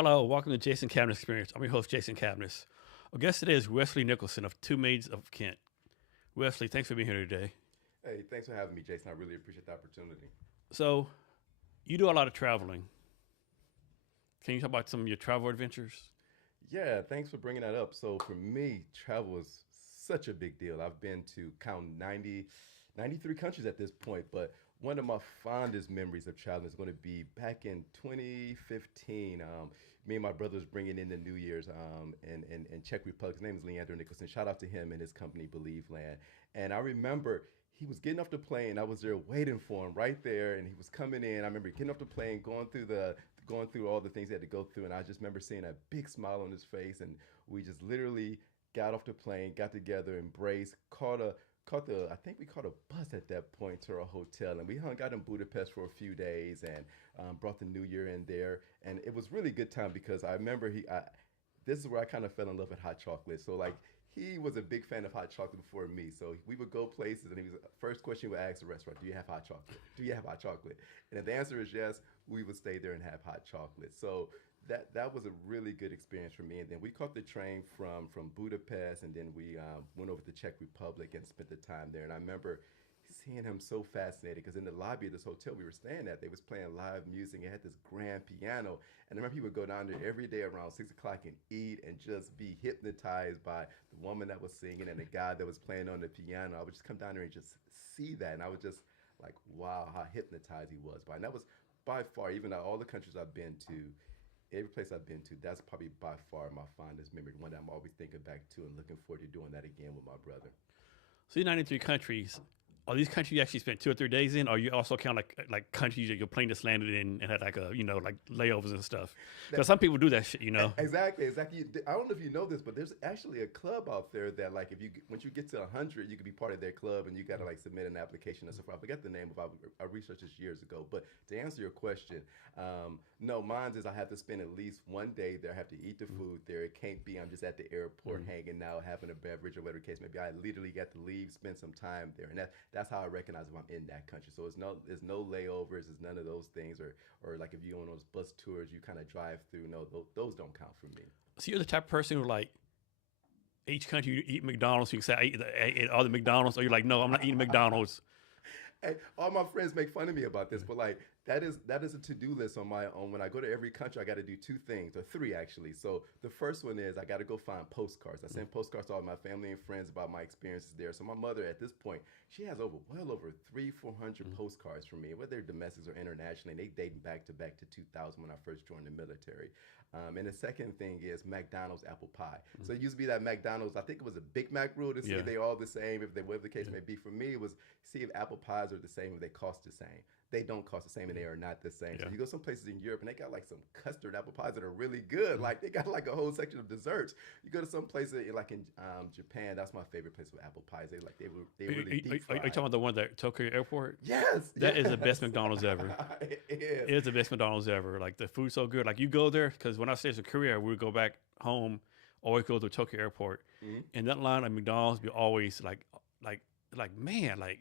Hello, welcome to Jason Cavness Experience. I'm your host, Jason Cavness. Our guest today is Wesley Nicholson of Two Maids of Kent. Wesley, thanks for being here today. Hey, thanks for having me, Jason. I really appreciate the opportunity. So, you do a lot of traveling. Can you talk about some of your travel adventures? Yeah, thanks for bringing that up. So for me, travel is such a big deal. I've been to count 93 countries at this point, but one of my fondest memories of traveling is going to be back in 2015. Me and my brother was bringing in the New Year's in Czech Republic. His name is Leander Nicholson. Shout out to him and his company, Believe Land. And I remember he was getting off the plane. I was there waiting for him right there, and he was coming in. I remember getting off the plane, going through all the things he had to go through, and I just remember seeing a big smile on his face, and we just literally got off the plane, got together, embraced, I think we caught a bus at that point to our hotel, and we hung out in Budapest for a few days, and brought the New Year in there, and it was really good time because I remember this is where I kind of fell in love with hot chocolate. So like he was a big fan of hot chocolate before me. So we would go places, and he was first question he would ask the restaurant, "Do you have hot chocolate? Do you have hot chocolate?" And if the answer is yes, we would stay there and have hot chocolate. So that was a really good experience for me. And then we caught the train from Budapest, and then we went over to Czech Republic and spent the time there. And I remember seeing him so fascinated because in the lobby of this hotel we were staying at, they was playing live music. It had this grand piano, and I remember he would go down there every day around 6 o'clock and eat and just be hypnotized by the woman that was singing and the guy that was playing on the piano. I would just come down there and just see that, and I was just like, wow, how hypnotized he was by. And that was by far, even out of all the countries I've been to, every place I've been to, that's probably by far my fondest memory. One that I'm always thinking back to and looking forward to doing that again with my brother. So, you're 93 countries. Are these countries you actually spent 2 or 3 days in, or you also count like countries that your plane just landed in and had like like layovers and stuff? Because some people do that shit. Exactly. I don't know if you know this, but there's actually a club out there that like if you once you get to 100, you can be part of their club, and you got to like submit an application and stuff. I forget the name of. I researched this years ago, but to answer your question, no, mine's is I have to spend at least one day there. I have to eat the food there. It can't be I'm just at the airport hanging out, having a beverage or whatever the case may be. I literally got to leave, spend some time there, and that's how I recognize if I'm in that country. So there's no layovers, there's none of those things, or like if you're on those bus tours, you kind of drive through. No, those don't count for me. So you're the type of person who like each country you eat McDonald's. You can say I ate all the McDonald's, or you're like, no, I'm not eating McDonald's. Hey, all my friends make fun of me about this, but like that is a to-do list on my own. When I go to every country, I got to do two things, or three actually. So the first one is I got to go find postcards. I send postcards to all my family and friends about my experiences there. So my mother at this point, she has well over 300-400 postcards from me, whether they're domestics or internationally. And they dating back to 2000 when I first joined the military. And the second thing is McDonald's apple pie. So it used to be that McDonald's, I think it was a Big Mac rule to see if they all the same, if they whatever the case may be. For me, it was see if apple pies are the same, if they cost the same. They don't cost the same, and they are not the same. So you go some places in Europe, and they got like some custard apple pies that are really good. Like they got like a whole section of desserts. You go to some places like in Japan. That's my favorite place with apple pies. They really deep Are fried. you talking about the one at Tokyo Airport? Yes, That is the yes. best McDonald's ever. It It is. is the best McDonald's ever. Like the food's so good. Like you go there because when I stayed in Korea, we would go back home, always go to Tokyo Airport, Mhm. and that line at McDonald's be always like man, like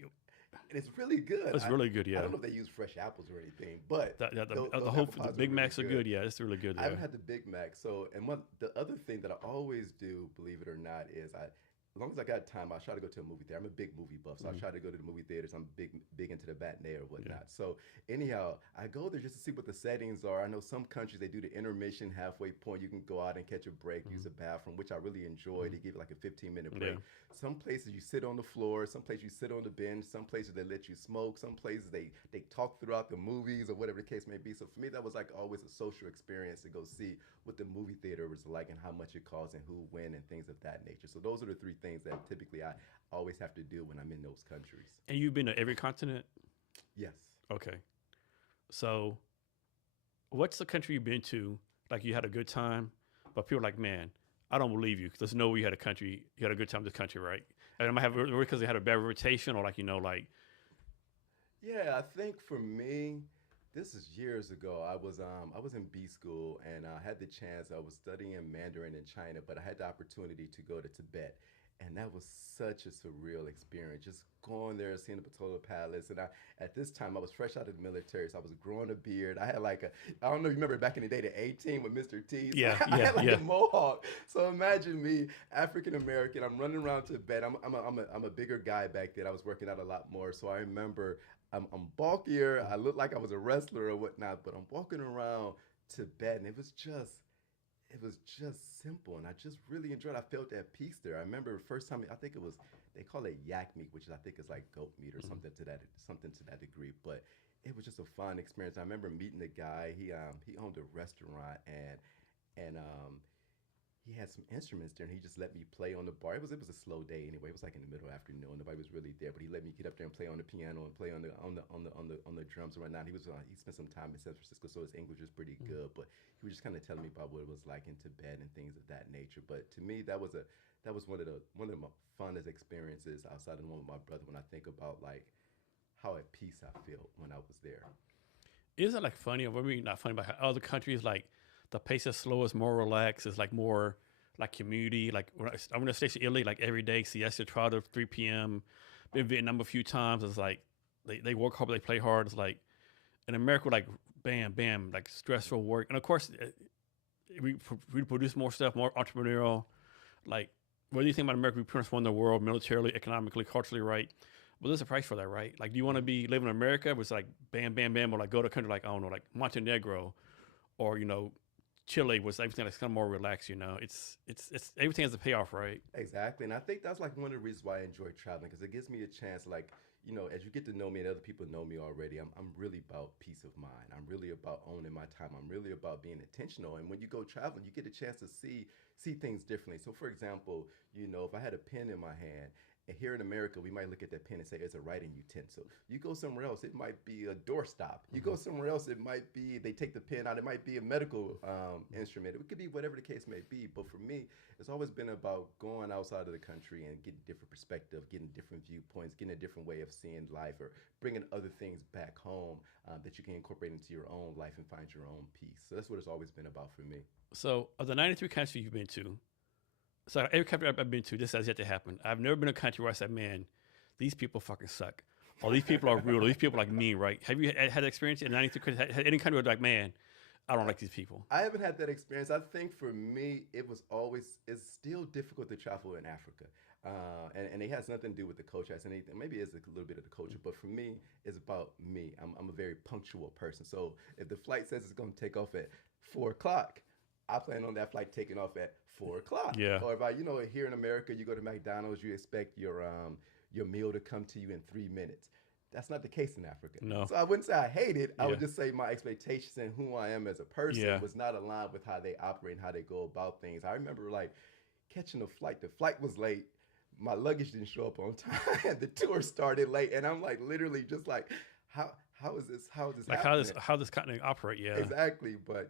And it's really good. it's really good. I Yeah, don't know if they use fresh apples or anything, but the those whole apple pies are Big really Macs are good. good. Yeah, it's really good I there. haven't had the Big Mac. So, and the other thing that I always do, believe it or not, is as long as I got time, I try to go to a movie theater. I'm a big movie buff, so I try to go to the movie theaters. I'm big into the matinee or whatnot. So, anyhow, I go there just to see what the settings are. I know some countries they do the intermission halfway point. You can go out and catch a break, use a bathroom, which I really enjoy. They give you like a 15-minute break. Yeah. Some places you sit on the floor, some places you sit on the bench, some places they let you smoke, some places they talk throughout the movies or whatever the case may be. So for me, that was like always a social experience to go see what the movie theater was like and how much it costs and who win and things of that nature. So those are the three things that typically I always have to do when I'm in those countries. And you've been to every continent. Yes. Okay, so what's the country you've been to? Like you had a good time, but people are like, man, I don't believe you. 'Cause there's no way you had a good time in this country, right? And I might have because they had a bad reputation, or like. Yeah, I think for me, this is years ago. I was in B school and I had the chance. I was studying Mandarin in China, but I had the opportunity to go to Tibet. and that was such a surreal experience. Just going there, seeing the Patolo Palace, and at this time I was fresh out of the military, so I was growing a beard. I had like a, I don't know if you remember back in the day, the 18 with Mr. T. So Yeah, I yeah, had like yeah. a mohawk. So imagine me, African American. I'm running around to bed. I'm a bigger guy back then. I was working out a lot more, so I remember I'm bulkier. I looked like I was a wrestler or whatnot, but I'm walking around to bed, and it was just simple, and I just really enjoyed it. I felt that peace there. I remember the first time, I think it was, they call it yak meat, which I think is like goat meat or Mhm. something to that degree. But it was just a fun experience. I remember meeting the guy. He owned a restaurant, and he had some instruments there, and he just let me play on the bar. It was a slow day anyway. It was like in the middle of the afternoon. Nobody was really there, but he let me get up there and play on the piano and play on the drums and whatnot. He spent some time in San Francisco, so his English was pretty Mhm. good. But he was just kind of telling me about what it was like in Tibet and things of that nature. But to me, that was one of my funnest experiences outside of the one with my brother. When I think about like how at peace I feel when I was there. Isn't it like funny, or maybe not funny, but how other countries like the pace is slow, is more relaxed, it's like more like community. Like when I went to Station Italy, like every day, siesta, try to 3 p.m. Been in Vietnam a few times. It's like they work hard, but they play hard. It's like in America, like bam, bam, like stressful work, and of course we produce more stuff, more entrepreneurial. Like what do you think about America? We pretty much won the world militarily, economically, culturally, right? But there's a price for that, right? Like, do you want to be living in America, where it's like bam, bam, bam, or like go to a country like I don't know, like Montenegro, or Chile, was everything that's kind of more relaxed. It's everything has a payoff, right? Exactly. And I think that's like one of the reasons why I enjoy traveling because it gives me a chance, like, as you get to know me and other people know me already, I'm really about peace of mind. I'm really about owning my time. I'm really about being intentional. And when you go traveling, you get a chance to see things differently. So, for example, if I had a pen in my hand, and here in America, we might look at that pen and say it's a writing utensil. You go somewhere else, it might be a doorstop. You Mm-hmm. go somewhere else, it might be they take the pen out. It might be a medical instrument. It could be whatever the case may be. But for me, it's always been about going outside of the country and getting different perspective, getting different viewpoints, getting a different way of seeing life, or bringing other things back home that you can incorporate into your own life and find your own peace. So that's what it's always been about for me. So, of the 93 countries you've been to, so every country I've been to, this has yet to happen. I've never been to a country where I said, man, these people fucking suck. Or these people are rude. Or these people are like me, right? Have you had that experience in 93 countries? Had any country where like, man, I don't like these people? I haven't had that experience. I think for me, it's still difficult to travel in Africa. And it has nothing to do with the culture. It has anything. Maybe it's a little bit of the culture, but for me, it's about me. I'm a very punctual person. So if the flight says it's going to take off at 4 o'clock, I plan on that flight taking off at 4 o'clock. Yeah. Or if here in America, you go to McDonald's, you expect your meal to come to you in 3 minutes. That's not the case in Africa. No. So I wouldn't say I hate it. I Yeah. would just say my expectations and who I am as a person Yeah. was not aligned with how they operate and how they go about things. I remember like catching a flight. The flight was late. My luggage didn't show up on time. The tour started late, and I'm like literally just like, how how is this Like happening? how this continent operate? Yeah. Exactly, but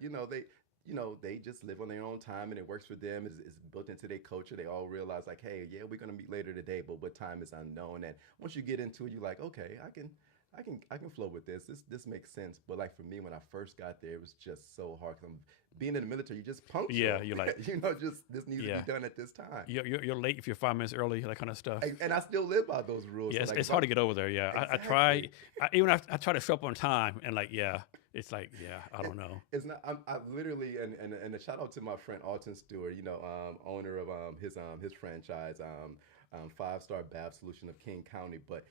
they just live on their own time and it works for them. It's built into their culture. They all realize like, hey, yeah, we're gonna meet later today, but what time is unknown. And once you get into it, you're like, okay, I can flow with this. This makes sense. But like for me, when I first got there, it was just so hard because I'm being in the military. You're just Yeah. punctual. You're like, Just this needs to yeah. be done at this time. You're late if you're 5 minutes early, that kind of stuff. And I still live by those rules. Yeah, So it's, like it's if hard I'm to get over there. Yeah, I try. exactly. I try to show up on time, and like, yeah, it's like, yeah, I It, don't know. it's not. I literally and a shout out to my friend Alton Stewart. Owner of his franchise, 5 Star Bath Solution of King County. But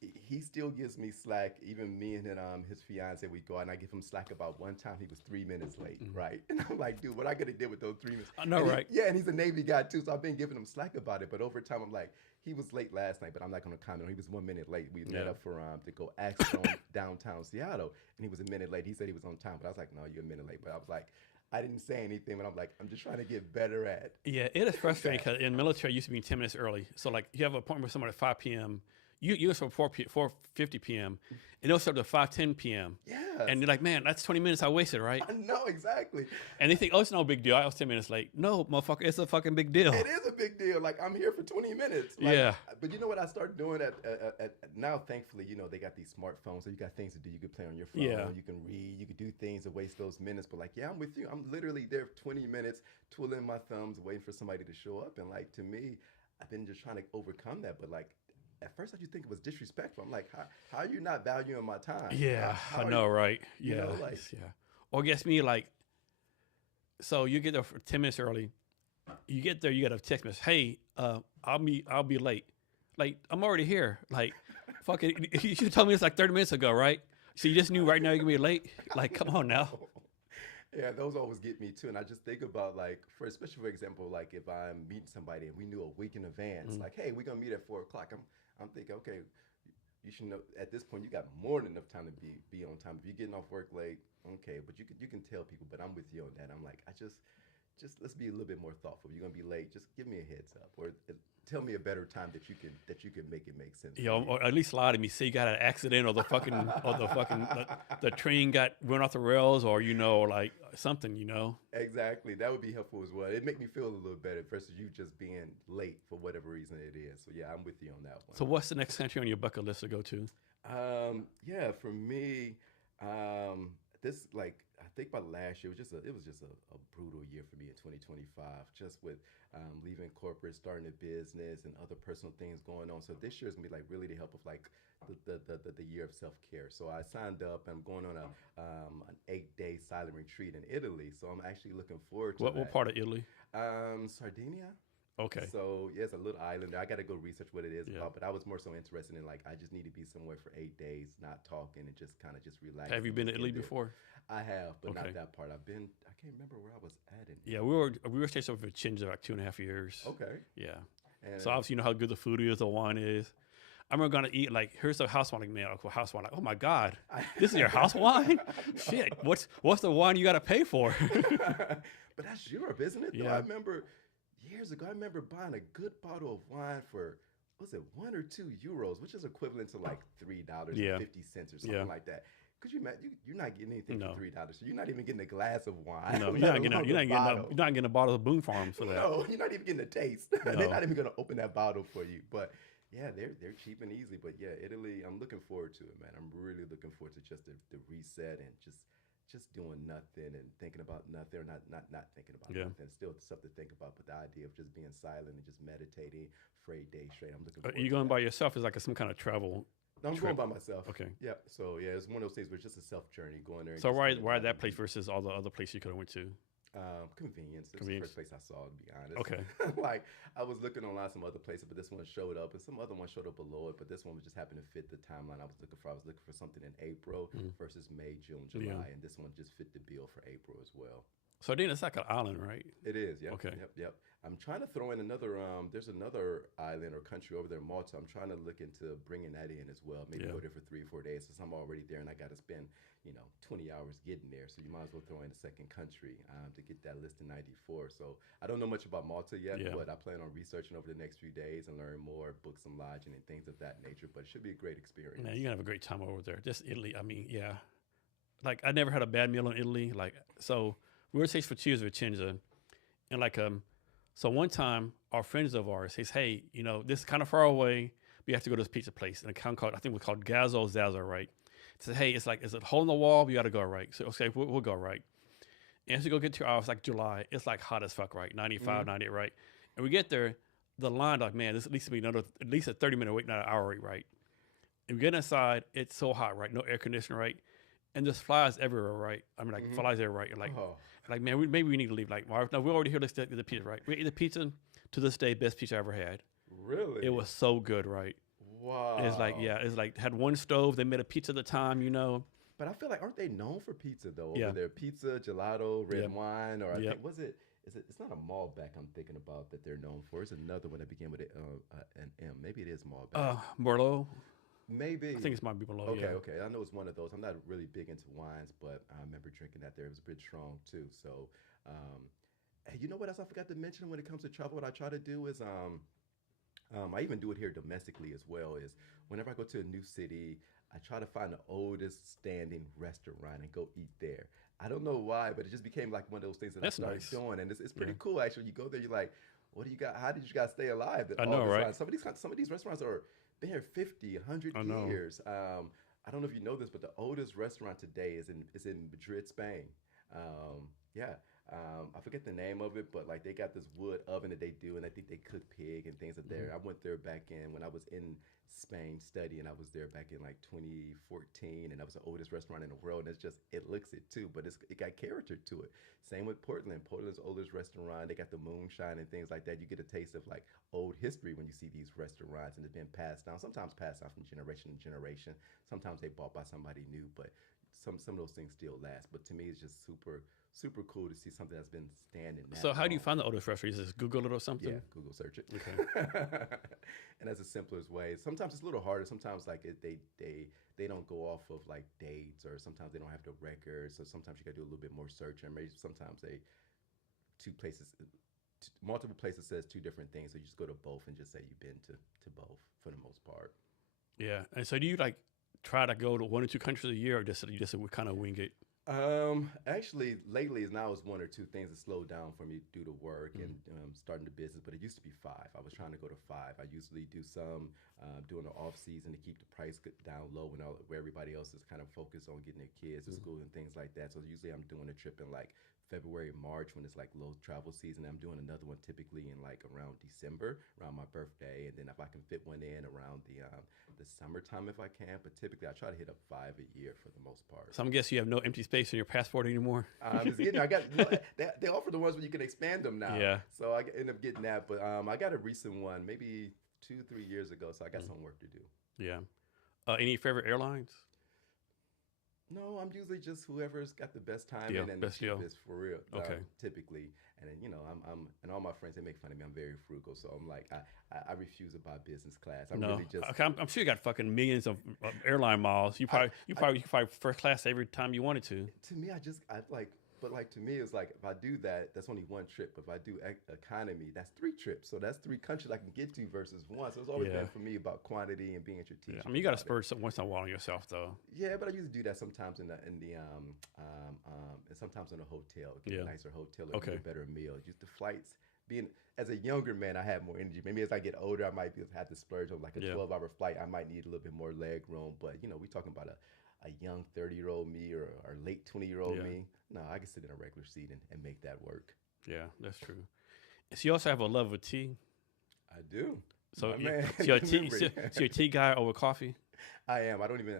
he still gives me slack. Even me and his fiance, we go out and I give him slack about one time he was 3 minutes late, Mhm. right? And I'm like, dude, what I could have did with those 3 minutes? I know, And right? yeah, and he's a Navy guy too, so I've been giving him slack about it. But over time, I'm like, he was late last night, but I'm not going to comment on. He was 1 minute late. We met Yeah. up for to go action on downtown Seattle, and he was a minute late. He said he was on time, but I was like, no, you're a minute late. But I was like, I didn't say anything, but I'm like, I'm just trying to get better at Yeah, it is frustrating that. because in military, you used to be 10 minutes early. So like, you have an appointment with someone at 5 p.m. You go from 4:50 p.m. and they'll start at 5:10 p.m. Yes, And you're like, man, that's 20 minutes I wasted, right? I know exactly. And they think, oh, it's no big deal. I was 10 minutes late. No, motherfucker, it's a fucking big deal. It is a big deal. Like I'm here for 20 minutes. Like, Yeah. But you know what I started doing at now? Thankfully, they got these smartphones, so you got things to do. You can play on your phone. Yeah. You can read. You can do things to waste those minutes. But like, yeah, I'm with you. I'm literally there for 20 minutes, twiddling my thumbs, waiting for somebody to show up. And like to me, I've been just trying to overcome that. But like at first, I just think it was disrespectful. I'm like, how are you not valuing my time? Yeah, How I are you, know, right? you Yeah, know, like yeah. Or guess me, like, so you get there for 10 minutes early. You get there, you got a text message. Hey, I'll be late. Like, I'm already here. Like, fuck it. You should told me it's like 30 minutes ago, right? So you just knew right now you're gonna be late. Like, come I on now. know. Yeah, those always get me too. And I just think about like, for especially for example, like if I'm meeting somebody and we knew a week in advance, Mm. like, hey, we're gonna meet at 4 o'clock. I'm thinking, okay, you should know at this point you got more than enough time to be on time. If you're getting off work late, okay, but you can tell people. But I'm with you on that. I'm like, just let's be a little bit more thoughtful. If you're gonna be late, just give me a heads up or tell me a better time that you can make it make sense You for know, you. or at least lie to me. Say you got an accident, or the train got run off the rails, or like something. Exactly. That would be helpful as well. It make me feel a little better versus you just being late for whatever reason it is. So yeah, I'm with you on that one. So what's the next country on your bucket list to go to? Yeah, for me, this like I think about last year it was just a brutal year for me in 2025, just with leaving corporate, starting a business, and other personal things going on. So this year is gonna be like really to help with like the year of self care. So I signed up. I'm going on an 8 day silent retreat in Italy. So I'm actually looking forward to What that. part of Italy? Sardinia. Okay. So yeah, it's a little island there. I got to go research what it is Yeah. about, but I was more so interested in like I just need to be somewhere for 8 days, not talking and just kind of just relax Have you and been to just Italy get there. before? I have, but Okay. not that part. I can't remember where I was at in Yeah, we Italy. were stationed over in Chinja like 2.5 years. Okay, Yeah. So and obviously you know how good the food is, the wine is. I remember going to eat like here's the house wine, like man, like, house wine. Like, oh my god, I, this is your house wine? I Shit, know. what's the wine you got to pay for? But that's Europe, isn't it? Though I Yeah. remember years ago, I remember buying a good bottle of wine for was it 1 or 2 euros, which is equivalent to like $3 and Yeah. 50 cents or Yeah. something like that. Could you imagine? You're not getting anything for No. $3, so you're not even getting a glass of wine, No, let alone the you're bottle. not getting a bottle of Boom Farms for that. No, you're not even getting a taste. They're No. not even gonna open that bottle for you. But yeah, they're cheap and easy. But yeah, Italy, I'm looking forward to it, man. I'm really looking forward to just the reset and just doing nothing and thinking about nothing or not thinking about Yeah. nothing. Still stuff to think about, but the idea of just being silent and just meditating for 8 days straight, I'm looking Are forward you to going that. by yourself? Is like some kind of travel No, I'm going trip? by myself. Okay. Yep. So yeah, it's one of those things where it's just a self journey, going there and So just why kind of why diving that place deep. versus all the other places you could have went to? Convenience. It was the Convenience. first place I saw, to be honest. Okay. Like I was looking online some other places, but this one showed up, and some other one showed up below it. But this one was just happened to fit the timeline I was looking for. I was looking for something in April Mhm. versus May, June, Yeah. July, and this one just fit the bill for April as well. So then it's like an island, right? It is, yep, Okay. yep. I'm trying to throw in another. There's another island or country over there, Malta. I'm trying to look into bringing that in as well. Maybe Yeah. go there for 3 or 4 days, since I'm already there and I got to spend 20 hours getting there. So you might as well throw in a second country to get that list in '94. So I don't know much about Malta yet, Yeah. but I plan on researching over the next few days and learn more, book some lodging and things of that nature. But it should be a great Man, experience. you're gonna have a great time over there. Just Italy. I mean, yeah. Like I never had a bad meal in Italy. Like so, we were taste for cheers with Chinza, and so one time our friends of ours says, hey, this is kind of far away. We have to go to this pizza place in a town called I think it was called Gazzo Zazzo, right? Said, hey, it's like, is it a hole in the wall? We got to go, right? So, okay, we'll go, right? And as we go get to our house, like July, it's like hot as fuck, right? 95, Hmm. 98, right? And we get there, the line, like, man, this at least be at least a 30-minute wait, not an hour wait, right? And we get inside, it's so hot, right? No air conditioner, right? And there's flies everywhere, right? I mean, like Hmm. flies everywhere, right? And Oh, man, maybe we need to leave. Like, well, no, we're already here. Let's get the pizza, right? We ate the pizza to this day, best pizza I ever had. It really? was so good, right? It's like, Wow. yeah, it's like had one stove. They made a pizza at the time. But I feel like aren't they known for pizza though? Over Yeah, there, pizza, gelato, red yep, wine, or I yep. think was it? Is it? It's not a Malbec. I'm thinking about that they're known for. It's another one that began with an M. Maybe it is Malbec. Merlot. I Maybe. think it's my Merlot. Okay, Yeah, okay. I know it's one of those. I'm not really big into wines, but I remember drinking that there. It was a bit strong too. So, um, hey, you know what else I forgot to mention when it comes to travel? What I try to do is I even do it here domestically as well. Is whenever I go to a new city, I try to find the oldest standing restaurant and go eat there. I don't know why, but it just became like one of those things that I that's started nice. doing, and it's Yeah, pretty cool actually. You go there, you're like, what do you got? How did you guys stay alive I all know, this right? time? Some of these restaurants are been here 50, 100 I know. years. I don't know if you know this, but the oldest restaurant today is in Madrid, Spain. Yeah, I forget the name of it, but like they got this wood oven that they do, and I think they cook pig and things like there. I went there back in when I was in Spain studying. I was there back in like 2014, and that was the oldest restaurant in the world. And it's just it looks it too, but it got character to it. Same with Portland. Portland's oldest restaurant. They got the moonshine and things like that. You get a taste of like old history when you see these restaurants, and it's been passed down. Sometimes passed down from generation to generation. Sometimes they bought by somebody new, but some of those things still last. But to me, it's just super cool to see something that's been standing that So how do you long. find the oldest restaurant? Just Google it or something? Yeah, Google search it. Okay. And that's the simplest way. Sometimes it's a little harder. Sometimes like they don't go off of like dates, or sometimes they don't have the records. So sometimes you got to do a little bit more searching. Maybe sometimes they two places, multiple places says two different things. So you just go to both and just say you've been to both for the most part. Yeah. And so do you like try to go to one or two countries a year, or just you just kind of wing it? Actually, lately is now is one or two things that slowed down for me due to work and starting the business. But it used to be five. I was trying to go to five. I usually do some during the off season to keep the price down low where everybody else is kind of focused on getting their kids to school and things like that. So usually I'm doing a trip in like February, March when it's like low travel season. I'm doing another one typically in like around December, around my birthday, and then if I can fit one in around the summertime if I can. But typically I try to hit up five a year for the most part. So I'm guessing you have no empty space in your passport anymore. I got they offer the ones where you can expand them now. Yeah. So I end up getting that, but I got a recent one maybe 2-3 years ago. So I got some work to do. Yeah. Any favorite airlines? No, I'm usually just whoever's got the best time Deal, and the best deal. cheapest for real. Okay. Typically, and then I'm and all my friends they make fun of me. I'm very frugal, so I'm like I refuse to buy business class. I'm No. really just Okay, I'm sure you got fucking millions of airline miles. You probably first class every time you wanted to. to me I like. But like to me, it's like if I do that, that's only one trip. If I do economy, that's 3 trips. So that's 3 countries I can get to versus one. So it's always Yeah. been for me about quantity and being strategic. Yeah. I mean, you got to about it. spurge some once in a while on yourself, though. Yeah, but I usually do that sometimes in the and sometimes in a hotel, get Yeah. a nicer hotel or Okay. get a better meal. Just the flights. Being as a younger man, I have more energy. Maybe as I get older, I might have to splurge on like a Yeah. 12-hour flight. I might need a little bit more leg room. But we talking about a young 30-year-old me or late 20-year-old Yeah. me. No, I can sit in a regular seat and make that work. Yeah, that's true. So you also have a love of tea. I do. So, My man, so you're a good tea, memory. so you're a tea guy over coffee. I am. I don't even.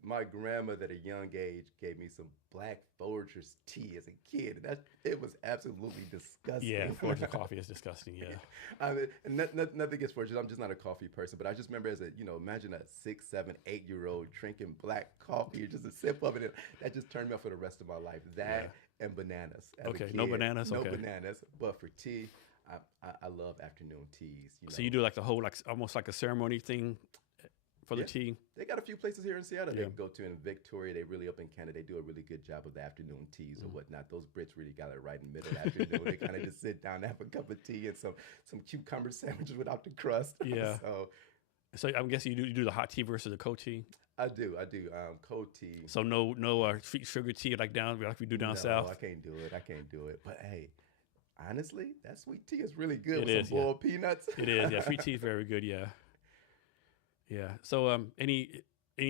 My grandmother at a young age gave me some Black Folgers tea as a kid. It was absolutely disgusting. Yeah, Folgers coffee is disgusting. Yeah. I mean, and nothing against Folgers. I'm just not a coffee person. But I just remember as a imagine a 6, 7, 8-year-old drinking black coffee, just a sip of it. And that just turned me off for the rest of my life. That and bananas. As a Okay, kid. no bananas? No Okay. bananas. But for tea, I love afternoon teas. So you do like the whole almost like a ceremony thing for the Yeah. tea. They got a few places here in Seattle they Yeah. can go to in Victoria. They really up in Canada. They do a really good job of the afternoon teas or whatnot. Those Brits really got it right in the middle of the afternoon. They kind of just sit down, have a cup of tea and some cucumber sandwiches without the crust. Yeah. So So I'm guessing you do the hot tea versus the cold tea. I do. Cold tea. So no sweet sugar tea like we do down No, south. I can't do it. But hey, honestly, that sweet tea is really good It with is, some yeah. boiled peanuts. It is. Yeah, sweet tea is very good. Yeah. Yeah. So any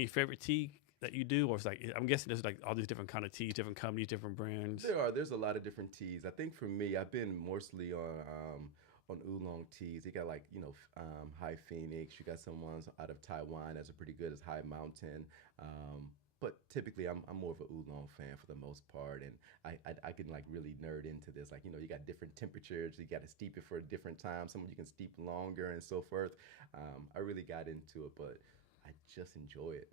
favorite tea that you do, or it's like I'm guessing there's like all these different kind of teas, different companies, different brands. There's a lot of different teas. I think for me, I've been mostly on oolong teas. You got like High Phoenix. You got some ones out of Taiwan that's pretty good as High Mountain. But typically, I'm more of an oolong fan for the most part, and I can like really nerd into this. Like you got different temperatures. You got to steep it for a different time. Some you can steep longer and so forth. I really got into it, but I just enjoy it.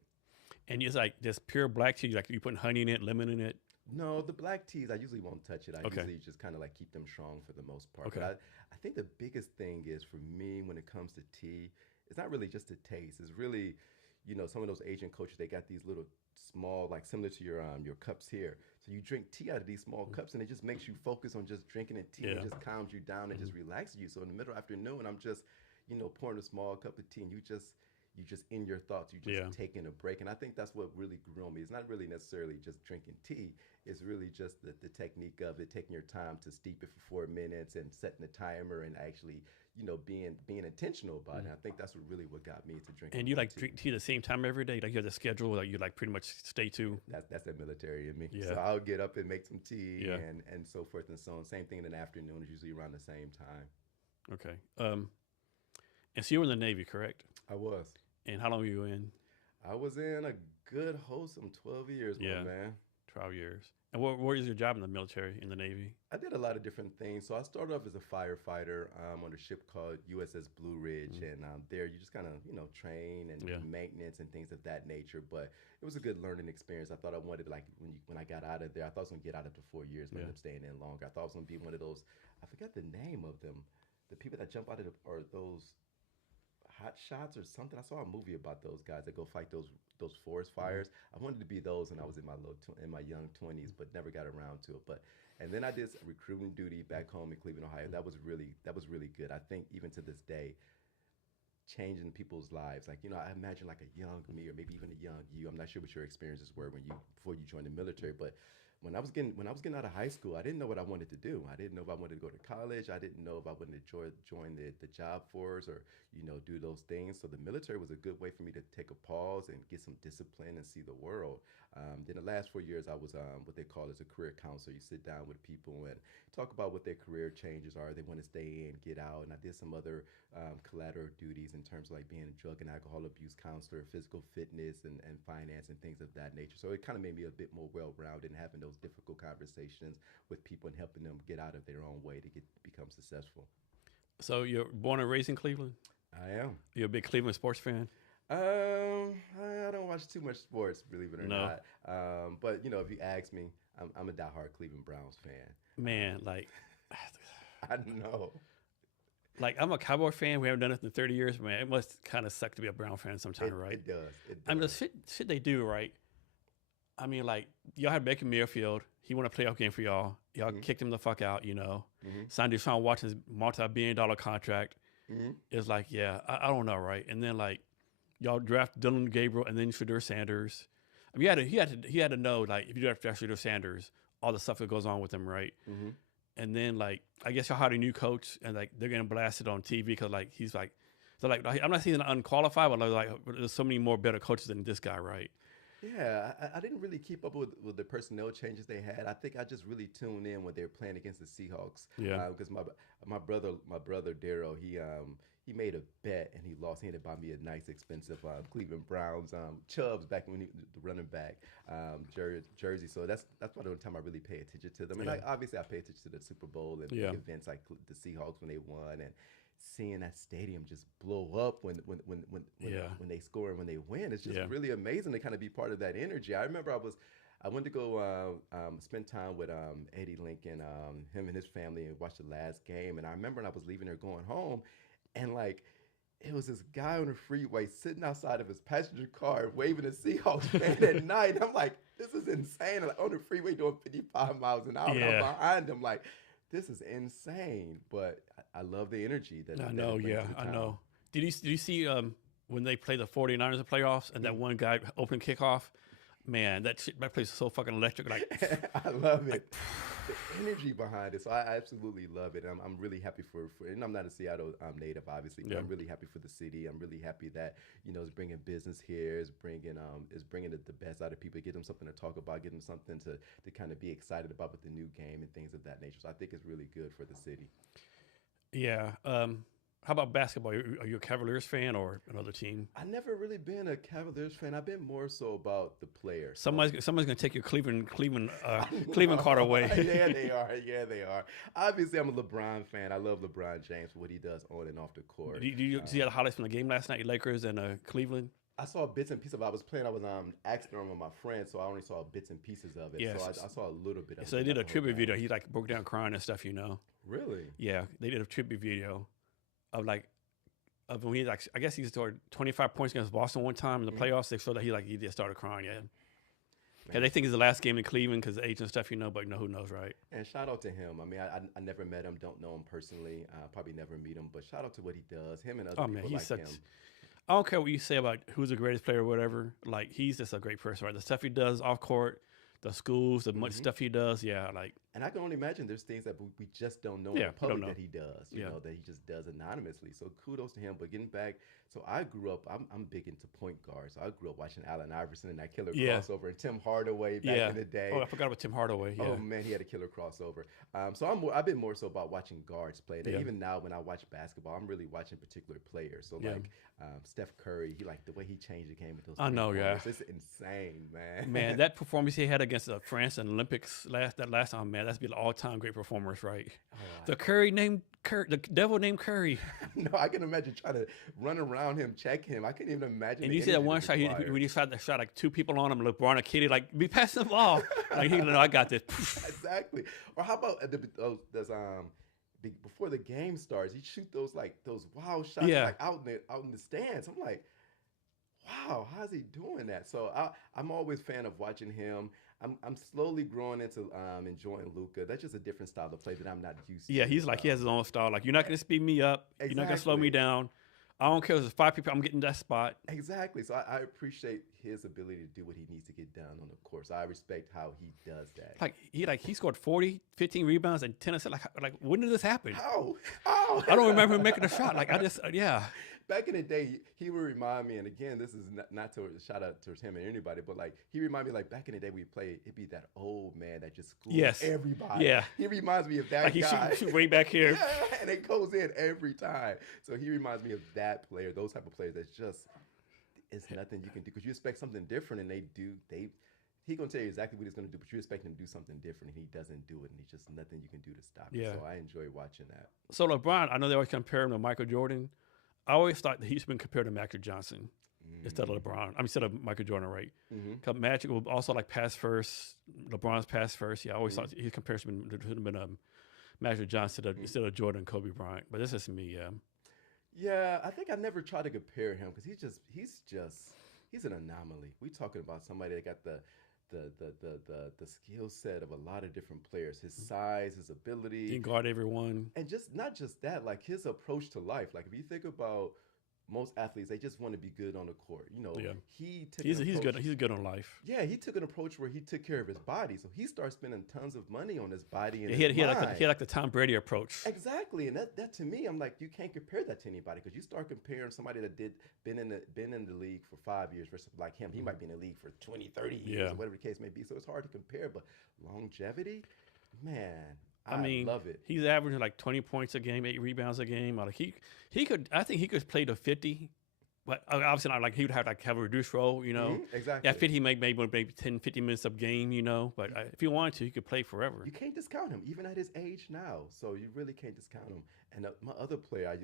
And it's like just pure black tea, like you putting honey in it, lemon in it. No, the black teas, I usually won't touch it. I Okay. usually just kind of like keep them strong for the most part. Okay. But I think the biggest thing is for me when it comes to tea, it's not really just the taste. It's really, some of those Asian cultures, they got these little small, like similar to your cups here. So you drink tea out of these small cups and it just makes you focus on just drinking the tea and Yeah. just calms you down and just relaxes you. So in the middle of the afternoon, I'm just, pouring a small cup of tea and you just in your thoughts, you Yeah. just taking a break. And I think that's what really grew on me. It's not really necessarily just drinking tea. It's really just the technique of it, taking your time to steep it for 4 minutes and setting a timer and actually, being intentional about it. Mm. And I think that's what got me to drinking And you more like tea. drink tea the same time every day? Like you have the schedule that you like pretty much stay to? That's that military in me. So Yeah. I'll get up and make some tea Yeah. and so forth and so on. Same thing in the afternoon is usually around the same time. Okay. And so you were in the Navy, correct? I was. And how long were you in? I was in a good wholesome 12 years, my Yeah. man. 12 years. And what is your job in the military, in the Navy? I did a lot of different things. So I started off as a firefighter on a ship called USS Blue Ridge, and there you just kind of train and Yeah. do maintenance and things of that nature. But it was a good learning experience. I thought I wanted like when I got out of there, I thought I was gonna get out after 4 years, but I Yeah. ended up staying in longer. I thought I was gonna be one of those. I forgot the name of them. The people that jump out of or those hot shots or something. I saw a movie about those guys that go fight those forest fires. I wanted to be those when I was in my young 20s, but never got around to it. But and then I did some recruiting duty back home in Cleveland, Ohio. That was really good. I think even to this day, changing people's lives. Like I imagine like a young me or maybe even a young you. I'm not sure what your experiences were before you joined the military, but when I was getting out of high school, I didn't know what I wanted to do. I didn't know if I wanted to go to college. I didn't know if I wanted to join the job force or do those things. So the military was a good way for me to take a pause and get some discipline and see the world. Then the last 4 years, I was what they call as a career counselor. You sit down with people and talk about what their career changes are. They want to stay in, get out. And I did some other collateral duties in terms of like being a drug and alcohol abuse counselor, physical fitness and finance and things of that nature. So it kind of made me a bit more well-rounded and having those difficult conversations with people and helping them get out of their own way to become successful. So you're born and raised in Cleveland? I am. You're a big Cleveland sports fan? I don't watch too much sports, believe it or No. not. But if you ask me, I'm a diehard Cleveland Browns fan. Man, like, I know. like I'm a Cowboy fan. We haven't done it in 30 years, man. It must kind of suck to be a Brown fan sometime, right? It does. It I mean, the does. shit they do, right? I mean, like, y'all had Baker Mayfield. He won a playoff game for y'all. Y'all kicked him the fuck out, Signed Deshaun Watson's multi-billion-dollar contract. Mm-hmm. It's like, yeah, I don't know, right? And then, like, y'all draft Dylan Gabriel and then Shadur Sanders. I mean, he had to know, like, if you draft Shadur Sanders, all the stuff that goes on with him, right? Mm-hmm. And then, like, I guess y'all hired a new coach, and, like, they're getting blasted on TV because, like, he's like, so, like, I'm not saying unqualified, but, like, there's so many more better coaches than this guy, right? Yeah, I didn't really keep up with the personnel changes they had. I think I just really tuned in when they were playing against the Seahawks. Yeah. Because my brother Daryl, he made a bet and he lost. He ended up buying me a nice, expensive Cleveland Browns Chubbs back when he the running back jersey. So that's probably the only time I really pay attention to them. And Yeah. obviously I pay attention to the Super Bowl and Yeah. big events like the Seahawks when they won and seeing that stadium just blow up when Yeah. when they score and when they win. It's just Yeah. really amazing to kind of be part of that energy. I remember I went to go spend time with Eddie Lincoln, him and his family, and watch the last game. And I remember when I was leaving there going home, and like it was this guy on the freeway sitting outside of his passenger car waving a Seahawks fan at night. And I'm like, this is insane. Like on the freeway doing 55 miles an hour. And Yeah. I'm behind him like, this is insane. But I love the energy that I that know, it brings yeah, to the I town. know. Did you see when they played the 49ers in the playoffs and that one guy opened kickoff? Man, that place is so fucking electric. Like, I love it. The energy behind it. So I absolutely love it. I'm really happy for and I'm not a Seattle native, obviously, but Yeah. I'm really happy for the city. I'm really happy that, it's bringing business here, is bringing the best out of people, get them something to talk about, get them something to kind of be excited about with the new game and things of that nature. So I think it's really good for the city. yeah. How about basketball? Are you a Cavaliers fan or another team? I never really been a Cavaliers fan. I've been more so about the players. Somebody's gonna take your Cleveland No. card away. Yeah, they are. Yeah, they are. Obviously, I'm a LeBron fan. I love LeBron James for what he does on and off the court. Do you see the highlights from the game last night, Lakers and Cleveland? I saw bits and pieces of it. I was playing. I was acting with my friends, so I only saw bits and pieces of it. Yes. So I saw a little bit of it. So they did not a the whole tribute game. video. He like broke down crying and stuff, Really? Yeah, they did a tribute video of when he I guess he scored 25 points against Boston one time in the playoffs. They showed that he just started crying. Yeah. Yeah, they think it's the last game in Cleveland because the age and stuff, but who knows, right? And shout out to him. I mean, I never met him, don't know him personally, probably never meet him, but shout out to what he does. Him and other Oh people man, he's like such. him. I don't care what you say about who's the greatest player or whatever. Like he's just a great person, right? The stuff he does off court, the schools, the much Hmm. stuff he does. Yeah, like And I can only imagine there's things that we just don't know in yeah, the we don't public know. that he does, Yeah, that he just does anonymously. So kudos to him. But getting back, so I grew up, I'm big into point guards. So I grew up watching Allen Iverson and that killer yeah, crossover and Tim Hardaway back yeah. in the Oh, day. I forgot about Tim Hardaway. Oh Yeah, man, he had a killer crossover. So I've been more so about watching guards play. yeah, Even now, when I watch basketball, I'm really watching particular players. So yeah. like Steph Curry, he like the way he changed the game with those I three know. Yeah, pointers. It's insane, man. man, that performance he had against France in the Olympics last time, man, that's been an all time great performance, right? Oh, The Curry named the devil named Curry. no, I can imagine trying to run around him, check him. I couldn't even imagine And the you see that energy one that's shot required. when he shot like two people on him, LeBron and Katie, like be passing the ball. Like he, no, I got this. Exactly. Or how about before the game starts, he shoot those wild shots Yeah, like out in the stands. I'm like, wow, how's he doing that? So I'm always a fan of watching him. I'm slowly growing into enjoying Luca. That's just a different style of play that I'm not used yeah, to. he's like he has his own style. Like you're not gonna speed me up. You're not gonna slow me Exactly. down. I don't care if there's five people. I'm getting that spot. Exactly. So I appreciate his ability to do what he needs to get done on the course. I respect how he does that. He scored 40, 15 rebounds and 10 assists. Like when did this happen? How? How? I don't remember him making a shot. Like I just yeah. Back in the day, he would remind me, and again, this is not to shout out towards him and anybody, but like he reminded me, like back in the day we played, it'd be that old man that just schools Yes. everybody. Yeah. He reminds me of that Like he guy. shoot way back here. Yeah, and it goes in every time. So he reminds me of that player, those type of players. That's just it's nothing you can do because you expect something different, and he gonna tell you exactly what he's gonna do, but you expect him to do something different, and he doesn't do it, and he's just nothing you can do to stop it. Yeah. So I enjoy watching that. So LeBron, I know they always compare him to Michael Jordan. I always thought that he's been compared to Magic Johnson instead of LeBron. I mean, instead of Michael Jordan, right? Mm-hmm. Because Magic will also like pass first. LeBron's pass first. Yeah, I always thought his comparison should have been Magic Johnson instead of Jordan and Kobe Bryant. But this is me, yeah. Yeah, I think I never tried to compare him because he's an anomaly. We talking about somebody that got the skill set of a lot of different players. His size, his He ability, can guard everyone. and just not just that, like his approach to life. Like if you think about most athletes, they just want to be good on the court. Yeah, He took he's an he's approach. good. He's good on life. Yeah, he took an approach where he took care of his body. So he started spending tons of money on his body and Yeah, his he had mind. like the Tom Brady approach. Exactly, and that to me, I'm like, you can't compare that to anybody because you start comparing somebody that been in the league for 5 years versus like him. He might be in the league for 20, 30 years, Yeah. or whatever the case may be. So it's hard to compare. But longevity, man, I mean, love it. he's averaging like 20 points a game, 8 rebounds a game. Like he could. I think he could play to 50. But obviously not like he would have like have a reduced role, Exactly. Yeah, 50 he maybe 10, 50 minutes of game, But if he wanted to, he could play forever. You can't discount him, even at his age now. So you really can't discount him. And my other player,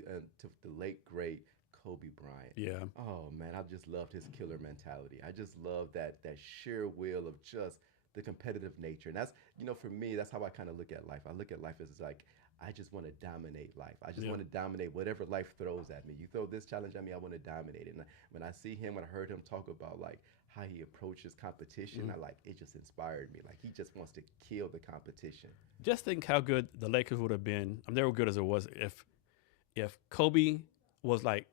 to the late great Kobe Bryant. Yeah. Oh man, I just loved his killer mentality. I just love that sheer will of just the competitive nature. And that's for me, that's how I kind of look at life. I look at life as like I just want to dominate life. I just Yeah. want to dominate whatever life throws at me. You throw this challenge at me, I want to dominate it. And when I see him, when I heard him talk about like how he approaches competition, it just inspired me. Like he just wants to kill the competition. Just think how good the Lakers would have been. I mean, they were good as it was if Kobe was like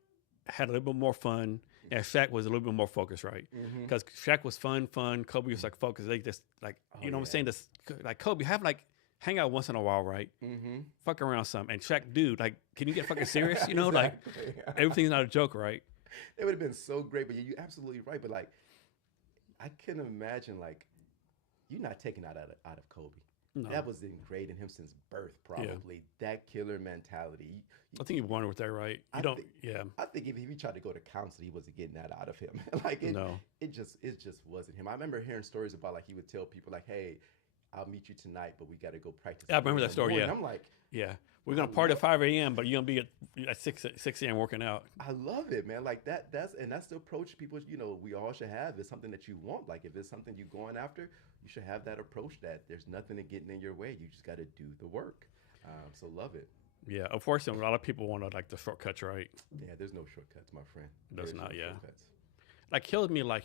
had a little bit more fun and Shaq was a little bit more focused, right? Because Shaq was fun. Kobe was like focused. They just like what I'm saying. This like Kobe have like hang out once in a while, right? Mm-hmm. Fuck around some. And Shaq, dude, like, can you get fucking serious? Like Exactly. everything's not a joke, right? It would have been so great, but you're absolutely right. But like, I can imagine like you're not taking out of Kobe. No. That was ingrained in him since birth, probably. That killer mentality. I think he won with that, right? I You don't, think- yeah. I think if he tried to go to counsel, he wasn't getting that out of him. Like No. it just wasn't him. I remember hearing stories about like he would tell people like, "Hey, I'll meet you tonight, but we got to go practice." Yeah, I remember in that the story, morning." yeah. I'm like, Yeah. We're going to party at 5 a.m., but you're going to be at 6 a.m. working out. I love it, man. Like that's the approach people, we all should have. It's something that you want. Like if it's something you're going after, you should have that approach that there's nothing to getting in your way. You just got to do the work. So love it. Yeah. Unfortunately, a lot of people want to like the shortcuts, right? Yeah, there's no shortcuts, my friend. There's There's not, no yeah. shortcuts. Like kills me like,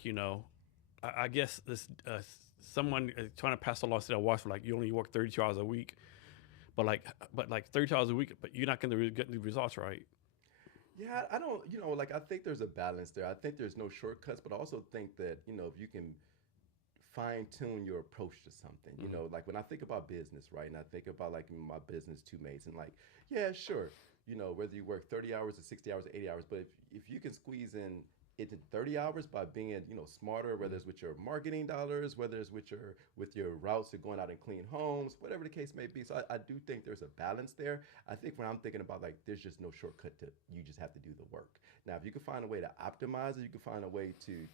I guess this someone trying to pass a law instead of watch like you only work 32 hours a week. But like 32 hours a week, but you're not going to get the results, right? Yeah, I don't, like I think there's a balance there. I think there's no shortcuts, but I also think that, if you can fine tune your approach to something, Mm-hmm. like when I think about business, right? And I think about like my business, Two Maids, and like, yeah, sure, whether you work 30 hours or 60 hours or 80 hours, but if you can squeeze in into 30 hours by being, smarter, whether it's with your marketing dollars, whether it's with your routes to going out and clean homes, whatever the case may be. So I do think there's a balance there. I think when I'm thinking about like there's just no shortcut to, you just have to do the work. Now, if you can find a way to optimize it, you can find a way to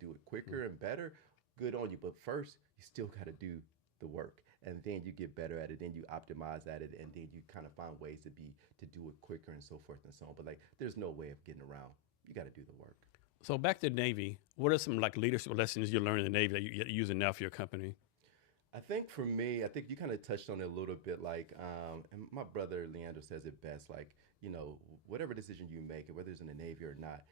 do it quicker and better, good on you. But first, you still got to do the work, and then you get better at it. Then you optimize at it, and then you kind of find ways to do it quicker and so forth and so on. But like, there's no way of getting around. You got to do the work. So back to the Navy, what are some like leadership lessons you learned in the Navy that you're using now for your company? I think for me, I think you kind of touched on it a little bit. Like, and my brother Leandro says it best. Like, whatever decision you make, whether it's in the Navy or not,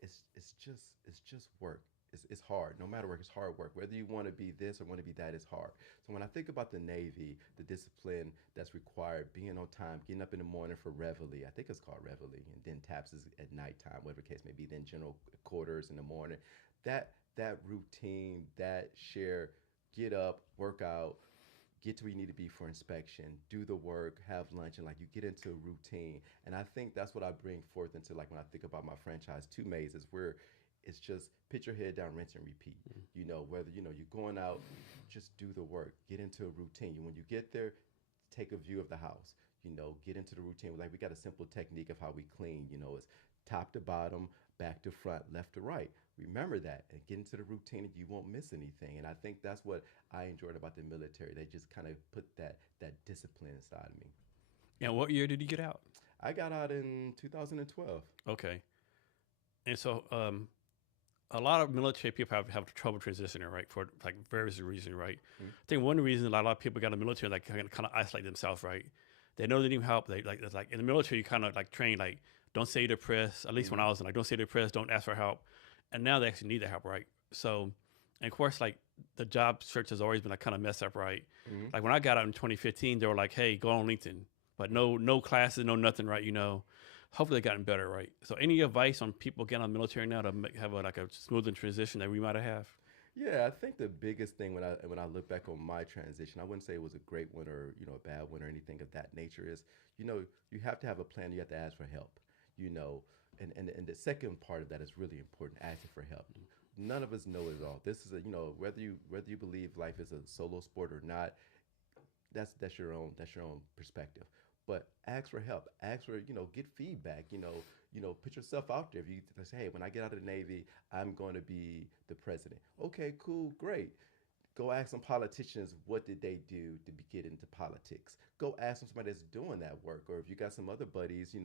it's just work. It's hard. No matter what, it's hard work. Whether you want to be this or want to be that, it's hard. So when I think about the Navy, the discipline that's required, being on time, getting up in the morning for reveille, I think it's called reveille, and then taps is at nighttime, whatever the case may be, then general quarters in the morning. That routine, that share, get up, work out, get to where you need to be for inspection, do the work, have lunch, and like you get into a routine. And I think that's what I bring forth into like when I think about my franchise, Two Maids, is where it's just put your head down, rinse and repeat. Whether you're going out, just do the work, get into a routine. When you get there, take a view of the house. Get into the routine. Like we got a simple technique of how we clean. It's top to bottom, back to front, left to right. Remember that and get into the routine and you won't miss anything. And I think that's what I enjoyed about the military. They just kind of put that discipline inside of me. And what year did you get out? I got out in 2012. Okay. And so a lot of military people have trouble transitioning, right, for like various reasons, right? Mm-hmm. I think one reason a lot of people got in the military like kind of isolate themselves, right? They know they need help. They like it's like in the military you kind of like train like don't say you're depressed. At least when I was in, like don't say you're depressed, don't ask for help. And now they actually need the help, right? So, and of course, like the job search has always been like kind of messed up, right? Mm-hmm. Like when I got out in 2015, they were like, "Hey, go on LinkedIn," but no classes, no nothing, right? Hopefully they've gotten better, right? So, any advice on people getting out of the military now to have like a smoother transition that we might have? Yeah, I think the biggest thing when I look back on my transition, I wouldn't say it was a great one or a bad one or anything of that nature. Is you have to have a plan. You have to ask for help. You know, and the second part of that is really important. Asking for help. None of us know it all. This is whether you believe life is a solo sport or not. That's your own perspective. But ask for help. Ask for get feedback. Put yourself out there. If you say, hey, when I get out of the Navy, I'm going to be the president. Okay, cool, great. Go ask some politicians what did they do to get into politics. Go ask somebody that's doing that work, or if you got some other buddies,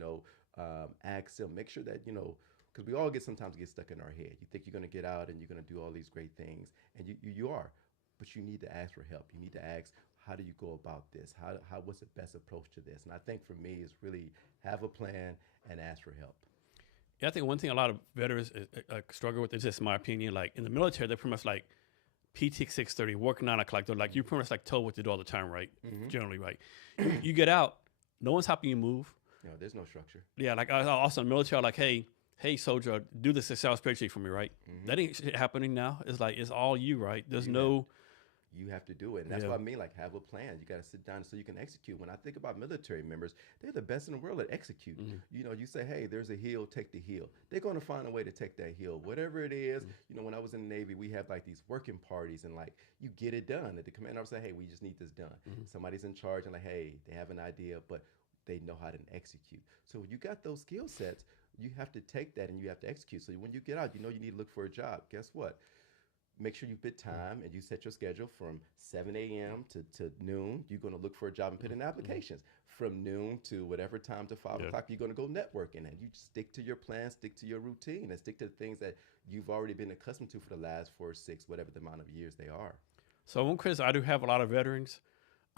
ask them. Make sure that because we all sometimes get stuck in our head. You think you're going to get out and you're going to do all these great things, and you are, but you need to ask for help. You need to ask, how do you go about this? How what's the best approach to this? And I think for me is really have a plan and ask for help. Yeah, I think one thing a lot of veterans struggle with is just my opinion. Like in the military, they're pretty much like PT 630, work 9 o'clock. They're like you pretty much like told what to do all the time, right? Mm-hmm. Generally, right? You get out, no one's helping you move. There's no structure. Yeah, like I also in the military, like hey soldier, do this Excel spreadsheet for me, right? Mm-hmm. That ain't shit happening now. It's like it's all you, right? There's You have to do it. And that's what I mean, like have a plan. You got to sit down so you can execute. When I think about military members, they're the best in the world at execute. Mm-hmm. You say, hey, there's a hill, take the hill. They're going to find a way to take that hill, whatever it is. Mm-hmm. When I was in the Navy, we have like these working parties and like you get it done. And the commander will say, hey, we just need this done. Mm-hmm. Somebody's in charge and like, hey, they have an idea, but they know how to execute. So you got those skill sets, you have to take that and you have to execute. So when you get out, you need to look for a job. Guess what? Make sure you put time and you set your schedule from 7 a.m. to noon. You're going to look for a job and put in applications. From noon to whatever time to 5 o'clock, you're going to go networking. And you stick to your plan, stick to your routine, and stick to the things that you've already been accustomed to for the last 4 or 6, whatever the amount of years they are. So one Chris, I do have a lot of veterans.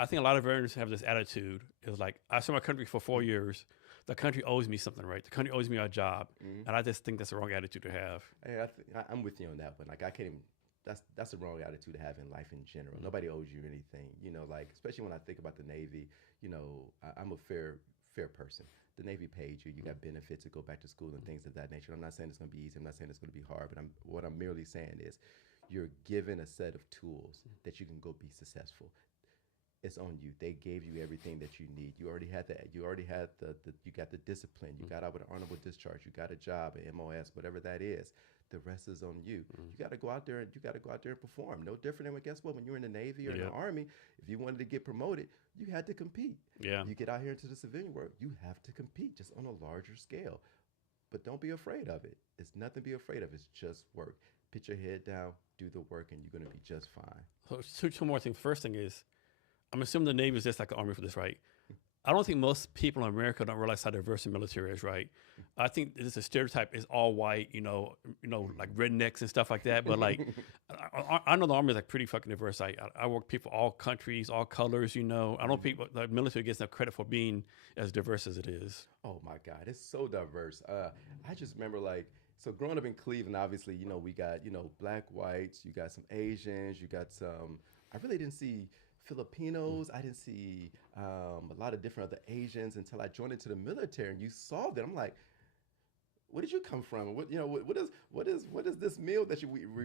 I think a lot of veterans have this attitude. It's like, I served my country for 4 years. The country owes me something, right? The country owes me a job. And I just think that's the wrong attitude to have. Hey, I'm with you on that one. Like, I can't even, that's the wrong attitude to have in life in general. Nobody owes you anything, like, especially when I think about the Navy, I'm a fair person. The Navy paid you. You got benefits to go back to school and things of that nature. I'm not saying it's going to be easy. I'm not saying it's going to be hard. But what I'm merely saying is you're given a set of tools that you can go be successful. It's on you. They gave you everything that you need. You already had that. You already had you got the discipline. You got out with an honorable discharge. You got a job, an MOS, whatever that is. The rest is on you. You got to go out there and perform. No different than guess what? When you're in the Navy or in the Army, if you wanted to get promoted, you had to compete. Yeah. You get out here into the civilian world, you have to compete just on a larger scale. But don't be afraid of it. It's nothing to be afraid of. It's just work. Put your head down, do the work, and you're going to be just fine. So two more things. First thing is, I'm assuming the Navy is just like the Army for this, right? I don't think most people in America don't realize how diverse the military is, right? I think this a stereotype is all white, like rednecks and stuff like that. But like, I know the Army is like pretty fucking diverse. I work with people all countries, all colors. I don't think the military gets enough credit for being as diverse as it is. Oh my God, it's so diverse. I just remember so growing up in Cleveland, obviously, we got black, whites, you got some Asians, you got some. I really didn't see Filipinos. I didn't see a lot of different other Asians until I joined into the military, and you saw them. I'm like, where did you come from? What is this meal that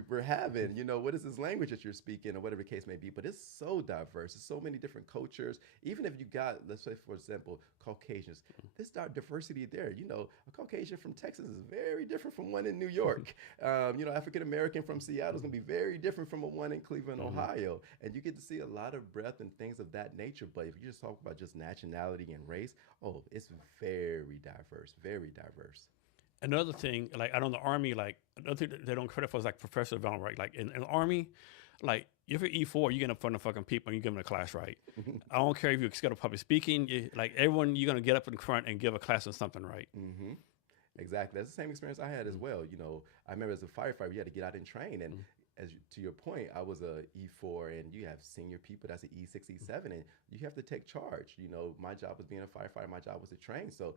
we're having? What is this language that you're speaking, or whatever the case may be? But it's so diverse. There's so many different cultures. Even if you got, let's say, for example, Caucasians, there's diversity there. A Caucasian from Texas is very different from one in New York. African American from Seattle is going to be very different from one in Cleveland, Ohio. And you get to see a lot of breadth and things of that nature. But if you just talk about just nationality and race, it's very diverse, very diverse. Another thing, like I know in the Army, like another thing that they don't credit for is like professional development, right? Like in the Army, like if you're E4, you get up in front of fucking people and you give them a class, right? I don't care if you're scared of public speaking. Like everyone, you're gonna get up in front and give a class on something, right? Mm-hmm. Exactly. That's the same experience I had as well. I remember as a firefighter, you had to get out and train. And to your point, I was a E4, and you have senior people that's an E6, E7, and you have to take charge. My job was being a firefighter. My job was to train. So,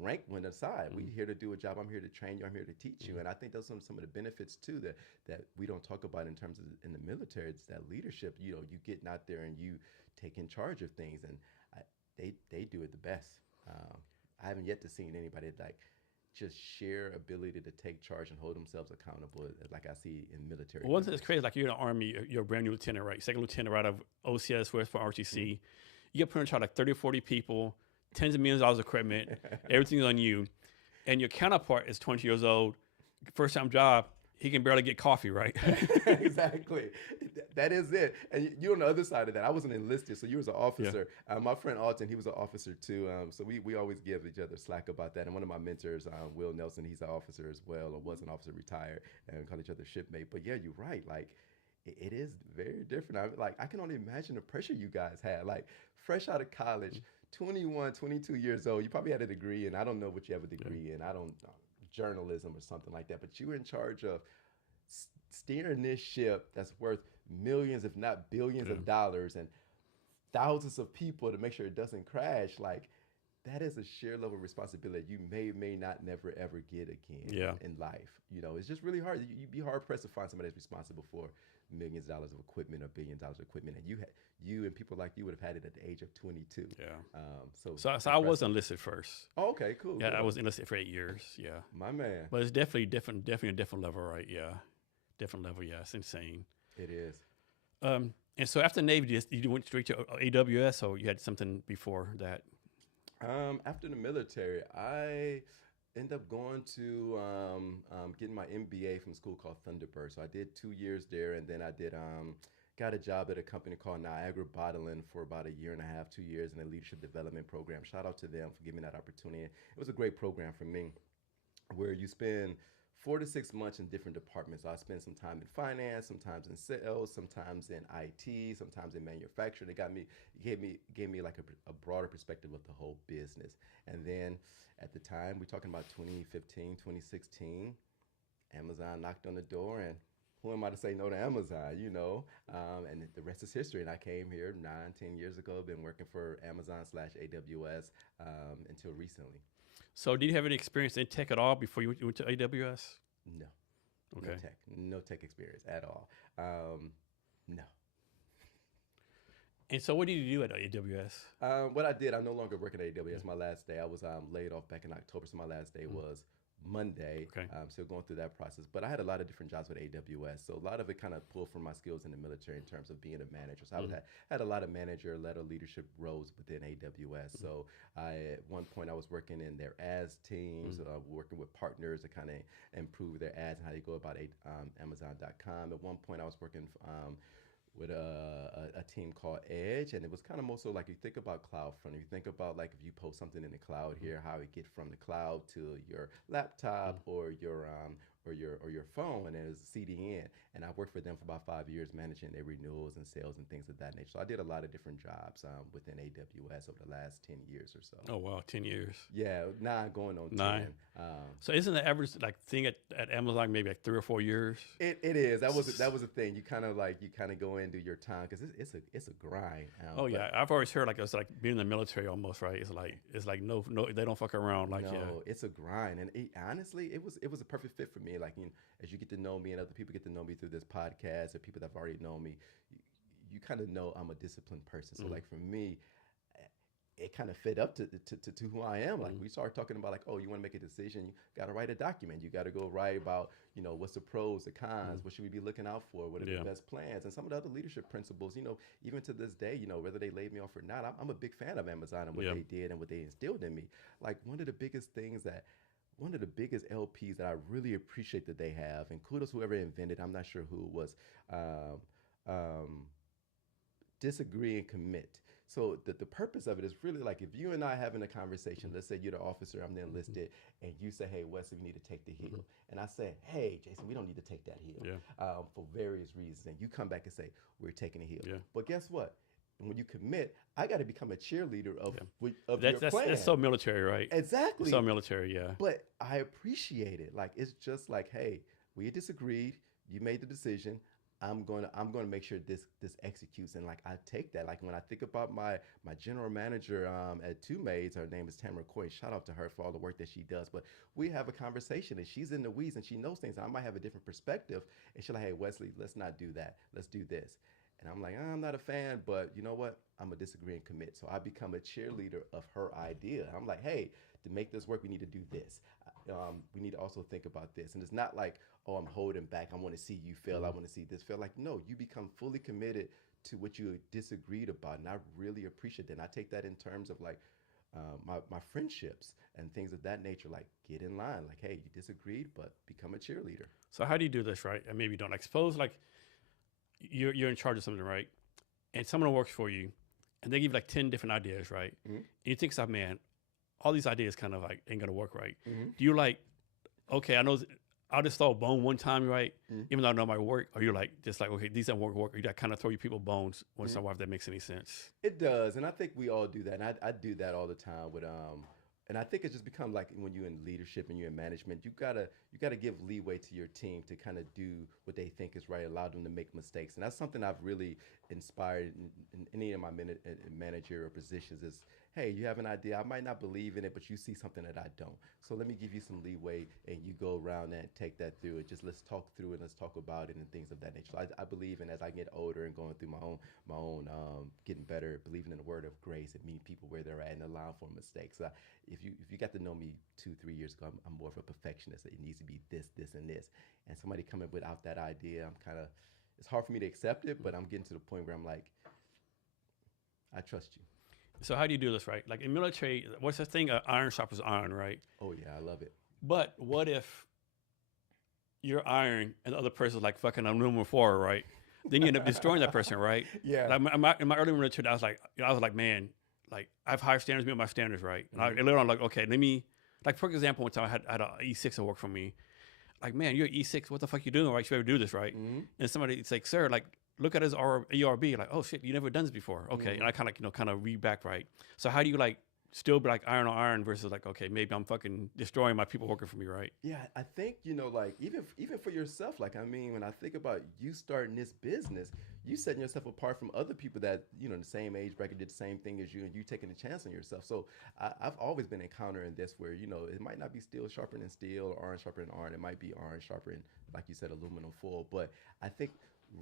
rank went aside. We're here to do a job. I'm here to train you. I'm here to teach you. And I think those are some of the benefits too that we don't talk about in terms of in the military. It's that leadership. You getting out there and you taking charge of things, and they do it the best. I haven't yet to seen anybody just sheer ability to take charge and hold themselves accountable, like I see in military. One thing that's crazy, like you're in the Army, you're a brand new lieutenant, right? Second lieutenant right out of OCS, West Point RTC. You get put in charge of like 30 or 40 people, tens of millions of dollars of equipment, everything's on you. And your counterpart is 20 years old, first time job, he can barely get coffee, right? Exactly. That is it. And you're on the other side of that. I wasn't enlisted, so you was an officer. Yeah. My friend Alton, he was an officer too. So we always give each other slack about that. And one of my mentors, Will Nelson, he's an officer as well, or was an officer, retired, and we call each other shipmate. But yeah, you're right. Like, it is very different. I can only imagine the pressure you guys had. Like, fresh out of college, 21, 22 years old, you probably had a degree, and I don't know what you have a degree in. I don't know. Journalism or something like that, but you were in charge of steering this ship that's worth millions, if not billions of dollars, and thousands of people to make sure it doesn't crash. Like, that is a sheer level of responsibility you may not never ever get again in life. It's just really hard. You'd be hard pressed to find somebody that's responsible for millions of dollars of equipment or billions of dollars of equipment, and you and people like you would have had it at the age of 22. Yeah. So I was enlisted first. Oh, okay, cool. Yeah, cool. I was enlisted for 8 years. Yeah. My man. But it's definitely a different level, right? Yeah. Different level. Yeah. It's insane. It is. And so after Navy, you went straight to AWS, or you had something before that? After the military, I ended up going to getting my MBA from a school called Thunderbird. So I did 2 years there, and then I got a job at a company called Niagara Bottling for about 1.5 years, 2 years in a leadership development program. Shout out to them for giving me that opportunity. It was a great program for me, where you spend 4 to 6 months in different departments. So I spent some time in finance, sometimes in sales, sometimes in IT, sometimes in manufacturing. Gave me like a broader perspective of the whole business. And then at the time, we're talking about 2015, 2016, Amazon knocked on the door, and who am I to say no to Amazon, and the rest is history. And I came here 9-10 years ago, been working for Amazon/AWS until recently. So did you have any experience in tech at all before you went to AWS? No. Okay. No tech experience at all. No. And so what did you do at AWS? What I did, I no longer work at AWS. My last day, I was laid off back in October, so my last day was Monday. Okay. Still going through that process, but I had a lot of different jobs with AWS, so a lot of it kind of pulled from my skills in the military in terms of being a manager. So had a lot of manager, led leadership roles within AWS. So at one point I was working in their ads teams, working with partners to kind of improve their ads and how they go about Amazon.com. At one point I was working with a team called Edge, and it was kind of more so like you think about CloudFront. You think about like if you post something in the cloud here, how it get from the cloud to your laptop or your phone, and it was CDN. And I worked for them for about 5 years, managing their renewals and sales and things of that nature. So I did a lot of different jobs within AWS over the last 10 years or so. Oh wow, 10 years. Yeah, 9 going on 9. 10. So isn't the average like thing at Amazon maybe like 3 or 4 years? It is. That was a thing. You kind of go into your time because it's a grind. Oh yeah, I've always heard like it's like being in the military almost, right? It's like no they don't fuck around like no, it's a grind, and honestly, it was a perfect fit for me. Like as you get to know me and other people get to know me through this podcast, or people that have already known me, you kind of know I'm a disciplined person. So like for me, it kind of fit up to who I am. Like we started talking about like, oh, you want to make a decision, you got to write a document. You got to go write about, what's the pros, the cons, what should we be looking out for, what are the best plans, and some of the other leadership principles. Even to this day, whether they laid me off or not, I'm a big fan of Amazon and what they did and what they instilled in me. Like one of the biggest LPs that I really appreciate that they have, and kudos whoever invented, I'm not sure who it was, disagree and commit. So the purpose of it is really like if you and I having a conversation, let's say you're the officer, I'm the enlisted, and you say, hey, Wesley, we need to take the hill. And I say, hey, Jason, we don't need to take that hill for various reasons. And you come back and say, we're taking the hill. Yeah. But guess what? When you commit, I got to become a cheerleader of your plan. That's so military, right? Exactly. It's so military, yeah. But I appreciate it. Like it's just like, hey, we disagreed. You made the decision. I'm gonna make sure this executes, and like I take that. Like when I think about my general manager at Two Maids, her name is Tamara Coy. Shout out to her for all the work that she does. But we have a conversation, and she's in the weeds, and she knows things. And I might have a different perspective, and she's like, "Hey Wesley, let's not do that. Let's do this." And I'm like, I'm not a fan, but you know what? I'm gonna disagree and commit. So I become a cheerleader of her idea. I'm like, hey, to make this work, we need to do this. We need to also think about this. And it's not like, oh, I'm holding back. I want to see you fail. I want to see this fail. Like, no, you become fully committed to what you disagreed about. And I really appreciate that. And I take that in terms of like my friendships and things of that nature. Like, get in line. Like, hey, you disagreed, but become a cheerleader. So how do you do this, right? And maybe you don't. Like, suppose like you're in charge of something, right? And someone works for you, and they give you like 10 different ideas, right? And you think, so, man, all these ideas kind of like ain't gonna work, right? Do you like, okay, I'll just throw a bone one time, right? Even though I know it might work, or you're like, just like, okay, these don't work, or you got kind of throw your people bones once in a while, if that makes any sense. It does, and I think we all do that, and I do that all the time with and I think it's just become like when you're in leadership and you're in management, you gotta give leeway to your team to kind of do what they think is right, allow them to make mistakes, and that's something I've really inspired in any of my managerial positions. Is, hey, you have an idea, I might not believe in it, but you see something that I don't. So let me give you some leeway, and you go around that and take that through it. Just let's talk through it, let's talk about it, and things of that nature. So I believe in, as I get older and going through my own getting better, believing in the word of grace and meeting people where they're at and allowing for mistakes. If you got to know me 2-3 years ago, I'm more of a perfectionist. It needs to be this, and this. And somebody coming without that idea, it's hard for me to accept it, but I'm getting to the point where I'm like, I trust you. So how do you do this, right? Like in military, what's the thing? Iron sharpens iron, right? Oh yeah, I love it. But what if you're iron and the other person's like fucking aluminum foil, right? Then you end up destroying that person, right? Yeah. Like in my early military, I was like, man, like I have higher standards, meet my standards, right? And I later on, like, okay, let me, like for example, one time I had an E6 that worked for me. Like, man, you're E6, what the fuck you doing, right? You should ever do this, right? And somebody's like, sir, like, look at his ERB, like, oh shit, you never done this before. Okay. And I kind of read back, right? So how do you like still be like iron on iron versus like, okay, maybe I'm fucking destroying my people working for me, right? Yeah, I think, like even for yourself, like, I mean, when I think about you starting this business, you setting yourself apart from other people that, the same age bracket did the same thing as you, and you taking a chance on yourself. So I've always been encountering this where, it might not be steel sharper than steel or iron sharper than iron. It might be iron sharper than, like you said, aluminum foil. But I think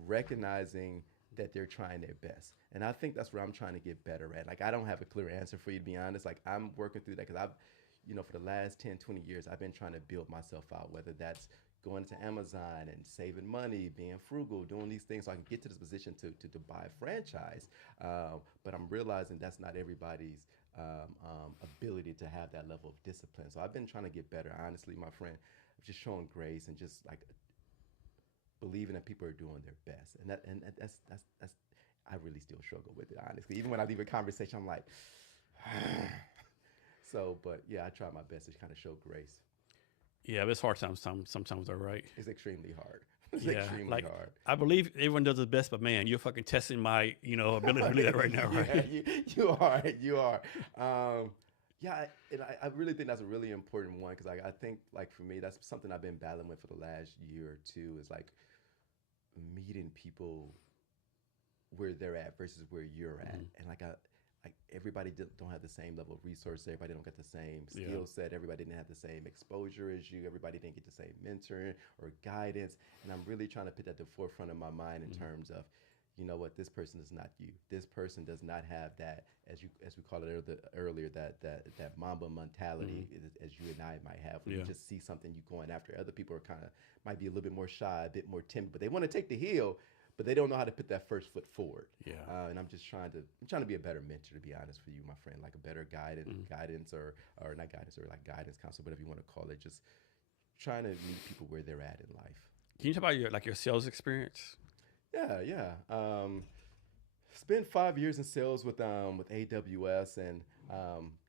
recognizing that they're trying their best. And I think that's where I'm trying to get better at. Like, I don't have a clear answer for you, to be honest. Like, I'm working through that because for the last 10, 20 years, I've been trying to build myself out, whether that's going to Amazon and saving money, being frugal, doing these things so I can get to this position to buy a franchise. But I'm realizing that's not everybody's ability to have that level of discipline. So I've been trying to get better, honestly, my friend. Just showing grace and just like believing that people are doing their best. And that's I really still struggle with it, honestly. Even when I leave a conversation, I'm like, so. But yeah, I try my best to kind of show grace. Yeah, but it's hard sometimes though, right? It's extremely hard. It's Yeah, extremely like hard. I believe everyone does their best, but man, you're fucking testing my ability to do that right now, Yeah, right? you are. You are. Yeah, and I really think that's a really important one because I think, like, for me, that's something I've been battling with for the last year or two is like meeting people where they're at versus where you're at. Mhm. And like everybody don't have the same level of resources. Everybody don't get the same Yeah. skill set. Everybody didn't have the same exposure as you. Everybody didn't get the same mentoring or guidance. And I'm really trying to put that at the forefront of my mind in Mhm. terms of, you know what, this person is not you. This person does not have that, as we call it earlier, that Mamba mentality Mhm. as you and I might have, where you Yeah. just see something you going after. Other people are kind of might be a little bit more shy, a bit more timid, but they want to take the heel, but they don't know how to put that first foot forward. Yeah. And I'm trying to be a better mentor, to be honest with you, my friend, like a better Mhm. guidance or not guidance or like guidance counsel, whatever you want to call it. Just trying to meet people where they're at in life. Can you talk about your sales experience? Yeah, yeah. Spent 5 years in sales with AWS, and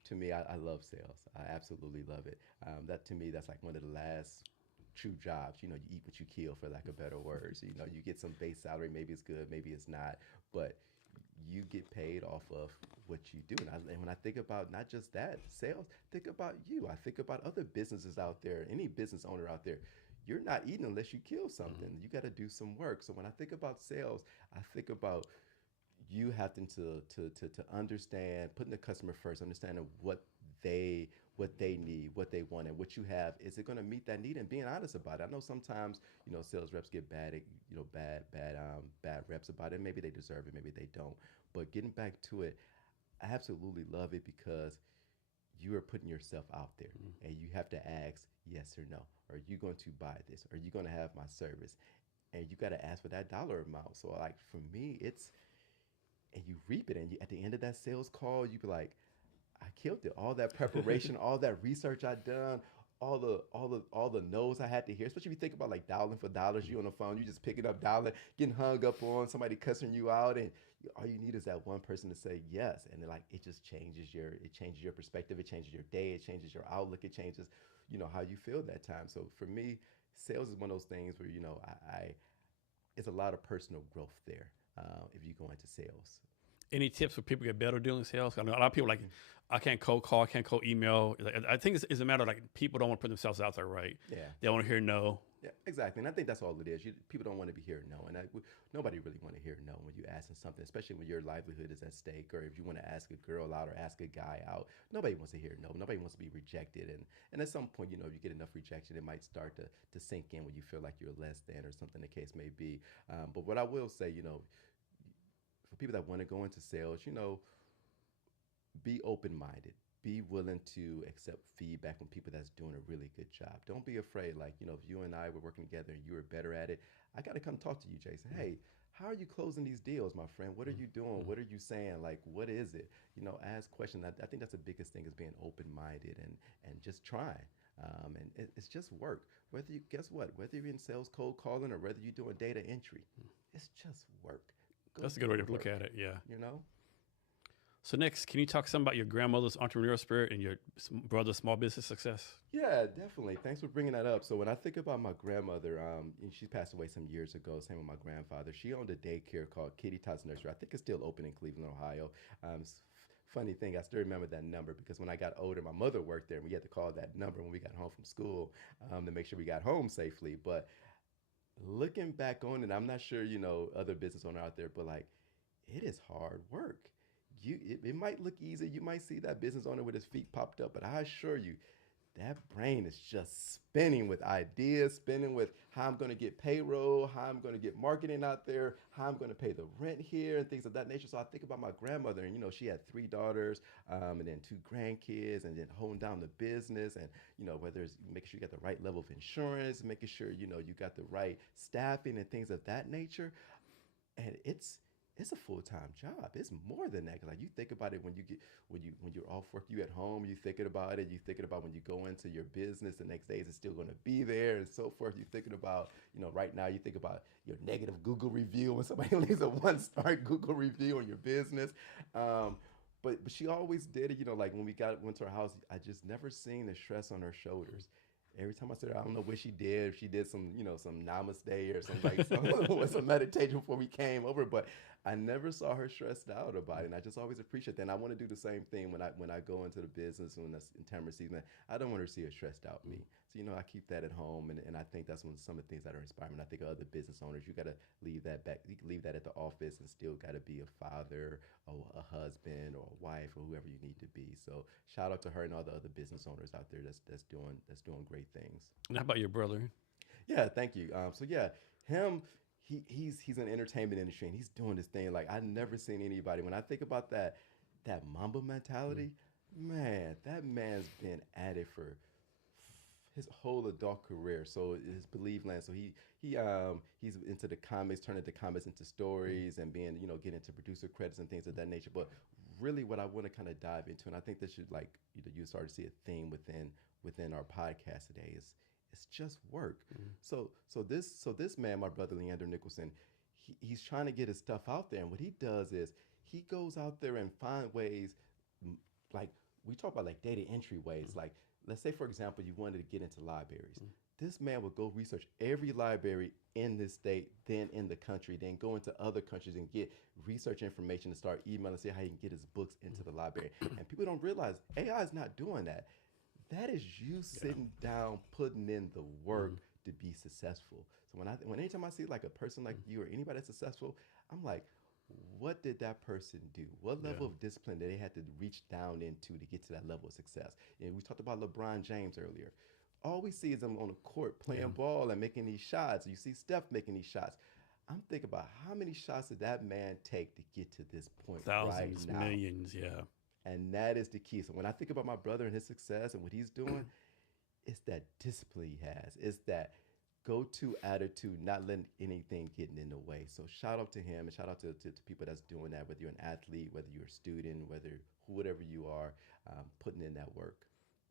to me, I love sales. I absolutely love it. That to me, that's like one of the last true jobs. You know, you eat what you kill, for lack of better words. You know, you get some base salary. Maybe it's good, maybe it's not, but you get paid off of what you do. And when I think about not just that sales, think about you. I think about other businesses out there. Any business owner out there, you're not eating unless you kill something. Mhm. You got to do some work. So when I think about sales, I think about you having to understand, putting the customer first, understanding what they need, what they want, and what you have. Is it going to meet that need? And being honest about it. I know sometimes sales reps get bad reps about it. Maybe they deserve it, maybe they don't. But getting back to it, I absolutely love it because you are putting yourself out there, Mhm. and you have to ask yes or no. Are you going to buy this? Are you going to have my service? And you got to ask for that dollar amount. So like for me, it's and you reap it. And at the end of that sales call, you be like, I killed it. All that preparation, all that research I done, all the no's I had to hear. Especially if you think about like dialing for dollars, you on the phone, you just picking up dialing, getting hung up on somebody cussing you out, and all you need is that one person to say yes, and then like it changes your perspective, it changes your day, it changes your outlook, it changes how you feel that time. So for me, sales is one of those things where I it's a lot of personal growth there if you go into sales. Any tips for people to get better doing sales? I know a lot of people like, I can't cold call, I can't cold email. I think it's a matter of like people don't want to put themselves out there, right? Yeah. They want to hear no. Yeah, exactly. And I think that's all it is. People don't want to be hearing no. And nobody really want to hear no when you asking something, especially when your livelihood is at stake, or if you want to ask a girl out or ask a guy out. Nobody wants to hear no. Nobody wants to be rejected. And at some point, you get enough rejection, it might start to sink in when you feel like you're less than or something the case may be. But what I will say, for people that want to go into sales, be open minded. Be willing to accept feedback from people that's doing a really good job. Don't be afraid. Like, if you and I were working together and you were better at it, I got to come talk to you, Jason. Mhm. Hey, how are you closing these deals, my friend? What are you doing? Mhm. What are you saying? Like, what is it? Ask questions. I think that's the biggest thing is being open minded and just trying. And it's just work. Guess what? Whether you're in sales, cold calling, or whether you're doing data entry, it's just work. Go That's a do good way the to look work. at it. Yeah. You know? So next, can you talk some about your grandmother's entrepreneurial spirit and your brother's small business success? Yeah, definitely. Thanks for bringing that up. So when I think about my grandmother, and she passed away some years ago. Same with my grandfather. She owned a daycare called Kitty Tots Nursery. I think it's still open in Cleveland, Ohio. Funny thing, I still remember that number because when I got older, my mother worked there, and we had to call that number when we got home from school to make sure we got home safely. But looking back on it, I'm not sure other business owner out there, but like it is hard work. It might look easy. You might see that business owner with his feet popped up, but I assure you, that brain is just spinning with ideas, spinning with how I'm going to get payroll, how I'm going to get marketing out there, how I'm going to pay the rent here, and things of that nature. So I think about my grandmother, and she had 3 daughters, and then 2 grandkids, and then holding down the business, and whether it's making sure you got the right level of insurance, making sure you got the right staffing and things of that nature, and it's a full-time job. It's more than that. 'Cause like you think about it when you're off work, you at home, you thinking about it. You thinking about when you go into your business the next day, is it still going to be there and so forth. You thinking about, right now you think about your negative Google review when somebody leaves a 1-star Google review on your business. But she always did it, like when we went to her house, I just never seen the stress on her shoulders. Every time I said, I don't know what she did. If she did some, some namaste or some meditation before we came over, but I never saw her stressed out about it. And I just always appreciate that. And I want to do the same thing when I go into the business when it's in Tamara season. I don't want her to see a stressed out me. So, I keep that at home. And I think that's some of the things that are inspiring. I think of other business owners, you got to leave that back. You can leave that at the office and still got to be a father or a husband or a wife or whoever you need to be. So shout out to her and all the other business owners out there that's doing great things. And how about your brother? Yeah, thank you. So yeah, him, he's in the entertainment industry and he's doing this thing like I never seen anybody. When I think about that Mamba mentality, man, that man's been at it for his whole adult career. So his Believe Land. So he's into the comics, turning the comics into stories and being, get into producer credits and things of that nature. But really what I want to kind of dive into, and I think this should you start to see a theme within our podcast today is it's just work. So this man, my brother Leander Nicholson, he's trying to get his stuff out there. And what he does is he goes out there and find ways, like we talk about like data entry ways, like let's say, for example, you wanted to get into libraries. This man would go research every library in this state, then in the country, then go into other countries and get research information to start emailing, see how he can get his books into the library. And people don't realize AI is not doing that. That is you sitting down, putting in the work to be successful. So anytime I see like a person like you or anybody that's successful, I'm like, what did that person do? What level of discipline did they have to reach down into to get to that level of success? And we talked about LeBron James earlier. All we see is him on the court playing ball and making these shots. You see Steph making these shots. I'm thinking about how many shots did that man take to get to this point. Thousands, right now. millions, yeah. And that is the key. So when I think about my brother and his success and what he's doing, it's that discipline he has. It's that go-to attitude, not letting anything getting in the way. So shout out to him and shout out to people that's doing that, whether you're an athlete, whether you're a student, whatever you are, putting in that work.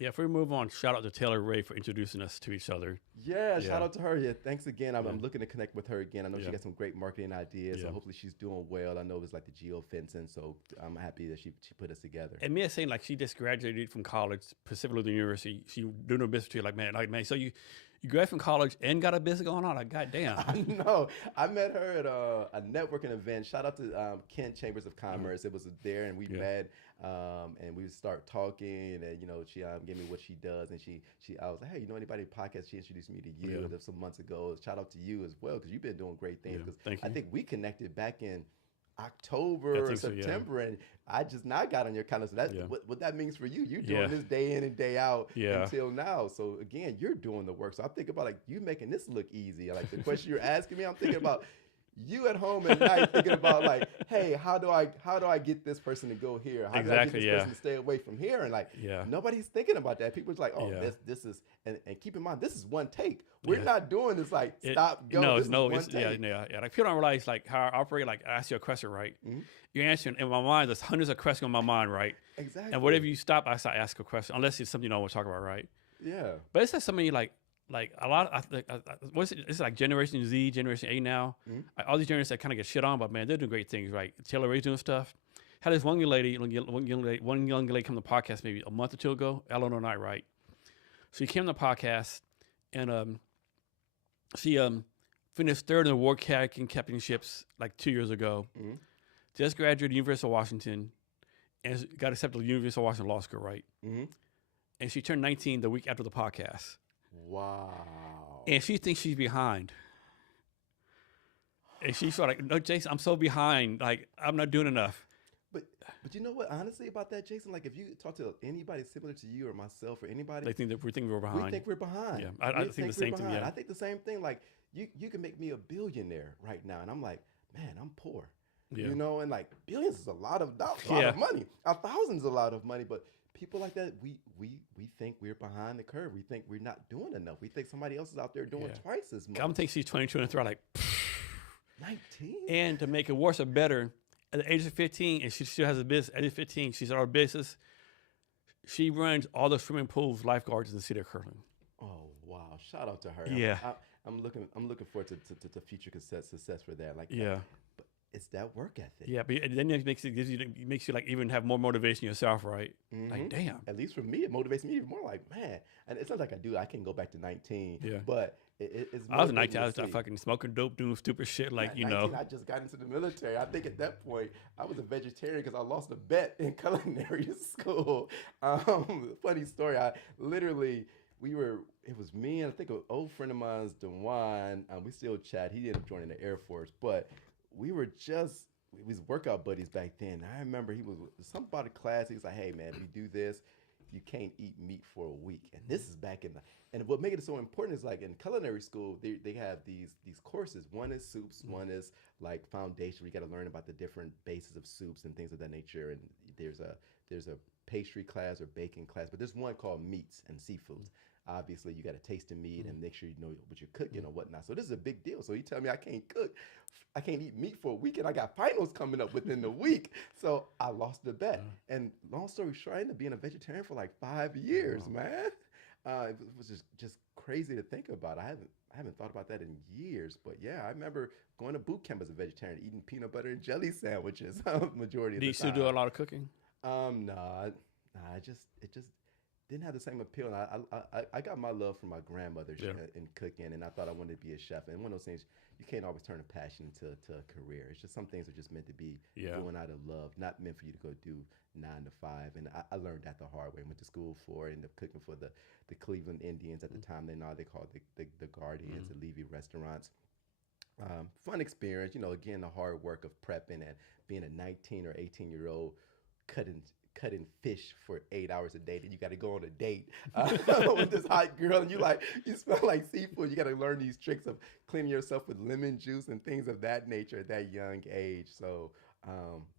Yeah, if we move on, shout out to Taylor Ray for introducing us to each other. Yeah, shout out to her. Yeah, thanks again. I'm looking to connect with her again. I know she got some great marketing ideas, so hopefully she's doing well. I know it was like the geofencing, so I'm happy that she put us together. And Mia saying like she just graduated from college, Pacific Lutheran University. She doing her business too. Like man, so you graduated from college and got a business going on. Like goddamn. I know. I met her at a networking event. Shout out to Kent Chambers of Commerce. It was there, and we met. And we start talking, and she gave me what she does, and I was like, hey, anybody podcast? She introduced me to you some months ago. Shout out to you as well because you've been doing great things. Because I think we connected back in October or September, and I just now got on your calendar. So that's what that means for you. You're doing this day in and day out until now. So again, you're doing the work. So I'm thinking about like you making this look easy. Like the question you're asking me, I'm thinking about. You at home at night thinking about like, hey, how do I get this person to go here? How do I get this person to stay away from here? And like, nobody's thinking about that. People's like, oh, this is, and keep in mind, this is one take. We're not doing this like stop, go. No, this no, is one take. Like people don't realize like how I operate. Like I ask you a question, right? You're answering in my mind. There's hundreds of questions in my mind, right? Exactly. And whatever you stop, I start ask a question, unless it's something you don't want to talk about, right? Yeah. But it's just something like a lot. What's it? It's like Generation Z, Generation A now. Like, all these generations that kind of get shit on, but man, they're doing great things, right? Taylor Ray's doing stuff. Had this one young lady come to the podcast maybe a month or two ago, Eleanor Knight, right? So she came to the podcast, and she finished third in the World Kayaking Championships like 2 years ago. Just graduated University of Washington, and got accepted to the University of Washington Law School, right? And she turned 19 the week after the podcast. Wow. And she thinks she's behind. And she's like, no, Jason, I'm so behind. Like, I'm not doing enough. But but you know what? Honestly, about that, Jason, like if you talk to anybody similar to you or myself or anybody, They think that we think we're we behind. think we're behind. Yeah, I We think the think we're same thing. behind. Yeah, I think the same thing. Like you can make me a billionaire right now, and I'm like, man, I'm poor. yeah, You know, and like billions is a lot of yeah, money. A thousand's a lot of money, but people like that, we think we're behind the curve. We think we're not doing enough. We think somebody else is out there doing yeah. twice as much. I'm thinking she's 22 and 3. Like, 19? and to make it worse or better, at the age of 15, and she still has a business. At age of 15, she started a business. She runs all the swimming pools, lifeguards in the city of Kirtland. Oh wow! Shout out to her. Yeah, I'm looking forward to future success for that. Like, yeah, but it's that work ethic. yeah. But then it makes you like even have more motivation yourself, right? Like, damn. At least for me, it motivates me even more. Like, man, and it's not like I can go back to 19. Yeah. But it's. I was motivating 19. I to was see. fucking smoking dope, doing stupid shit. Like, At you 19, know. I just got into the military. I think at that point I was a vegetarian because I lost a bet in culinary school. Funny story. I literally it was me and I think an old friend of mine's, Dewan. We still chat. He ended up joining the Air Force, but we was workout buddies back then. I remember he was some about a class. He was like, "Hey man, if you do this, you can't eat meat for a week." And this is back in the and what made it so important is like in culinary school, they have these courses. One is soups, one is like foundation. Where you got to learn about the different bases of soups and things of that nature. And there's a pastry class or baking class, but there's one called meats and seafoods. Obviously, you got to taste the meat and make sure you know what you're cooking or whatnot. So this is a big deal. So you tell me I can't cook, I can't eat meat for a week, and I got finals coming up within the week. So I lost the bet. And long story short, I ended up being a vegetarian for like 5 years, man. It was just crazy to think about. I haven't thought about that in years. But yeah, I remember going to boot camp as a vegetarian, eating peanut butter and jelly sandwiches majority of Do the you still time. do a lot of cooking? Nah, it just didn't have the same appeal. And I got my love from my grandmother Yeah. in cooking, and I thought I wanted to be a chef. And one of those things, you can't always turn a passion into a career. It's just some things are just meant to be Yeah. doing out of love, not meant for you to go do 9 to 5. And I learned that the hard way. Went to school for, ended up cooking for the Cleveland Indians at the time. They called the Guardians, the Levy restaurants. Fun experience, again, the hard work of prepping and being a 19 or 18-year-old cutting fish for 8 hours a day. Then you got to go on a date with this hot girl, and you smell like seafood. You got to learn these tricks of cleaning yourself with lemon juice and things of that nature at that young age. So,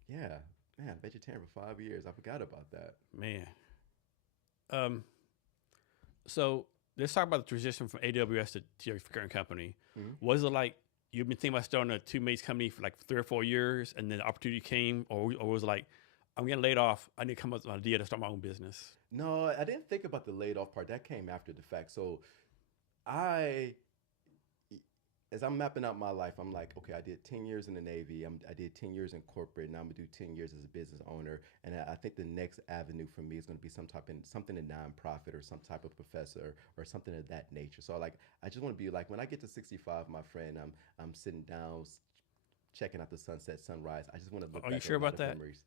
yeah, man, vegetarian for 5 years. I forgot about that. Man. So let's talk about the transition from AWS to your current company. Was it like you've been thinking about starting a Two Maids company for like 3 or 4 years, and then the opportunity came, or was it like, I'm getting laid off, I need to come up with an idea to start my own business? No, I didn't think about the laid off part. That came after the fact. So as I'm mapping out my life, I'm like, okay, I did 10 years in the Navy. I did 10 years in corporate. Now I'm gonna do 10 years as a business owner. And I think the next avenue for me is gonna be something in nonprofit or some type of professor or something of that nature. So I just want to be like, when I get to 65, my friend, I'm sitting down, checking out the sunset, sunrise. I just want to look. Are back you sure at a lot about of that? memories.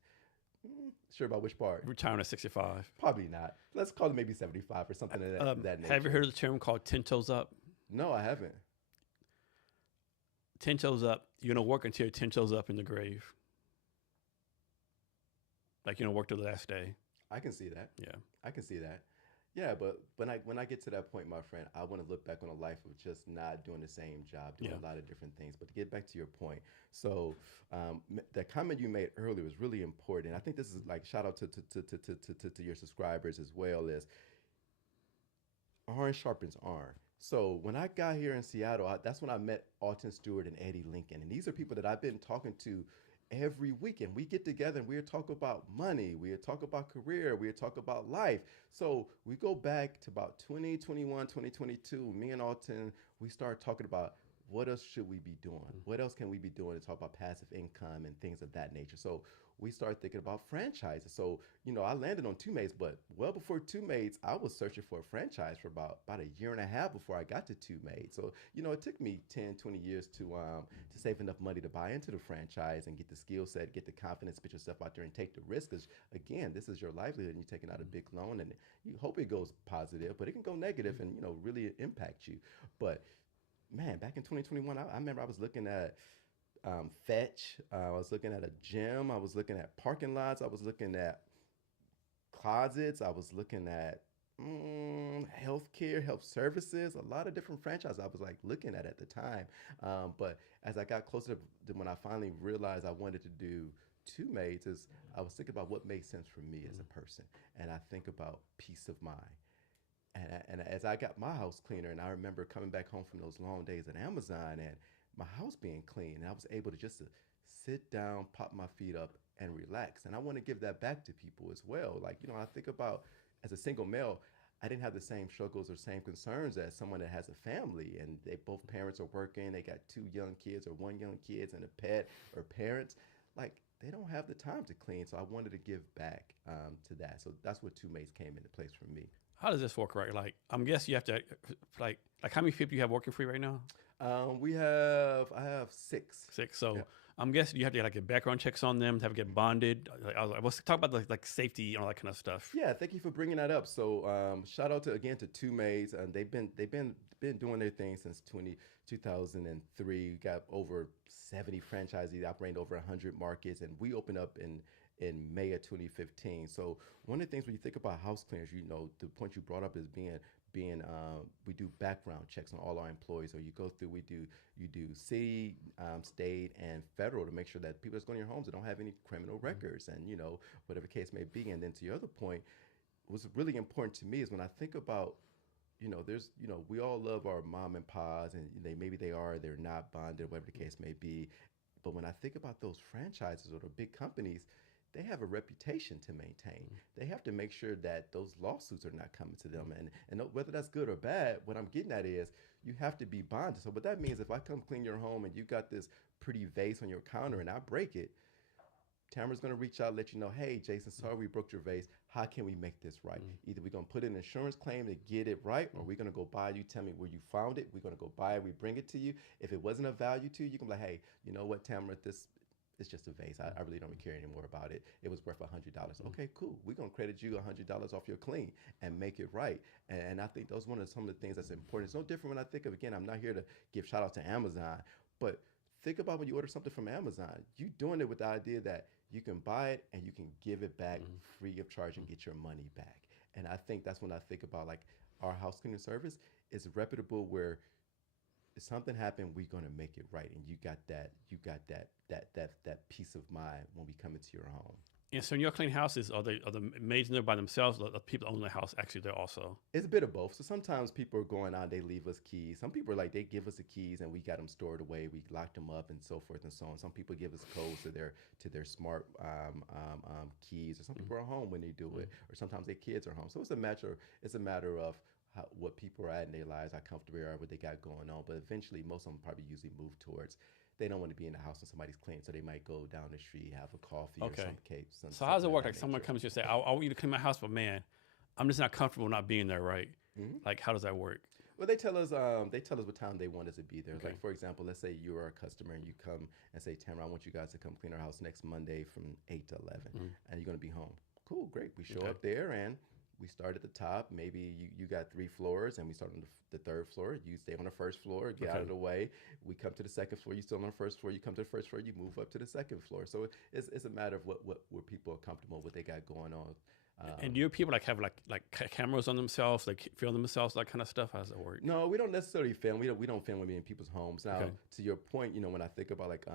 Sure about which part? Retiring at 65. Probably not. Let's call it maybe 75 or something of that nature. Have you heard of the term called 10 toes up? No, I haven't. 10 toes up, you're going to work until you're 10 toes up in the grave. Like, work till the last day. I can see that. Yeah. I can see that. Yeah, but when I get to that point, my friend, I want to look back on a life of just not doing the same job, doing a lot of different things. But to get back to your point, so the comment you made earlier was really important. I think this is like shout out to your subscribers as well as iron sharpens iron. So when I got here in Seattle, that's when I met Alton Stewart and Eddie Lincoln. And these are people that I've been talking to every weekend. We get together and we talk about money, we talk about career, we talk about life. So we go back to about 2021, 2022. Me and Alton, we start talking about what else should we be doing? What else can we be doing to talk about passive income and things of that nature? So we started thinking about franchises. So, I landed on Two Maids, but well before Two Maids, I was searching for a franchise for about a year and a half before I got to Two Maids. So, it took me 10, 20 years to save enough money to buy into the franchise and get the skill set, get the confidence, put yourself out there and take the risk. Because again, this is your livelihood and you're taking out a big loan and you hope it goes positive, but it can go negative and, really impact you. But man, back in 2021, I remember I was looking at Fetch. I was looking at a gym. I was looking at parking lots. I was looking at closets. I was looking at healthcare, health services, a lot of different franchises I was like looking at the time. But as I got closer to when I finally realized I wanted to do Two Maids, is I was thinking about what made sense for me as a person, and I think about peace of mind. And as I got my house cleaner, and I remember coming back home from those long days at Amazon and my house being clean, and I was able to just to sit down, pop my feet up, and relax. And I want to give that back to people as well. Like, I think about as a single male, I didn't have the same struggles or same concerns as someone that has a family and they both parents are working, they got two young kids or one young kids and a pet or parents. Like they don't have the time to clean. So I wanted to give back to that. So that's what Two Mates came into place for me. How does this work, right? Like, I'm guessing you have to, like how many people you have working for you right now? I have six. Six. So Yeah. I'm guessing you have to get background checks on them, to have to get bonded. Let's talk about like safety and all that kind of stuff. Yeah, thank you for bringing that up. So, shout out again to Two Maids. They've been doing their thing since 2003. We got over 70 franchisees operating over 100 markets, and we opened up in May of 2015. So one of the things when you think about house cleaners, the point you brought up is we do background checks on all our employees. So you go through, you do city, state, and federal to make sure that people that's going to your homes that don't have any criminal records, and whatever case may be. And then to your other point, what's really important to me is when I think about we all love our mom and pa's, and they're not bonded, whatever the case may be. But when I think about those franchises or the big companies, they have a reputation to maintain. They have to make sure that those lawsuits are not coming to them. And whether that's good or bad, what I'm getting at is you have to be bonded. So what that means, if I come clean your home and you got this pretty vase on your counter and I break it, Tamara's going to reach out and let you know, hey, Jason, sorry we broke your vase. How can we make this right? Either we're going to put in an insurance claim to get it right, or we're going to go buy you, tell me where you found it. We're going to go buy it, we bring it to you. If it wasn't of value to you, you can be like, hey, you know what, Tamara, this it's just a vase. I really don't care anymore about it. It was worth $100. Okay, cool. We're gonna credit you $100 off your clean and make it right. And I think those one of some of the things that's important. It's no different when I think of, again, I'm not here to give shout out to Amazon, but think about when you order something from Amazon, you doing it with the idea that you can buy it and you can give it back free of charge and get your money back. And I think that's when I think about like our house cleaning service is reputable, where if something happened, we're gonna make it right, and you got that peace of mind when we come into your home. And so in your clean houses, are the maids in there by themselves, or the people own the house actually there also? It's a bit of both. So sometimes people are going out, they leave us keys. Some people are like, they give us the keys and we got them stored away. We locked them up and so forth and so on. Some people give us codes to their smart keys, or some people are home when they do it, or sometimes their kids are home. So it's a matter of what people are at in their lives, how comfortable they are, what they got going on. But eventually, most of them probably usually move towards, they don't want to be in the house when somebody's clean, so they might go down the street, have a coffee or some cake. So how does it work? Like someone comes to you and say, I want you to clean my house, but man, I'm just not comfortable not being there, right? Like, how does that work? Well, they tell us what time they want us to be there. Okay. Like, for example, let's say you're a customer and you come and say, Tamara, I want you guys to come clean our house next Monday from 8 to 11, and you're going to be home. Cool, great. We show up there and we start at the top. Maybe you got 3 floors, and we start on the third floor. You stay on the first floor, get out of the way. We come to the second floor. You still on the first floor. You come to the first floor. You move up to the second floor. So it's a matter of where people are comfortable, what they got going on. And do your people have like cameras on themselves, like film themselves, that kind of stuff? How does that work? No, we don't necessarily film. We don't film in people's homes. Now, to your point, when I think about like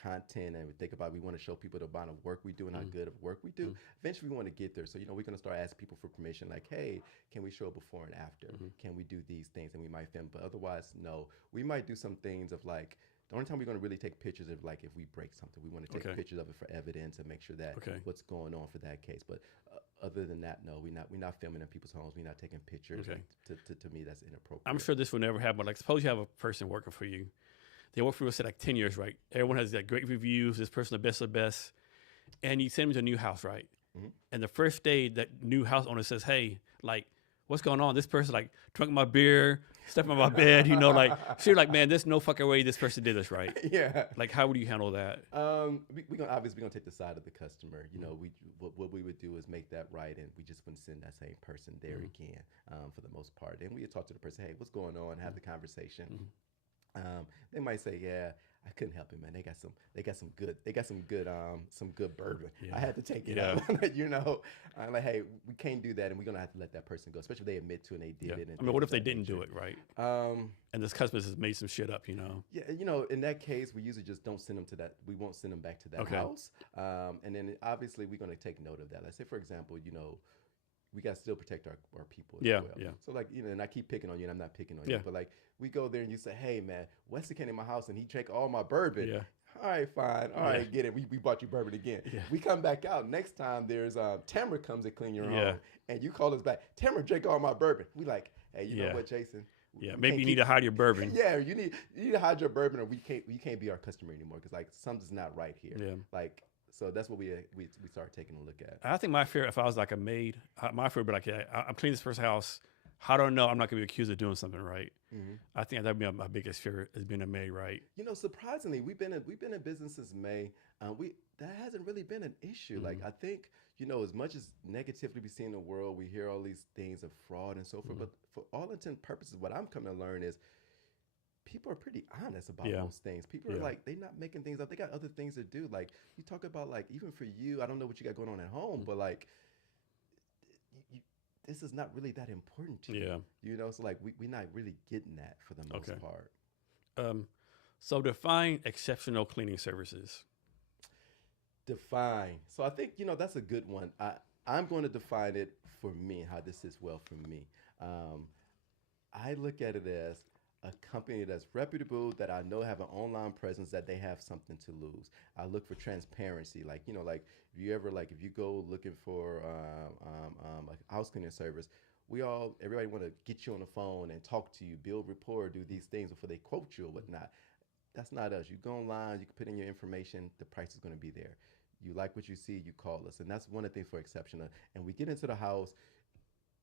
content, and we think about, we want to show people the amount of work we do and how good of work we do. Eventually, we want to get there. So we're going to start asking people for permission. Like, hey, can we show a before and after? Can we do these things? And we might film. But otherwise, no. We might do some things of like, the only time we're going to really take pictures of, like, if we break something, we want to take pictures of it for evidence and make sure that what's going on for that case. But other than that, no, we're not filming in people's homes. We're not taking pictures. To me, that's inappropriate. I'm sure this will never happen. But like, suppose you have a person working for you. They work for you, say, like 10 years, right? Everyone has like great reviews. This person, the best of the best. And you send them to a new house, right? And the first day, that new house owner says, hey, like, what's going on? This person like drunk my beer, stepped on my bed, like, so you're like, man, there's no fucking way this person did this, right? Yeah. Like, how would you handle that? We're gonna take the side of the customer. What we would do is make that right, and we just wouldn't send that same person there again, for the most part. And we would talk to the person, hey, what's going on? Have the conversation. They might say, "Yeah, I couldn't help it, man. Some good bourbon. I Yeah. had to take it Yeah. out." I'm like, "Hey, we can't do that, and we're gonna have to let that person go, especially if they admit to and they Yeah. did it and I mean, things what of if they that didn't do nature." it right? Um, And this customer has made some shit up, you know? yeah, in that case, we usually just don't send them to that. We won't send them back to that Okay. house. And then obviously we're gonna take note of that. Let's say, for example, we got to still protect our people as Yeah. well. Yeah. So like, and I keep picking on you and I'm not picking on you, Yeah. but like we go there and you say, "Hey man, Wesley came in my house and he drank all my bourbon." Yeah. All right, fine. All Yeah. right, get it. We bought you bourbon again. Yeah. We come back out. Next time there's Tamara comes and clean your Yeah. home and you call us back. Tamara drank all my bourbon. We like, "Hey, you know Yeah. what, Jason? Yeah. We Maybe can't you need keep to hide your bourbon. yeah, you need to hide your bourbon or we can't be our customer anymore because like something's not right here." Yeah. Like so that's what we start taking a look at. I think my fear, if I was like a maid, my fear would be like, yeah, I'm cleaning this person's house. How do I know I'm not going to be accused of doing something right? Mm-hmm. I think that'd be my biggest fear is being a maid, right? Surprisingly, we've been in business since May. We That hasn't really been an issue. Like Mm-hmm. I think as much as negativity we see in the world, we hear all these things of fraud and so forth. Mm-hmm. But for all intent and purposes, what I'm coming to learn is people are pretty honest about Yeah. most things. People are Yeah. like they're not making things up. They got other things to do. Like you talk about like even for you, I don't know what you got going on at home, but like you, this is not really that important to Yeah. you. So like we're not really getting that for the most Okay. part. Um, so define exceptional cleaning services. Define. So I think that's a good one. I'm going to define it for me how this is well for me. Um, I look at it as a company that's reputable that I know have an online presence that they have something to lose. I look for transparency. Like like if you go looking for a house cleaning service, everybody want to get you on the phone and talk to you, build rapport, do these things before they quote you or whatnot. That's not us. You go online, you can put in your information, the price is going to be there. You like what you see, you call us. And that's one of the things for exceptional. And we get into the house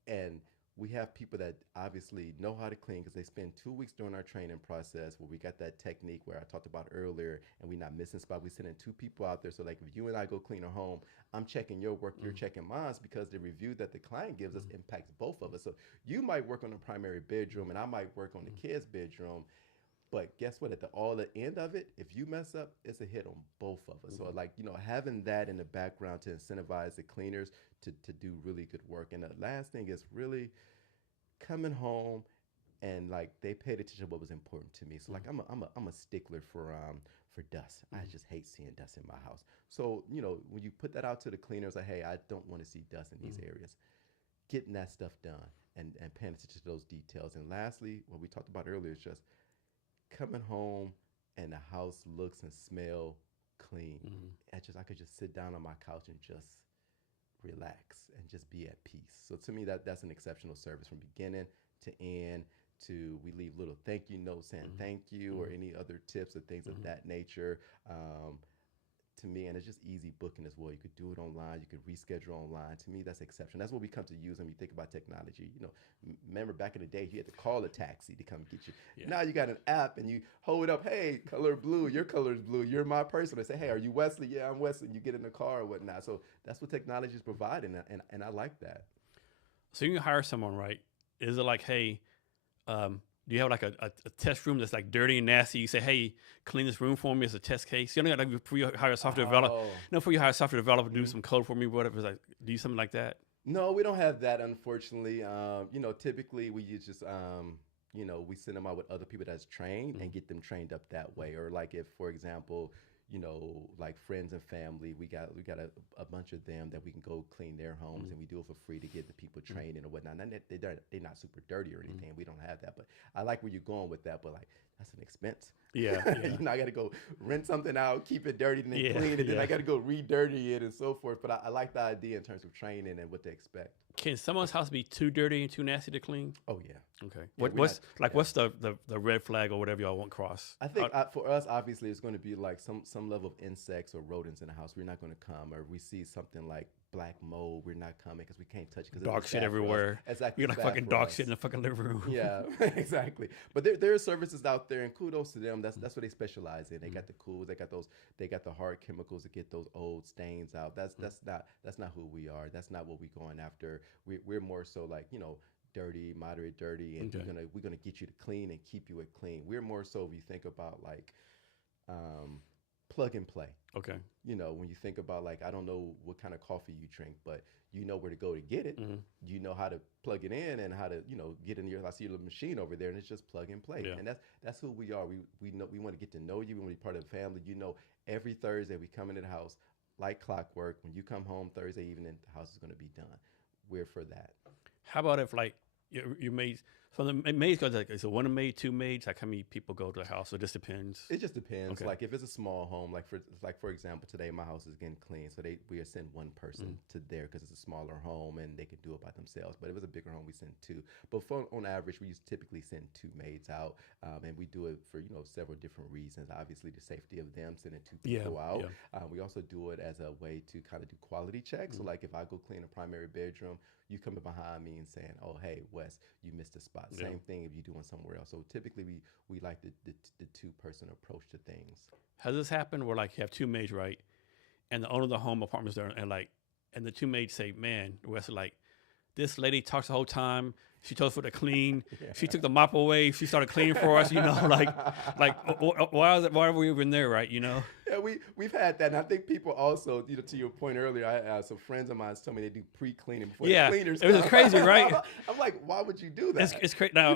and we have people that obviously know how to clean because they spend 2 weeks during our training process where we got that technique where I talked about earlier and we're not missing spots. We sending two people out there. So like if you and I go clean a home, I'm checking your work, you're checking mine because the review that the client gives us impacts both of us. So you might work on the primary bedroom and I might work on the kids' bedroom. But guess what? At the end of it, if you mess up, it's a hit on both of us. So like, having that in the background to incentivize the cleaners to do really good work. And the last thing is really coming home and like they paid attention to what was important to me. So like I'm a stickler for dust. I just hate seeing dust in my house. So, when you put that out to the cleaners like, hey, I don't want to see dust in these areas. Getting that stuff done and paying attention to those details. And lastly, what we talked about earlier is just coming home and the house looks and smell clean. I could just sit down on my couch and just relax and just be at peace. So to me, that's an exceptional service from beginning to end. To we leave little thank you notes saying thank you or any other tips or things of that nature. To me, and it's just easy booking as well. You could do it online. You could reschedule online. To me, that's exceptional. That's what we come to use when we think about technology. Remember back in the day, you had to call a taxi to come get you. Yeah. Now you got an app and you hold up, hey, color blue, your color is blue. You're my person. They say, hey, are you Wesley? Yeah, I'm Wesley. You get in the car or whatnot. So that's what technology is providing, and I like that. So you can hire someone, right? Is it like, hey, do you have like a test room that's like dirty and nasty? You say, hey, clean this room for me as a test case. You know, like before you hire a software developer, Oh. before you hire a software developer, do some code for me, whatever. It's like, do something like that. No, we don't have that, unfortunately. Typically we use just, we send them out with other people that's trained and get them trained up that way. Or like if, for example, like friends and family, we got a bunch of them that we can go clean their homes and we do it for free to get the people training or whatnot. And they're not super dirty or anything. We don't have that, but I like where you're going with that. But like that's an expense. Yeah, yeah. I got to go rent something out, keep it dirty, and then Yeah, clean it. Then yeah. I got to go re-dirty it and so forth. But I like the idea in terms of training and what to expect. Can someone's house be too dirty and too nasty to clean? Oh yeah. Okay. Yeah, What's the red flag or whatever y'all want cross? I think for us, obviously, it's going to be like some level of insects or rodents in the house. We're not going to come, or we see something like black mold. We're not coming because we can't touch it. Because Dog shit everywhere. Exactly. You got like fucking dog shit in the fucking living room. Yeah, exactly. But there are services out there, and kudos to them. That's what they specialize in. They got the cools. They got the hard chemicals to get those old stains out. That's not who we are. That's not what we're going after. We're more so like dirty, moderate dirty, and Okay. we're gonna get you to clean and keep you it clean. We're more so if you think about like um, plug and play. Okay. When you think about like I don't know what kind of coffee you drink, but you know where to go to get it. Hmm. You know how to plug it in and how to get in your. I see your little machine over there, and it's just plug and play. Yeah. And that's who we are. We know we want to get to know you. We want to be part of the family. Every Thursday we come into the house like clockwork. When you come home Thursday evening, the house is going to be done. We're for that. How about if like your maids? So the maids goes like, is it one maid, two maids? Like how many people go to the house? So it just depends. It just depends. Okay. Like if it's a small home, like for example, today my house is getting clean, so we send one person to there because it's a smaller home and they can do it by themselves. But if it's a bigger home, we send two. But on average, we typically send two maids out, and we do it for several different reasons. Obviously, the safety of them sending two people out. Yeah. We also do it as a way to kind of do quality checks. So like if I go clean a primary bedroom, you coming behind me and saying, "Oh, hey, Wes, you missed a spot." Yeah. Same thing if you're doing somewhere else. So typically, we like the two-person approach to things. Has this happened where like you have two maids, right? And the owner of the home apartment's there, and the two maids say, "Man, Wesley, like this lady talks the whole time. She told us for to clean. Yeah. She took the mop away. She started cleaning for us. Why are we even there, right? Yeah, we've had that, and I think people also, to your point earlier, some friends of mine told me they do pre-cleaning before the cleaners. It was crazy, right? I'm like, why would you do that? It's crazy now.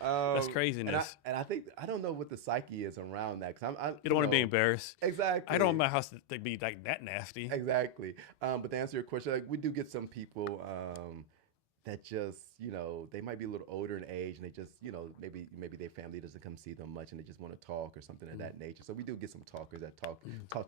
That's craziness. And I think I don't know what the psyche is around that because you don't want to be embarrassed. Exactly. I don't want my house to be like that nasty. Exactly. But to answer your question, like we do get some people that just they might be a little older in age and they just maybe their family doesn't come see them much and they just want to talk or something of that nature. So we do get some talkers that talk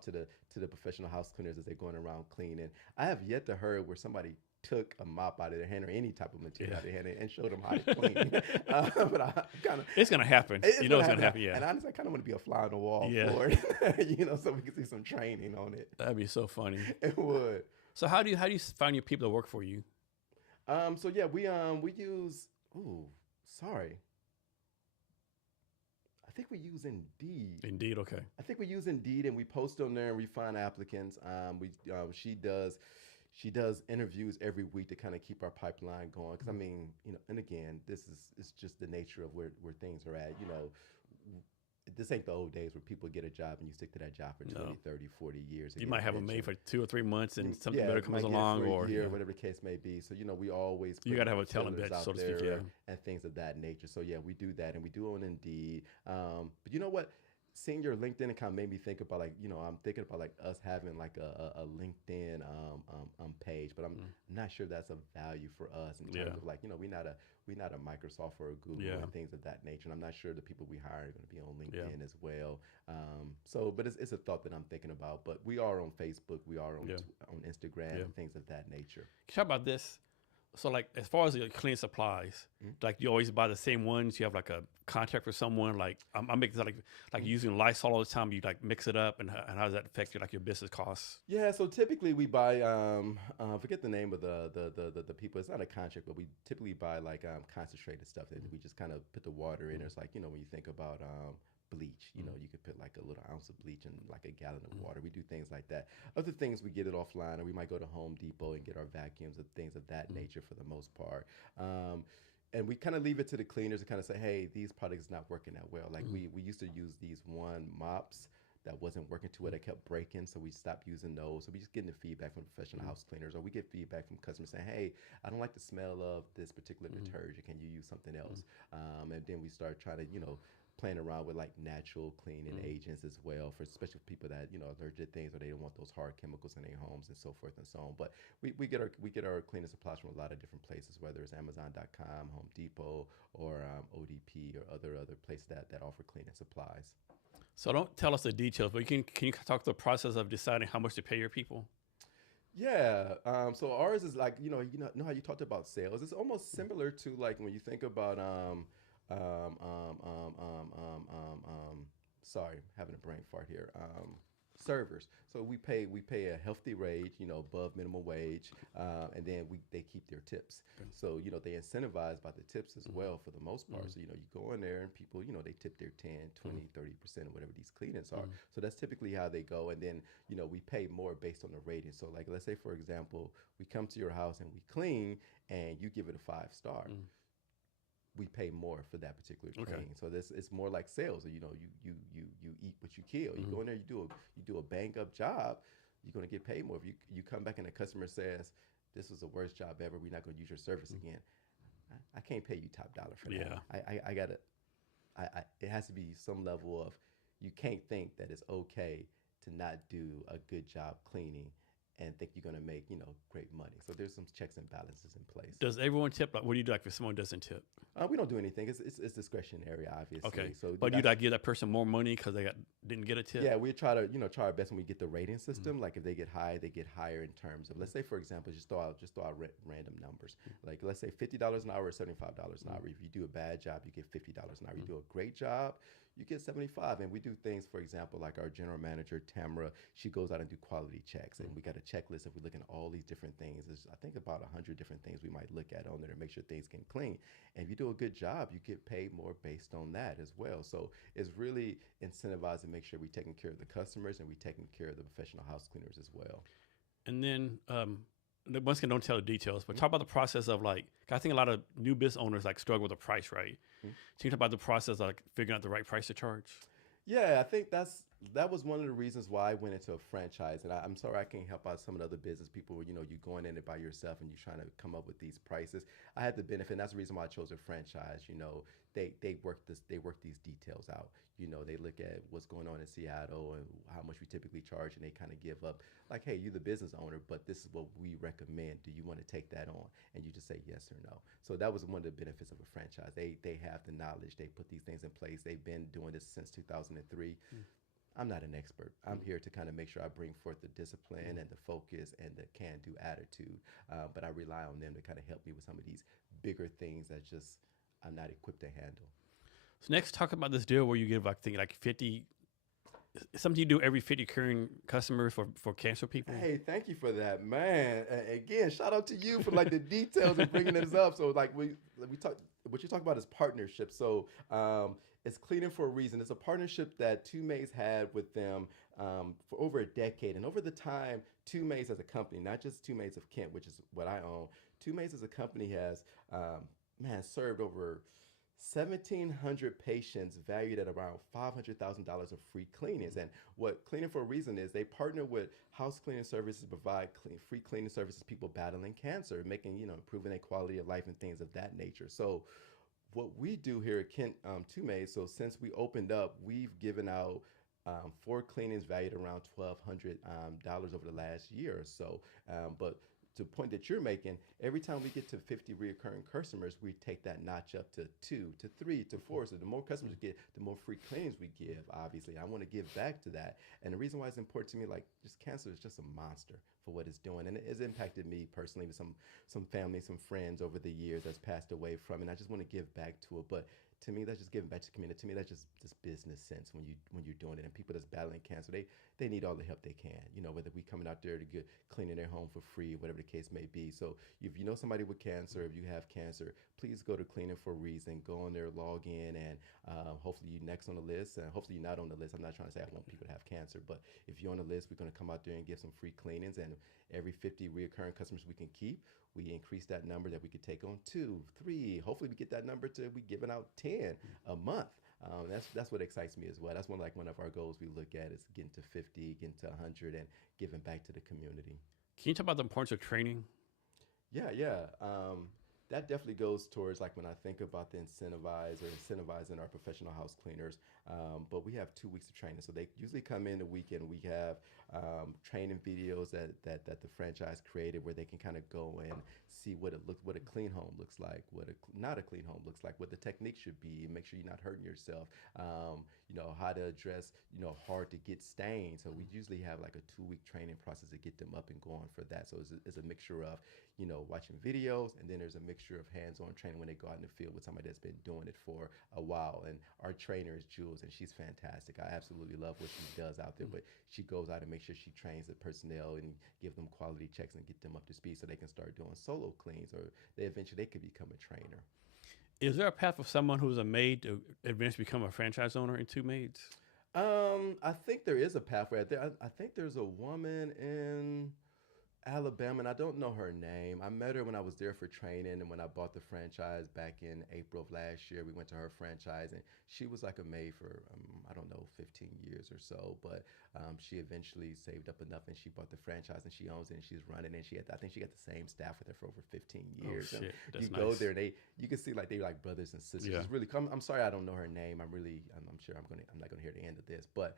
to the professional house cleaners as they're going around cleaning. I have yet to heard where somebody took a mop out of their hand or any type of material out of their hand and showed them how to clean. But I kind of it's gonna happen. It's gonna happen. Yeah. And honestly, I kind of want to be a fly on the wall for it. So we can see some training on it. That'd be so funny. It would. So how do you find your people to work for you? So yeah, we use. Ooh, sorry. I think we use Indeed. Indeed, okay. I think we use Indeed, and we post on there and we find applicants. She does interviews every week to kind of keep our pipeline going. Because I mean, and again, this is just the nature of where things are at. This ain't the old days where people get a job and you stick to that job for 20, 30, 40 years. You might have them made for 2 or 3 months and something Yeah, better you comes might get it along, for a or year, whatever the case may be. So we always you put got to have a talent fillers bench, out so to speak. there Yeah. and things of that nature. So yeah, we do that, and we do on Indeed. But you know what? Seeing your LinkedIn account made me think about I'm thinking about like us having like a LinkedIn page, but I'm not sure that's a value for us in terms of like we're not a Microsoft or a Google and things of that nature. And I'm not sure the people we hire are going to be on LinkedIn as well. But it's a thought that I'm thinking about. But we are on Facebook, we are on Instagram and things of that nature. Talk about this. So like as far as the cleaning supplies, like you always buy the same ones. You have like a contract with someone. Like I'm making like using Lysol all the time. You like mix it up, and how does that affect your business costs? Yeah, so typically we buy forget the name of the people. It's not a contract, but we typically buy like concentrated stuff that we just kind of put the water in. It's like when you think about bleach, you could put like a little ounce of bleach in like a gallon of water. We do things like that. Other things we get it offline, or we might go to Home Depot and get our vacuums and things of that nature for the most part. And we kind of leave it to the cleaners to kind of say, hey, these products is not working that well. Like we used to use these one mops that wasn't working too well, that kept breaking, so we stopped using those. So we just getting the feedback from professional house cleaners, or we get feedback from customers saying, hey, I don't like the smell of this particular detergent. Can you use something else? And then we start trying to, playing around with like natural cleaning agents as well, for especially people that allergic to things, or they don't want those hard chemicals in their homes and so forth and so on. But we get our cleaning supplies from a lot of different places, whether it's Amazon.com, Home Depot, or ODP, or other places that offer cleaning supplies. So don't tell us the details, but can you talk the process of deciding how much to pay your people? Yeah. So ours is like know how you talked about sales. It's almost similar to like when you think about sorry, having a brain fart here. servers. So we pay a healthy wage, above minimum wage, and then they keep their tips. Okay. So they incentivize by the tips as Mm-hmm. well for the most part. Mm-hmm. So you go in there and people they tip their 10, 20, 30% or whatever these cleanings are. Mm-hmm. So that's typically how they go, and then we pay more based on the rating. So like let's say for example we come to your house and we clean and you give it a 5 star, Mm-hmm. we pay more for that particular Okay. clean. So this it's more like sales. You eat what you kill. You Mm-hmm. go in there, you do a bang up job, you're gonna get paid more. If you come back and the customer says this was the worst job ever, we're not gonna use your service Mm-hmm. again. I can't pay you top dollar for that. Yeah. I gotta. It has to be some level of you can't think that it's okay to not do a good job cleaning and think you're gonna make great money. So there's some checks and balances in place. Does everyone tip? Like, what do you do like if someone doesn't tip? We don't do anything. It's discretionary, obviously. Okay. So But you like give that person more money because they didn't get a tip? yeah, we try to try our best when we get the rating system. Mm-hmm. Like if they get high, they get higher in terms of, let's say for example, just throw out random numbers. Like let's say $50 an hour or $75 an hour. If you do a bad job, you get $50 an hour. You do a great job, you get 75. And we do things, for example, like our general manager Tamara, she goes out and do quality checks, and we got a checklist. If we look at all these different things, there's I think about 100 different things we might look at on there to make sure things can clean. And if you do a good job, you get paid more based on that as well. So it's really incentivized to make sure we're taking care of the customers and we're taking care of the professional house cleaners as well. And then, once again, don't tell the details, but talk about the process of like, 'cause I think a lot of new business owners like struggle with the price, right? Mhm. So you talk about the process of like figuring out the right price to charge. Yeah, I think that was one of the reasons why I went into a franchise. And I'm sorry I can't help out some of the other business people where, you going in it by yourself and you're trying to come up with these prices. I had the benefit, and that's the reason why I chose a franchise. They work these details out. They look at what's going on in Seattle and how much we typically charge, and they kind of give up like, hey, you're the business owner, but this is what we recommend. Do you want to take that on? And you just say yes or no. So that was one of the benefits of a franchise. They have the knowledge. They put these things in place. They've been doing this since 2003. I'm not an expert. I'm here to kind of make sure I bring forth the discipline and the focus and the can-do attitude. But I rely on them to kind of help me with some of these bigger things that just I'm not equipped to handle. So next, talk about this deal where you give like 50, something you do every 50 recurring customers for cancer people. Hey, thank you for that, man. Again, shout out to you for like the details and bringing this up. So like we talk, what you talk about is partnership. So it's cleaning for a reason. It's a partnership that Two Maids had with them for over a decade. And over the time, Two Maids as a company, not just Two Maids of Kent, which is what I own, Two Maids as a company has, served over 1,700 patients valued at around $500,000 of free cleanings. And what Cleaning for a Reason is, they partner with house cleaning services to provide free cleaning services to people battling cancer, making, improving their quality of life and things of that nature. So what we do here at Kent Two Maids, so since we opened up, we've given out 4 cleanings valued around $1,200 over the last year or so. But to the point that you're making, every time we get to 50 reoccurring customers, we take that notch up to 2, to 3, to 4. So the more customers we get, the more free cleanings we give, obviously. I want to give back to that. And the reason why it's important to me, like, just cancer is just a monster for what it's doing. And it has impacted me personally with some family, some friends over the years that's passed away from it. And I just want to give back to it. But to me, that's just giving back to the community. To me, that's just business sense when you're doing it. And people that's battling cancer, they need all the help they can. Whether we coming out there to get cleaning their home for free, whatever the case may be. So if you know somebody with cancer, if you have cancer, please go to Cleaning for a Reason. Go on there, log in, and hopefully you're next on the list. And hopefully you're not on the list. I'm not trying to say I want people to have cancer, but if you're on the list, we're going to come out there and give some free cleanings. And every 50 reoccurring customers we can keep, we increase that number that we could take on 2, 3. Hopefully we get that number to we giving out 10 a month. That's what excites me as well. That's one of our goals we look at is getting to 50, getting to 100, and giving back to the community. Can you talk about the importance of training? Yeah. That definitely goes towards like when I think about the incentivizing our professional house cleaners. But we have 2 weeks of training, so they usually come in the weekend. We have training videos that the franchise created where they can kind of go and see what a clean home looks like, what not a clean home looks like, what the technique should be, and make sure you're not hurting yourself. How to address hard to get stains. So we usually have like a 2-week training process to get them up and going for that. So it's a mixture of watching videos, and then there's a mixture mixture of hands-on training when they go out in the field with somebody that's been doing it for a while. And our trainer is Jules, and she's fantastic. I absolutely love what she does out there, but she goes out and makes sure she trains the personnel and give them quality checks and get them up to speed so they can start doing solo cleans, or they could become a trainer. Is there a path for someone who's a maid to eventually become a franchise owner in Two Maids? I think there is a pathway. I think there's a woman in Alabama, and I don't know her name. I met her when I was there for training, and when I bought the franchise back in April of last year, we went to her franchise, and she was like a maid for I don't know, 15 years or so. But she eventually saved up enough, and she bought the franchise, and she owns it, and she's running. And I think she got the same staff with her for over 15 years. Oh shit, that's you nice. go there, and you can see like they're like brothers and sisters. Yeah. It's really. I'm sorry, I don't know her name. I'm sure I'm not gonna hear the end of this, but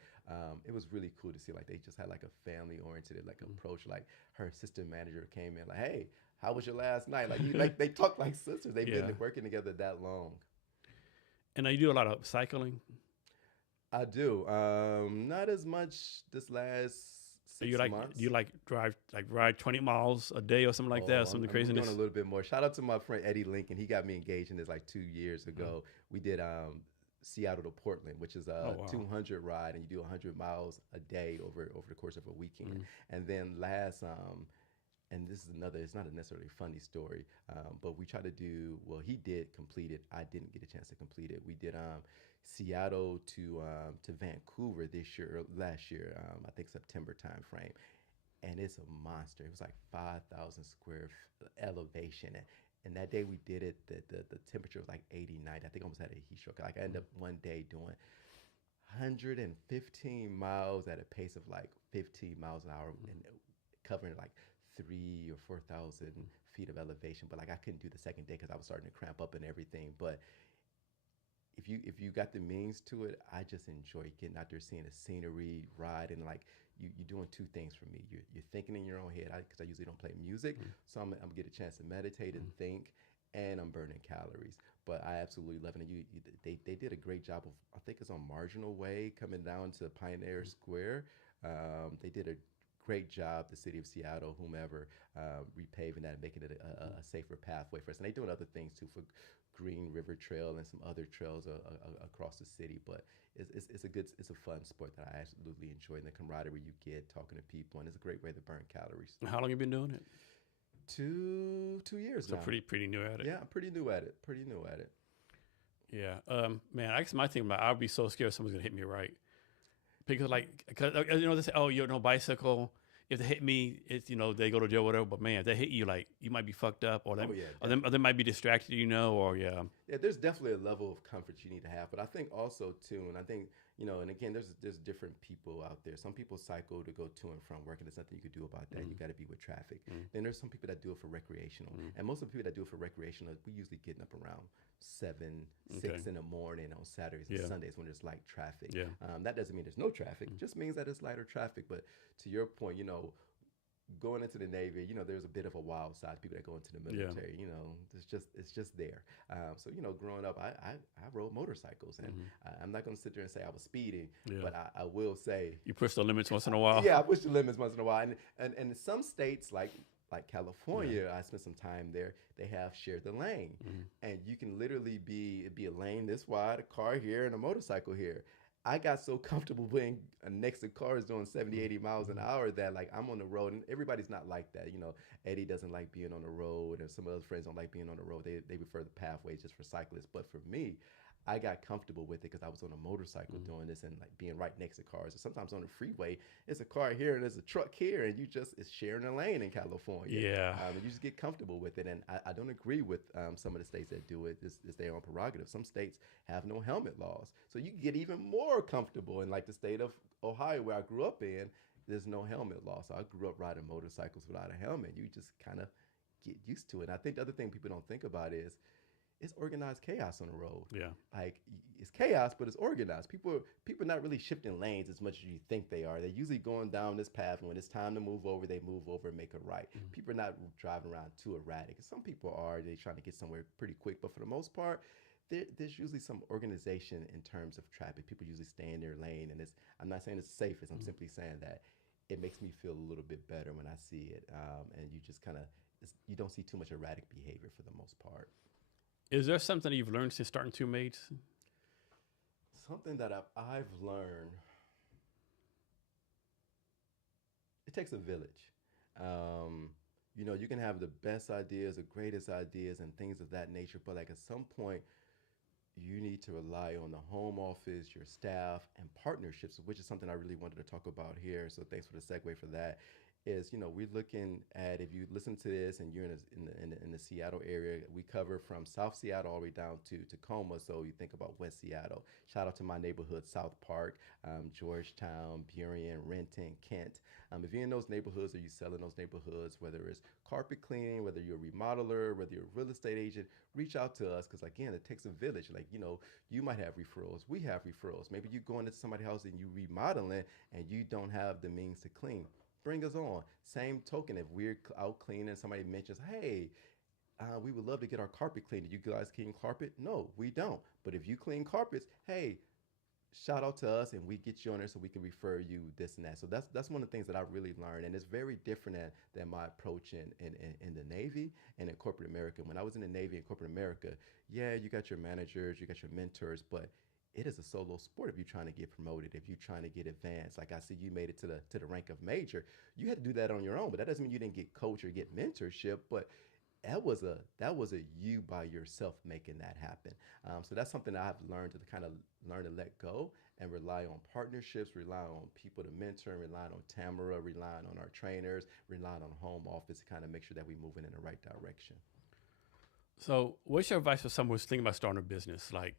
it was really cool to see like they just had like a family oriented like approach. Like her assistant manager came in like, hey, how was your last night? Like they talk like sisters. They've been working together that long. And you do a lot of cycling. I do. Not as much this last 6 months. Do you ride 20 miles a day or something like that? Or something craziness? I'm doing a little bit more. Shout out to my friend Eddie Lincoln. He got me engaged in this like 2 years ago. We did Seattle to Portland, which is a 200 ride, and you do 100 miles a day over the course of a weekend. And then and this is another, it's not a necessarily funny story, but we tried to do, well, he did complete it. I didn't get a chance to complete it. We did Seattle to Vancouver last year, I think September time frame. And it's a monster. It was like 5,000 square elevation. And that day we did it, the temperature was like 89. I think I almost had a heat stroke. Like I ended up one day doing 115 miles at a pace of like 15 miles an hour and covering like 3,000 or 4,000 feet of elevation. But like I couldn't do the second day because I was starting to cramp up and everything. But if you got the means to it, I just enjoy getting out there, seeing the scenery, ride, and like you're doing two things for me. You're thinking in your own head because I usually don't play music, so I'm gonna get a chance to meditate and think, and I'm burning calories. But I absolutely love it. And they did a great job of, I think it's on Marginal Way coming down to Pioneer Square. They did a great job, the city of Seattle, whomever, repaving that and making it a safer pathway for us. And they're doing other things too for Green River Trail and some other trails across the city. But it's a fun sport that I absolutely enjoy, and the camaraderie you get talking to people, and it's a great way to burn calories. How long have you been doing it? 2 years now. So pretty new at it. Yeah, I'm pretty new at it. Yeah, man. I guess my thing about I'd be so scared someone's gonna hit me right because they say, oh, you're no bicycle. If they hit me, it's they go to jail, whatever. But man, if they hit you, like you might be fucked up, or they might be distracted, or Yeah, there's definitely a level of comfort you need to have, but I think also too, and I think and again, there's different people out there. Some people cycle to go to and from work, and there's nothing you could do about that. You got to be with traffic. Then there's some people that do it for recreational, and most of the people that do it for recreational, we usually getting up around 6 in the morning on Saturdays and Sundays when there's light traffic. That doesn't mean there's no traffic; it just means that it's lighter traffic. But to your point, going into the Navy, there's a bit of a wild side. People that go into the military, it's just there. So growing up, I rode motorcycles, and I'm not going to sit there and say I was speeding, but I will say you push the limits once in a while. Yeah, I push the limits once in a while, and in some states like California, I spent some time there. They have shared the lane, and you can literally be a lane this wide, a car here, and a motorcycle here. I got so comfortable being next to cars doing 70, 80 miles an hour that like I'm on the road, and everybody's not like that. Eddie doesn't like being on the road, and some of those friends don't like being on the road. They prefer the pathways just for cyclists. But for me, I got comfortable with it because I was on a motorcycle doing this and like being right next to cars. And sometimes on the freeway, it's a car here and there's a truck here, and it's sharing a lane in California. Yeah. And you just get comfortable with it. And I don't agree with some of the states that do it. It's their own prerogative. Some states have no helmet laws. So you get even more comfortable in like the state of Ohio where I grew up in, there's no helmet law. So I grew up riding motorcycles without a helmet. You just kind of get used to it. And I think the other thing people don't think about is it's organized chaos on the road. Yeah. Like it's chaos, but it's organized. People are not really shifting lanes as much as you think they are. They're usually going down this path, and when it's time to move over, they move over and make a right. People are not driving around too erratic. Some people are. They're trying to get somewhere pretty quick, but for the most part, there's usually some organization in terms of traffic. People usually stay in their lane, and I'm not saying it's safest. I'm simply saying that it makes me feel a little bit better when I see it, and you just kind of you don't see too much erratic behavior for the most part. Is there something you've learned since starting Two Maids? Something that I've learned, it takes a village. Um, you can have the best ideas, the greatest ideas, and things of that nature, but like at some point, you need to rely on the home office, your staff, and partnerships, which is something I really wanted to talk about here. So thanks for the segue for that. Is we're looking at, if you listen to this and you're in the Seattle area, we cover from South Seattle all the way down to Tacoma. So you think about West Seattle. Shout out to my neighborhood, South Park, Georgetown, Burien, Renton, Kent. If you're in those neighborhoods or you sell in those neighborhoods, whether it's carpet cleaning, whether you're a remodeler, whether you're a real estate agent, reach out to us because again, it takes a village. Like you might have referrals, we have referrals. Maybe you go into somebody's house and you remodeling and you don't have the means to clean. Bring us on. Same token, if we're out cleaning, somebody mentions, hey, we would love to get our carpet cleaned. Do you guys clean carpet? No, we don't. But if you clean carpets, hey, shout out to us and we get you on there so we can refer you this and that. So that's one of the things that I really learned. And it's very different than my approach in the Navy and in corporate America. When I was in the Navy and corporate America, yeah, you got your managers, you got your mentors, but it is a solo sport if you're trying to get promoted, if you're trying to get advanced. Like I see you made it to the rank of major. You had to do that on your own, but that doesn't mean you didn't get coach or get mentorship. But that was a you by yourself making that happen. So that's something I have learned to kind of learn to let go and rely on partnerships, rely on people to mentor, and relying on Tamara, relying on our trainers, relying on home office to kind of make sure that we're moving in the right direction. So, what's your advice for someone who's thinking about starting a business? Like,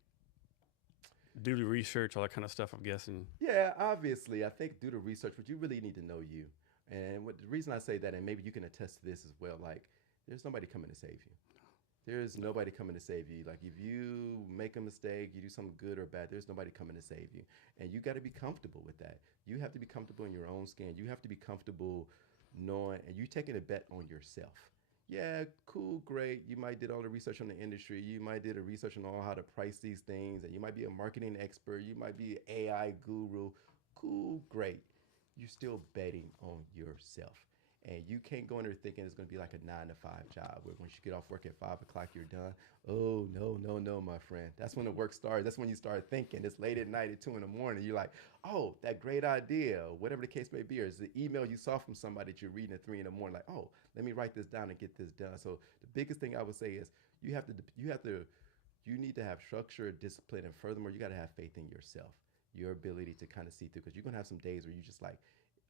do the research, all that kind of stuff, I'm guessing. Yeah, obviously, I think do the research, but you really need to know you. And the reason I say that, and maybe you can attest to this as well, like there's nobody coming to save you. There's nobody coming to save you. Like if you make a mistake, you do something good or bad, there's nobody coming to save you. And you got to be comfortable with that. You have to be comfortable in your own skin. You have to be comfortable knowing, and you taking a bet on yourself. Yeah, cool, great. You might did all the research on the industry. You might did a research on all how to price these things, and you might be a marketing expert. You might be an AI guru. Cool, great. You're still betting on yourself. And you can't go in there thinking it's going to be like a 9 to 5 job where once you get off work at 5 o'clock, you're done. Oh, no, no, no, my friend. That's when the work starts. That's when you start thinking. It's late at night at 2 in the morning. You're like, oh, that great idea, whatever the case may be, or it's the email you saw from somebody that you're reading at 3 in the morning, like, oh, let me write this down and get this done. So the biggest thing I would say is you need to have structure, discipline, and furthermore, you got to have faith in yourself, your ability to kind of see through, because you're going to have some days where you just like,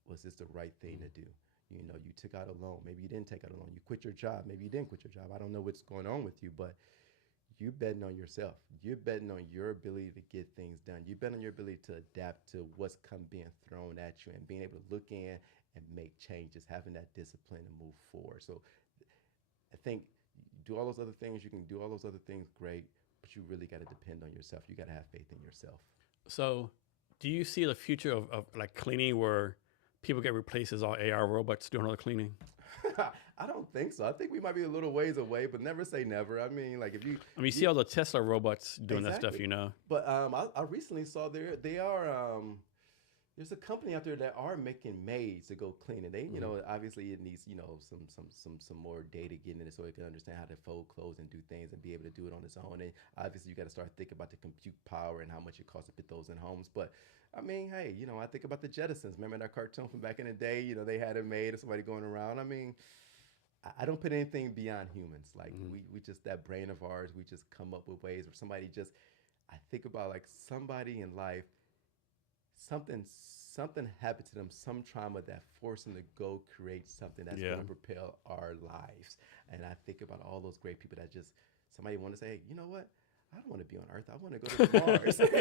was this the right thing to do? You took out a loan. Maybe you didn't take out a loan. You quit your job. Maybe you didn't quit your job. I don't know what's going on with you, but you're betting on yourself. You're betting on your ability to get things done. You bet on your ability to adapt to what's being thrown at you and being able to look in and make changes, having that discipline to move forward. So I think you do all those other things. You can do all those other things, great, but you really got to depend on yourself. You got to have faith in yourself. So, do you see the future of like cleaning where people get replaced as all AI robots doing all the cleaning? I don't think so. I think we might be a little ways away, but never say never. I mean, like if you, you see all the Tesla robots doing that stuff, But I recently saw there's a company out there that are making maids to go clean it. They, obviously it needs, some more data getting in it so it can understand how to fold clothes and do things and be able to do it on its own. And obviously you got to start thinking about the compute power and how much it costs to put those in homes. But I mean, hey, I think about the Jetsons. Remember that cartoon from back in the day? They had a maid or somebody going around. I mean, I don't put anything beyond humans. Like we just, that brain of ours, we just come up with ways where somebody just, I think about like somebody in life, something happened to them, some trauma that forced them to go create something that's going to propel our lives. And I think about all those great people that just, somebody want to say, hey, you know what? I don't want to be on Earth. I want to go to Mars. Like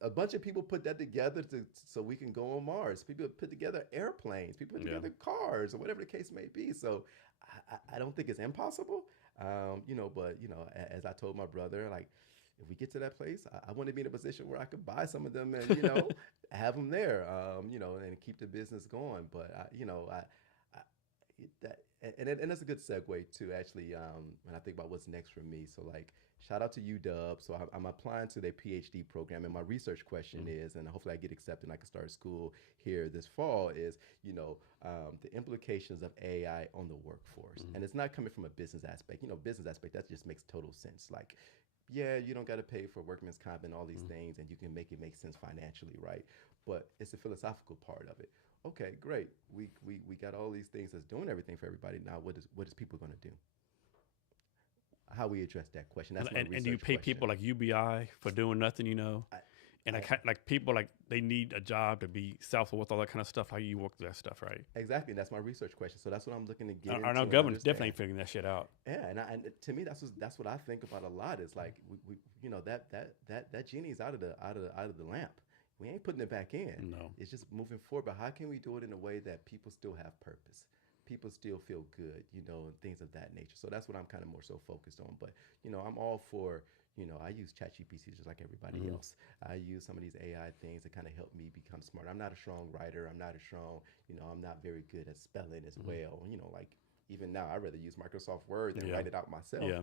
a bunch of people put that together so we can go on Mars. People put together airplanes. People put together cars or whatever the case may be. So I don't think it's impossible. But as I told my brother, like, if we get to that place, I want to be in a position where I could buy some of them and, have them there, and keep the business going. But, that and that's a good segue to actually when I think about what's next for me. So like shout out to UW. So I'm applying to their PhD program, and my research question Mm-hmm. is, and hopefully I get accepted and I can start school here this fall. Is the implications of AI on the workforce, Mm-hmm. and it's not coming from a business aspect. Business aspect that just makes total sense. Like yeah, you don't got to pay for workman's comp and all these things, and you can make it make sense financially, right? But it's the philosophical part of it. Okay, great. We got all these things that's doing everything for everybody. Now, what is people going to do? How we address that question? That's my And do you research pay question. people like UBI for doing nothing, you know? I, And I like people like they need a job to be self with all that kind of stuff. How you work that stuff, right? exactly. That's my research question. So that's what I'm looking to get Our into and government's definitely understand. figuring that shit out. Yeah, and to me that's what I think about a lot. Is like we that genie's out of the lamp. We ain't putting it back in. No. It's just moving forward. But how can we do it in a way that people still have purpose? People still feel good, and things of that nature. So that's what I'm kind of more so focused on. But I'm all for. I use ChatGPT just like everybody Mm-hmm. else. I use some of these AI things to kind of help me become smart. I'm not a strong writer. I'm not a strong, I'm not very good at spelling as Mm-hmm. well. Like even now, I'd rather use Microsoft Word than Yeah. write it out myself. Yeah.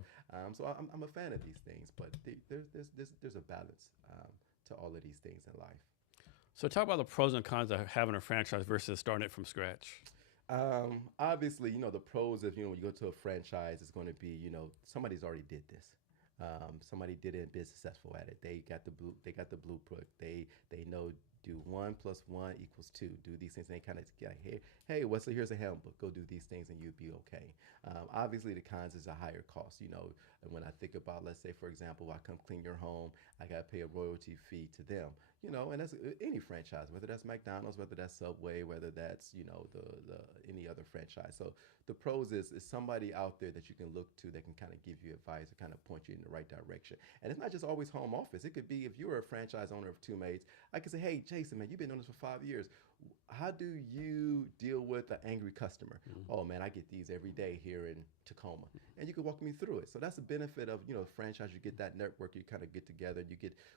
So I'm a fan of these things, but there's a balance to all of these things in life. So talk about the pros and cons of having a franchise versus starting it from scratch. Obviously, the pros of when you go to a franchise is going to be somebody's already did this. Somebody did it and been successful at it. They got the blueprint. They know do 1 + 1 = 2. Do these things. And they kind of get hey, Wesley, here's a handbook. Go do these things and you'll be okay. Obviously, the cons is a higher cost. And when I think about, let's say, for example, I come clean your home, I got to pay a royalty fee to them. And that's any franchise, whether that's McDonald's, whether that's Subway, whether that's the any other franchise. So the pros is somebody out there that you can look to that can kind of give you advice or kind of point you in the right direction. And it's not just always home office. It could be if you're a franchise owner of Two Maids, I could say, hey, Jason, man, you've been doing this for 5 years. How do you deal with an angry customer? Mm-hmm. Oh man, I get these every day here in Tacoma, and you can walk me through it. So that's the benefit of franchise. You get that network. You kind of get together.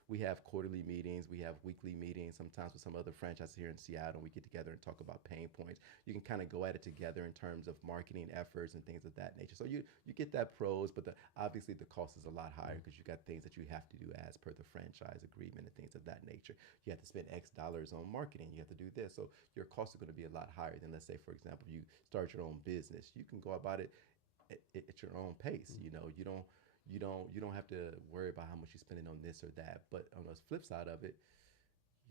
We have quarterly meetings. We have weekly meetings. Sometimes with some other franchises here in Seattle, we get together and talk about pain points. You can kind of go at it together in terms of marketing efforts and things of that nature. So you get that pros, but obviously the cost is a lot higher because you got things that you have to do as per the franchise agreement and things of that nature. You have to spend X dollars on marketing. You have to do this. So your costs are going to be a lot higher than, let's say, for example, you start your own business. You can go about it at your own pace. You don't have to worry about how much you're spending on this or that. But on the flip side of it,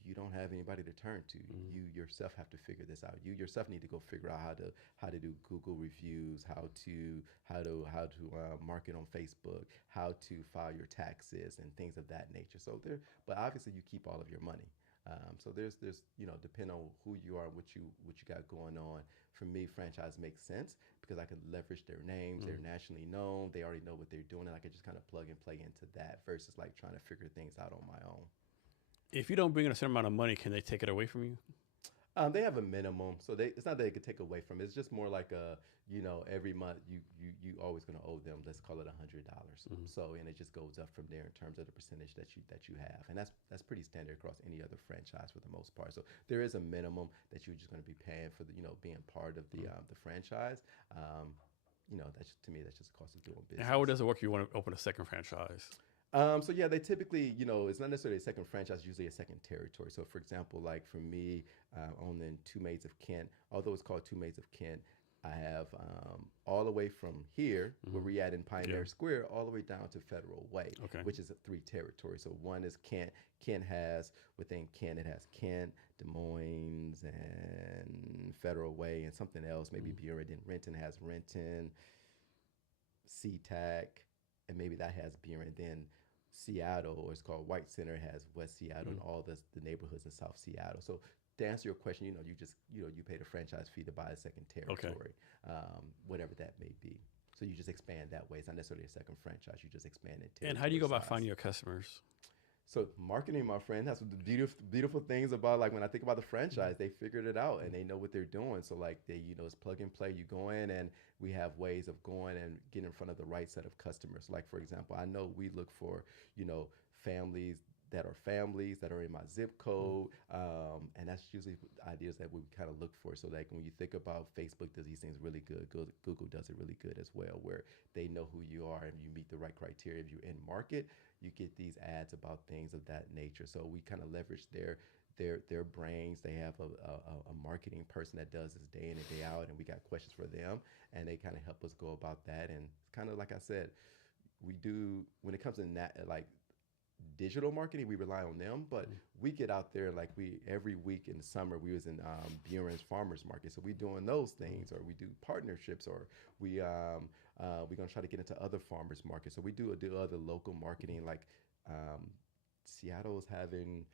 you don't have anybody to turn to. Mm-hmm. You yourself have to figure this out. You yourself need to go figure out how to do Google reviews, how to market on Facebook, how to file your taxes and things of that nature. But obviously you keep all of your money. So there's depend on who you are, what you got going on. For me, franchise makes sense because I can leverage their names. They're Mm-hmm. nationally known. They already know what they're doing, and I can just kind of plug and play into that versus like trying to figure things out on my own. If you don't bring in a certain amount of money, can they take it away from you? They have a minimum, so it's not that they could take away from it. It's just more like every month you always gonna owe them. Let's call it $100. Mm-hmm. So and it just goes up from there in terms of the percentage that you have, and that's pretty standard across any other franchise for the most part. So there is a minimum that you're just gonna be paying for the being part of the franchise. That's to me that's just the cost of doing And how business. does it work if you want to open a second franchise? So yeah, they typically, it's not necessarily a second franchise, usually a second territory. So for example, like for me, owning Two Maids of Kent, although it's called Two Maids of Kent, I have all the way from here, where Mm-hmm. we at in Pioneer Yeah. Square, all the way down to Federal Way, Okay. which is a 3 territory. So one is Kent. Kent has, within Kent, it has Kent, Des Moines, and Federal Way, and something else, maybe Mm-hmm. Burlington. Renton has Renton, SeaTac, and maybe that has Buren. Then Seattle, or it's called White Center, has West Seattle and all the neighborhoods in South Seattle. So to answer your question, you just you pay the franchise fee to buy a second Okay. territory, whatever that may be. So you just expand that way. It's not necessarily a second franchise. You just expand it. And how do you go about size. finding your customers? So marketing, my friend, that's what the beautiful things about, like, when I think about the franchise, they figured it out and they know what they're doing. So like it's plug and play. You go in and we have ways of going and getting in front of the right set of customers. Like for example, I know we look for families that are families that are in my zip code, and that's usually ideas that we kind of look for. So like when you think about Facebook does these things really good, Google does it really good as well, where they know who you are and you meet the right criteria. If you're in market, you get these ads about things of that nature. So we kind of leverage their brains. They have a marketing person that does this day in and day out, and we got questions for them, and they kind of help us go about that. And kind of like I said, we do when it comes to like digital marketing, we rely on them, but we get out there like we every week in the summer we was in Buren's farmers market, so we doing those things, or we do partnerships, or we're gonna try to get into other farmers markets. So we do other local marketing, like Seattle's having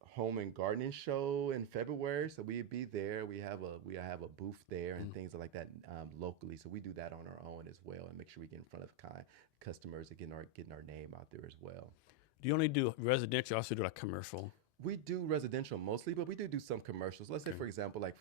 home and gardening show in February, so we'd be there. We have a booth there and things like that locally. So we do that on our own as well, and make sure we get in front of customers and getting our name out there as well. Do you only do residential? Also do like commercial? We do residential mostly, but we do some commercials. Let's say, for example, like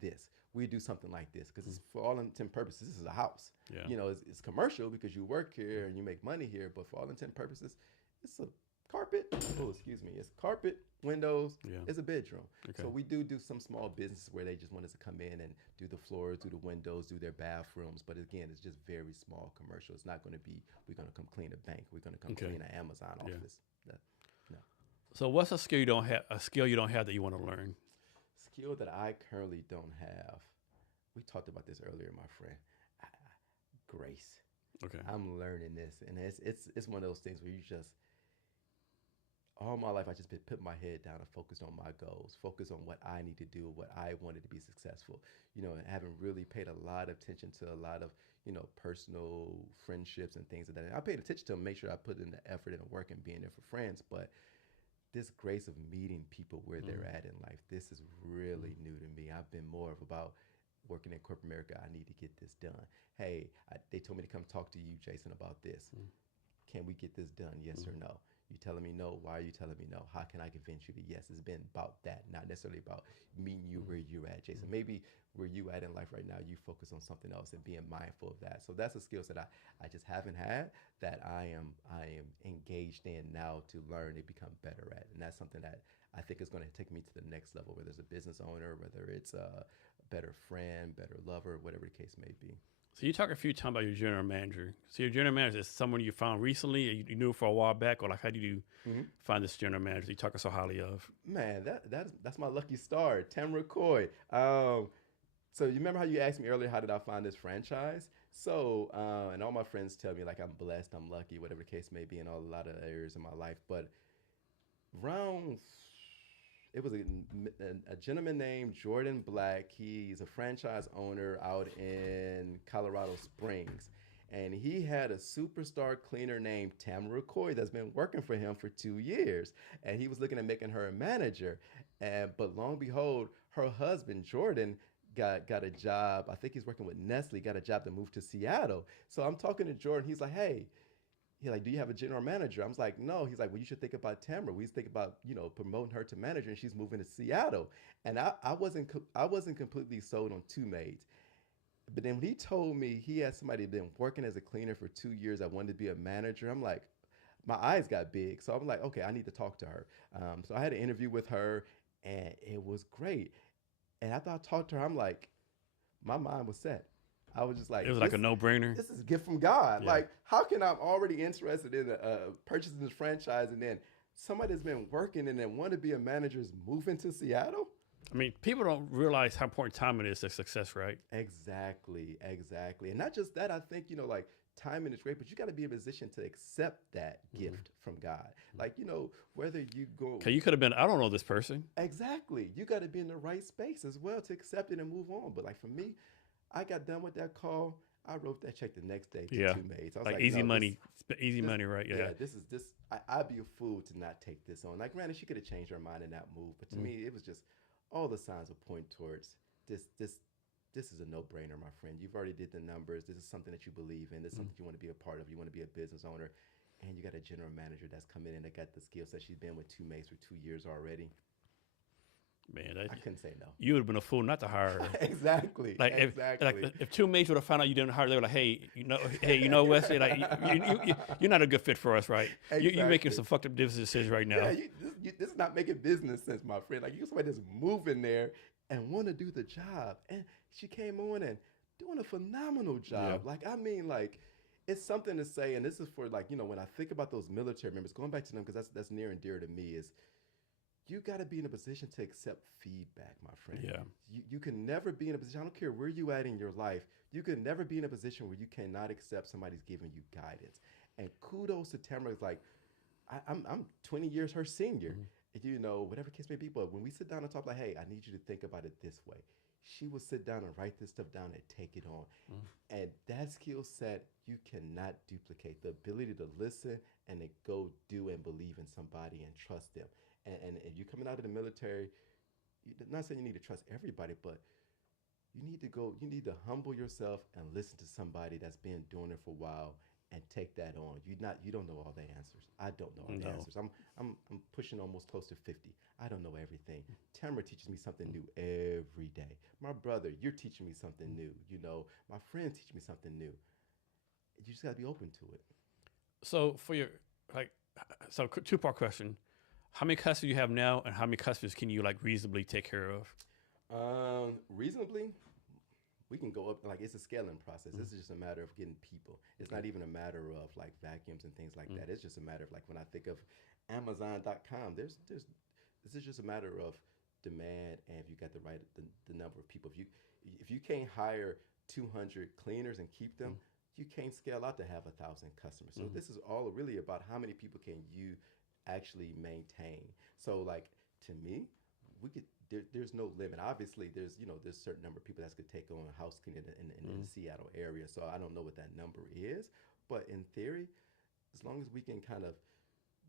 this, we do something like this because it's for all intent and purposes, this is a house. Yeah. You know, it's commercial because you work here and you make money here, but for all intent and purposes, it's a carpet. Oh, excuse me. It's carpet, windows. Yeah. It's a bedroom. Okay. So we do some small businesses where they just want us to come in and do the floors, do the windows, do their bathrooms. But again, it's just very small commercial. It's not going to be, we're going to come clean a bank. We're going to come clean an Amazon office. No. So what's a skill you don't have? A skill you don't have that you want to learn? Skill that I currently don't have. We talked about this earlier, my friend. Grace. Okay. I'm learning this, and it's one of those things where you just, all my life I just been putting my head down and focused on my goals, focused on what I need to do, what I wanted to be successful. You know, and haven't really paid a lot of attention to a lot of, you know, personal friendships and things like that. And I paid attention to them, make sure I put in the effort and the work and being there for friends. But this grace of meeting people where they're at in life, this is really new to me. I've been more of about working in corporate America. I need to get this done. Hey, they told me to come talk to you, Jason, about this. Can we get this done? Yes or no? You telling me no? Why are you telling me no? How can I convince you to yes? It's been about that, not necessarily about meeting you where you're at, Jason. Maybe where you at in life right now, you focus on something else and being mindful of that. So that's a skill set I just haven't had that I am engaged in now to learn and become better at. And that's something that I think is going to take me to the next level, whether it's a business owner, whether it's a better friend, better lover, whatever the case may be. So you talk a few times about your general manager. So your general manager is someone you found recently, or you knew for a while back, or like how did you find this general manager you talk so highly of? Man, that's my lucky star, Tamara Coy. So you remember how you asked me earlier, how did I find this franchise? So, and all my friends tell me like I'm blessed, I'm lucky, whatever the case may be in a lot of areas of my life. But it was a gentleman named Jordan Black. He's a franchise owner out in Colorado Springs. And he had a superstar cleaner named Tamara Coy that's been working for him for 2 years. And he was looking at making her a manager. But lo and behold, her husband, Jordan, got a job. I think he's working with Nestle, got a job to move to Seattle. So I'm talking to Jordan. He's like, hey, do you have a general manager? I was like, no. He's like, well, you should think about Tamara. We think about, promoting her to manager, and she's moving to Seattle. And I wasn't completely sold on Two Maids. But then when he told me he had somebody been working as a cleaner for 2 years that wanted to be a manager, I'm like, my eyes got big. So I'm like, okay, I need to talk to her. So I had an interview with her, and it was great. And after I talked to her, I'm like, my mind was set. I was just like, it was like a no-brainer. This is a gift from God. Yeah. Like, how can I'm already interested in purchasing this franchise, and then somebody that's been working and then want to be a manager is moving to Seattle? I mean, people don't realize how important timing is to success, right? Exactly. And not just that, I think, like timing is great, but you got to be in a position to accept that gift from God. Like, whether you go. Okay, you could have been, I don't know this person. Exactly. You got to be in the right space as well to accept it and move on. But like for me, I got done with that call. I wrote that check the next day to Two Maids. I was like easy money, right? Yeah. I'd be a fool to not take this on. Like, granted, she could have changed her mind in that move, but to me, it was just all the signs would point towards this. This is a no-brainer, my friend. You've already did the numbers. This is something that you believe in. This is something you want to be a part of. You want to be a business owner, and you got a general manager that's come in and that got the skill set. She's been with Two Maids for 2 years already. Man, I couldn't say no. you would have been a fool not to hire her. Exactly. Like Exactly. if Two Maids would have found out you didn't hire, they were like, hey, Wesley, like you're not a good fit for us, right? You're making Exactly. some fucked up business decisions right now. Yeah, this is not making business sense, my friend. Like you somebody that's moving there and want to do the job, and she came on and doing a phenomenal Yeah. job. Like I mean, like it's something to say, and this is for like when I think about those military members, going back to them because that's near and dear to me is you got to be in a position to accept feedback, my friend. Yeah. You can never be in a position, I don't care where you at in your life, you can never be in a position where you cannot accept somebody's giving you guidance. And kudos to Tamara, like, I'm 20 years her senior, whatever case may be. But when we sit down and talk, like, hey, I need you to think about it this way. She will sit down and write this stuff down and take it on. And that skill set, you cannot duplicate. The ability to listen and to go do and believe in somebody and trust them. And you coming out of the military, not saying you need to trust everybody, but you need to humble yourself and listen to somebody that's been doing it for a while and take that on. You don't know all the answers. I don't know all the answers. I'm pushing almost close to 50. I don't know everything. Tamara teaches me something new every day. My brother, you're teaching me something new. My friends teach me something new. You just gotta be open to it. So for your two-part question. How many customers do you have now, and how many customers can you like reasonably take care of? Reasonably, we can go up. Like it's a scaling process. This is just a matter of getting people. It's not even a matter of like vacuums and things like that. It's just a matter of like when I think of Amazon.com, this is just a matter of demand and if you got the number of people. If you can't hire 200 cleaners and keep them, you can't scale out to have 1,000 customers. So this is all really about how many people can you actually maintain. So like to me, there's no limit. Obviously there's certain number of people that could take on a house cleaning in the Seattle area. So I don't know what that number is, but in theory, as long as we can kind of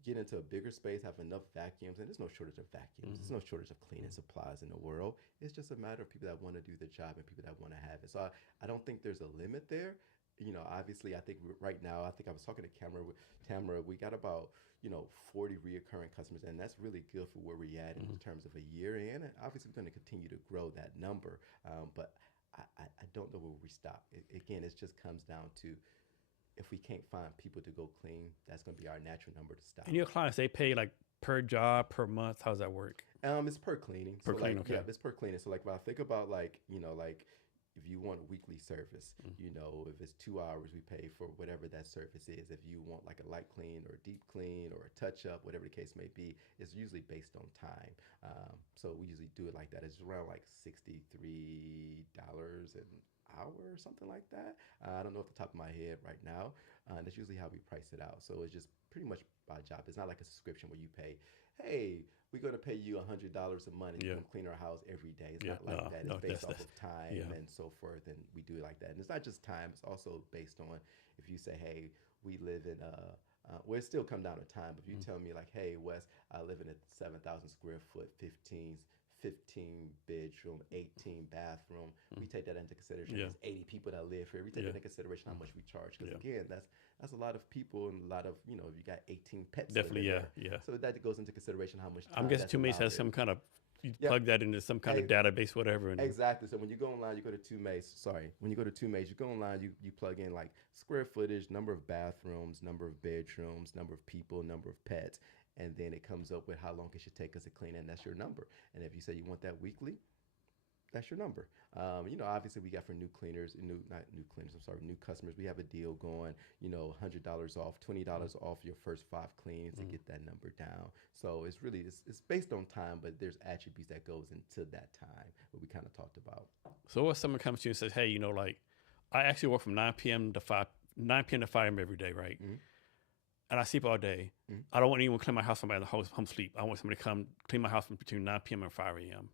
get into a bigger space, have enough vacuums, and there's no shortage of vacuums. There's no shortage of cleaning supplies in the world. It's just a matter of people that want to do the job and people that want to have it. So I don't think there's a limit there. Obviously, I think right now, I think I was talking to Tamara, we got about 40 reoccurring customers, and that's really good for where we're at in terms of a year in. And obviously, we're going to continue to grow that number, but I don't know where we stop. Again, it just comes down to if we can't find people to go clean, that's going to be our natural number to stop. And your clients, they pay like per job, per month? How does that work? It's per cleaning. Per cleaning, okay. Yeah, it's per cleaning. So like when I think about like if you want weekly service, if it's 2 hours, we pay for whatever that service is. If you want like a light clean or a deep clean or a touch up, whatever the case may be, it's usually based on time. So we usually do it like that. It's around like $63 an hour or something like that. I don't know off the top of my head right now. That's usually how we price it out. So it's just pretty much by job. It's not like a subscription where you pay, hey, we're going to pay you $100 a month and you can clean our house every day. It's not like that. It's based off of time and so forth, and we do it like that. And it's not just time. It's also based on if you say, hey, we live in well, it still come down to time. But if you tell me like, hey, Wes, I live in a 7,000 square foot, 15 bedroom, 18 bathroom. We take that into consideration. There's 80 people that live here. We take into consideration how much we charge. Because again, that's a lot of people and a lot of, if you got 18 pets. Definitely, yeah. yeah. So that goes into consideration how much time. I'm guessing Two Maids has some kind of, you plug that into some kind of database, whatever. And exactly. So when you go online, you go to Two Maids. When you go to Two Maids, you go online, you plug in like square footage, number of bathrooms, number of bedrooms, number of people, number of pets. And then it comes up with how long it should take us to clean, and that's your number. And if you say you want that weekly, that's your number. Obviously we got for new customers, we have a deal going, $100 off, $20 off your first 5 cleans to get that number down. So it's really, it's based on time, but there's attributes that goes into that time, what we kind of talked about. So if someone comes to you and says, hey, I actually work from 9 p.m. to 5 a.m. every day, right? And I sleep all day. I don't want anyone to clean my house from my home sleep. I want somebody to come clean my house from between 9 p.m. and 5 a.m.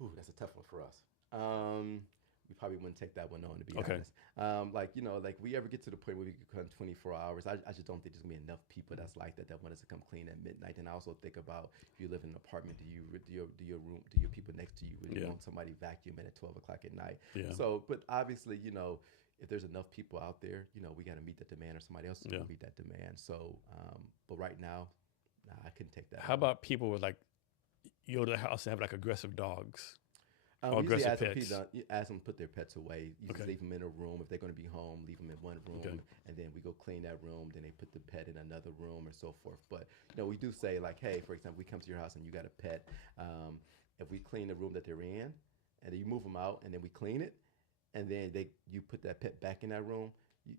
Ooh, that's a tough one for us. We probably wouldn't take that one on, to be honest. Like we ever get to the point where we could come 24 hours, I just don't think there's gonna be enough people that's like that want us to come clean at midnight. And I also think about if you live in an apartment, do your people next to you really want somebody vacuuming at 12 o'clock at night? Yeah. So, but obviously, if there's enough people out there, we got to meet that demand, or somebody else is going to meet that demand. So, but right now, I couldn't take that. How about people with like, you go to the house and have like aggressive dogs or We usually aggressive ask them, pets. ask them to put their pets away. You just Okay. leave them in a room. If they're going to be home, leave them in one Okay. room, and then we go clean that room. Then they put the pet in another room, or so forth. But we do say like, hey, for example, we come to your house and you got a pet. If we clean the room that they're in, and then you move them out, and then we clean it, and then you put that pet back in that room.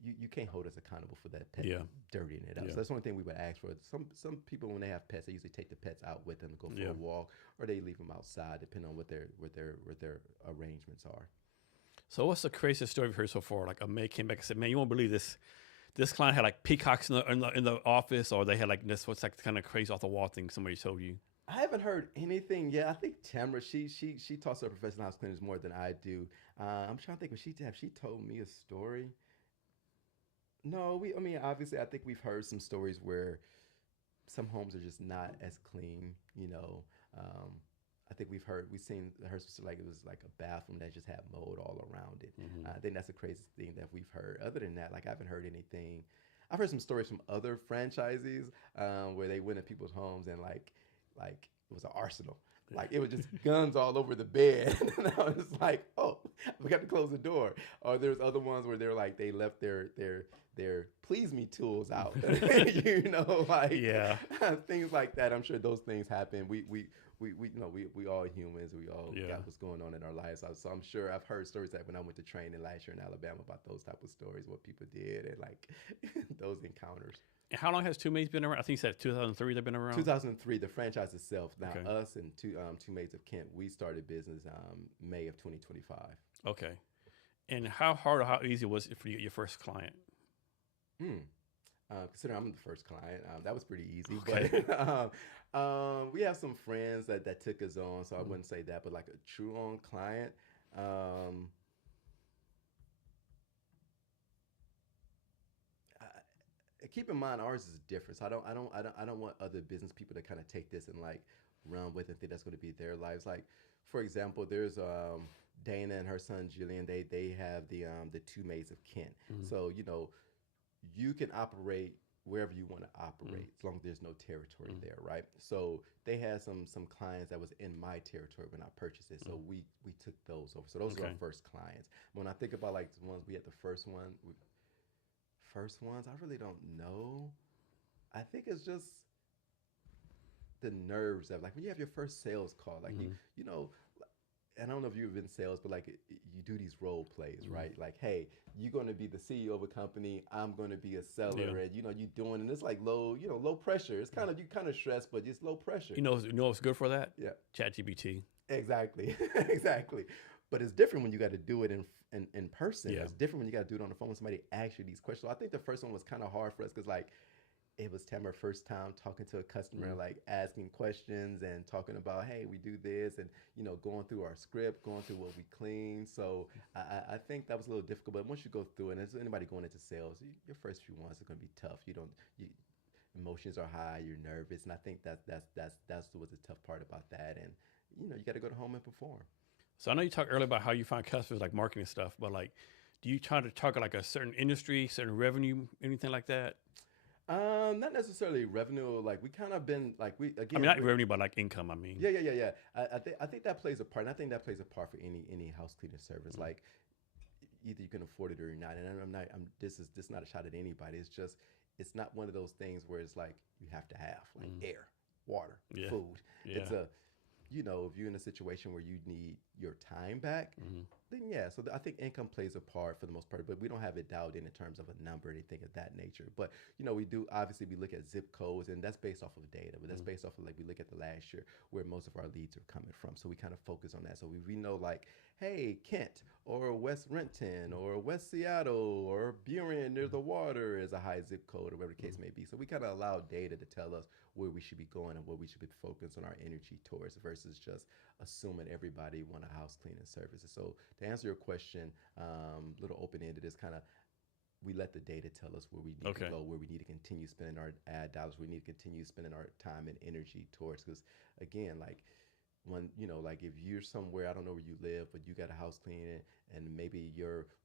You can't hold us accountable for that pet Yeah. dirtying it up. Yeah. So that's the only thing we would ask for. Some people when they have pets, they usually take the pets out with them to go for Yeah. a walk, or they leave them outside, depending on what their arrangements are. So what's the craziest story you've heard so far? Like a maid came back and said, "Man, you won't believe this. This client had like peacocks in the office, or they had like this. What's like kind of crazy off the wall thing somebody told you?" I haven't heard anything yet. I think Tamara, she talks to her professional house cleaners more than I do. I'm trying to think, have she told me a story? No, I mean, obviously, I think we've heard some stories where some homes are just not as clean. Um, I think we've seen her like it was like a bathroom that just had mold all around it. Mm-hmm. I think that's the craziest thing that we've heard. Other than that, like I haven't heard anything. I've heard some stories from other franchisees where they went in people's homes and like it was an arsenal. Like it was just guns all over the bed. And I was like, oh, we got to close the door. Or there's other ones where they're like they left their please me tools out. Like Yeah. things like that. I'm sure those things happen. We all humans. We all Yeah. got what's going on in our lives. So I'm sure I've heard stories that when I went to training last year in Alabama about those type of stories, what people did and like those encounters. And how long has Two Maids been around? I think you said 2003 they've been around. 2003, the franchise itself. Now, Okay. us and Two Maids of Kent, we started business May of 2025. Okay. And how hard or how easy was it for you to get your first client? Considering I'm the first client, that was pretty easy. Okay. But we have some friends that took us on, so I wouldn't say that. But like a true on client, keep in mind ours is different. So I don't want other business people to kind of take this and like run with it and think that's going to be their lives. Like for example, there's Dana and her son Julian. They have the Two Maids of Kent. Mhm. So you can operate wherever you want to operate as long as there's no territory there, right? So they had some clients that was in my territory when I purchased it. So we took those over. So those are our Okay. first clients. When I think about like the ones we had the first ones, I really don't know. I think it's just the nerves of like when you have your first sales call, like you know, and I don't know if you've been in sales, but like you do these role plays, right? Like, hey, you're going to be the CEO of a company. I'm going to be a seller, Yeah. and you're doing, and it's like low pressure. It's kind of you kind of stressed, but it's low pressure. You know what's good for that? Yeah, ChatGPT. exactly, exactly. But it's different when you got to do it in person. Yeah. It's different when you got to do it on the phone when somebody asks you these questions. So I think the first one was kind of hard for us because like it was Tamara's first time talking to a customer, like asking questions and talking about, hey, we do this, and going through our script, going through what we clean. So I think that was a little difficult. But once you go through it, and as anybody going into sales, your first few months are going to be tough. Emotions are high, you're nervous, and I think that's was the tough part about that. And you got to go to home and perform. So I know you talked earlier about how you find customers, like marketing stuff, but like, do you try to target like a certain industry, certain revenue, anything like that? Not necessarily revenue. Like we kind of been like we again. I mean, not revenue, but like income. I mean, Yeah. I think that plays a part. And I think that plays a part for any house cleaning service. Like either you can afford it or you're not. And this is not a shot at anybody. It's not one of those things where it's like you have to have like air, water, Yeah. food. Yeah. It's if you're in a situation where you need your time back, then yeah. So I think income plays a part for the most part, but we don't have it dialed in terms of a number or anything of that nature. But we do obviously we look at zip codes, and that's based off of data. But that's based off of like we look at the last year where most of our leads are coming from. So we kind of focus on that. So we know like, hey, Kent or West Renton or West Seattle or Buren near the water is a high zip code or whatever the case may be. So we kind of allow data to tell us where we should be going and where we should be focusing our energy towards versus just assuming everybody want a house cleaning services. So to answer your question, little open-ended is kind of we let the data tell us where we need to go, where we need to continue spending our ad dollars, we need to continue spending our time and energy towards. Because again, like when, like if you're somewhere, I don't know where you live, but you got a house cleaning, and maybe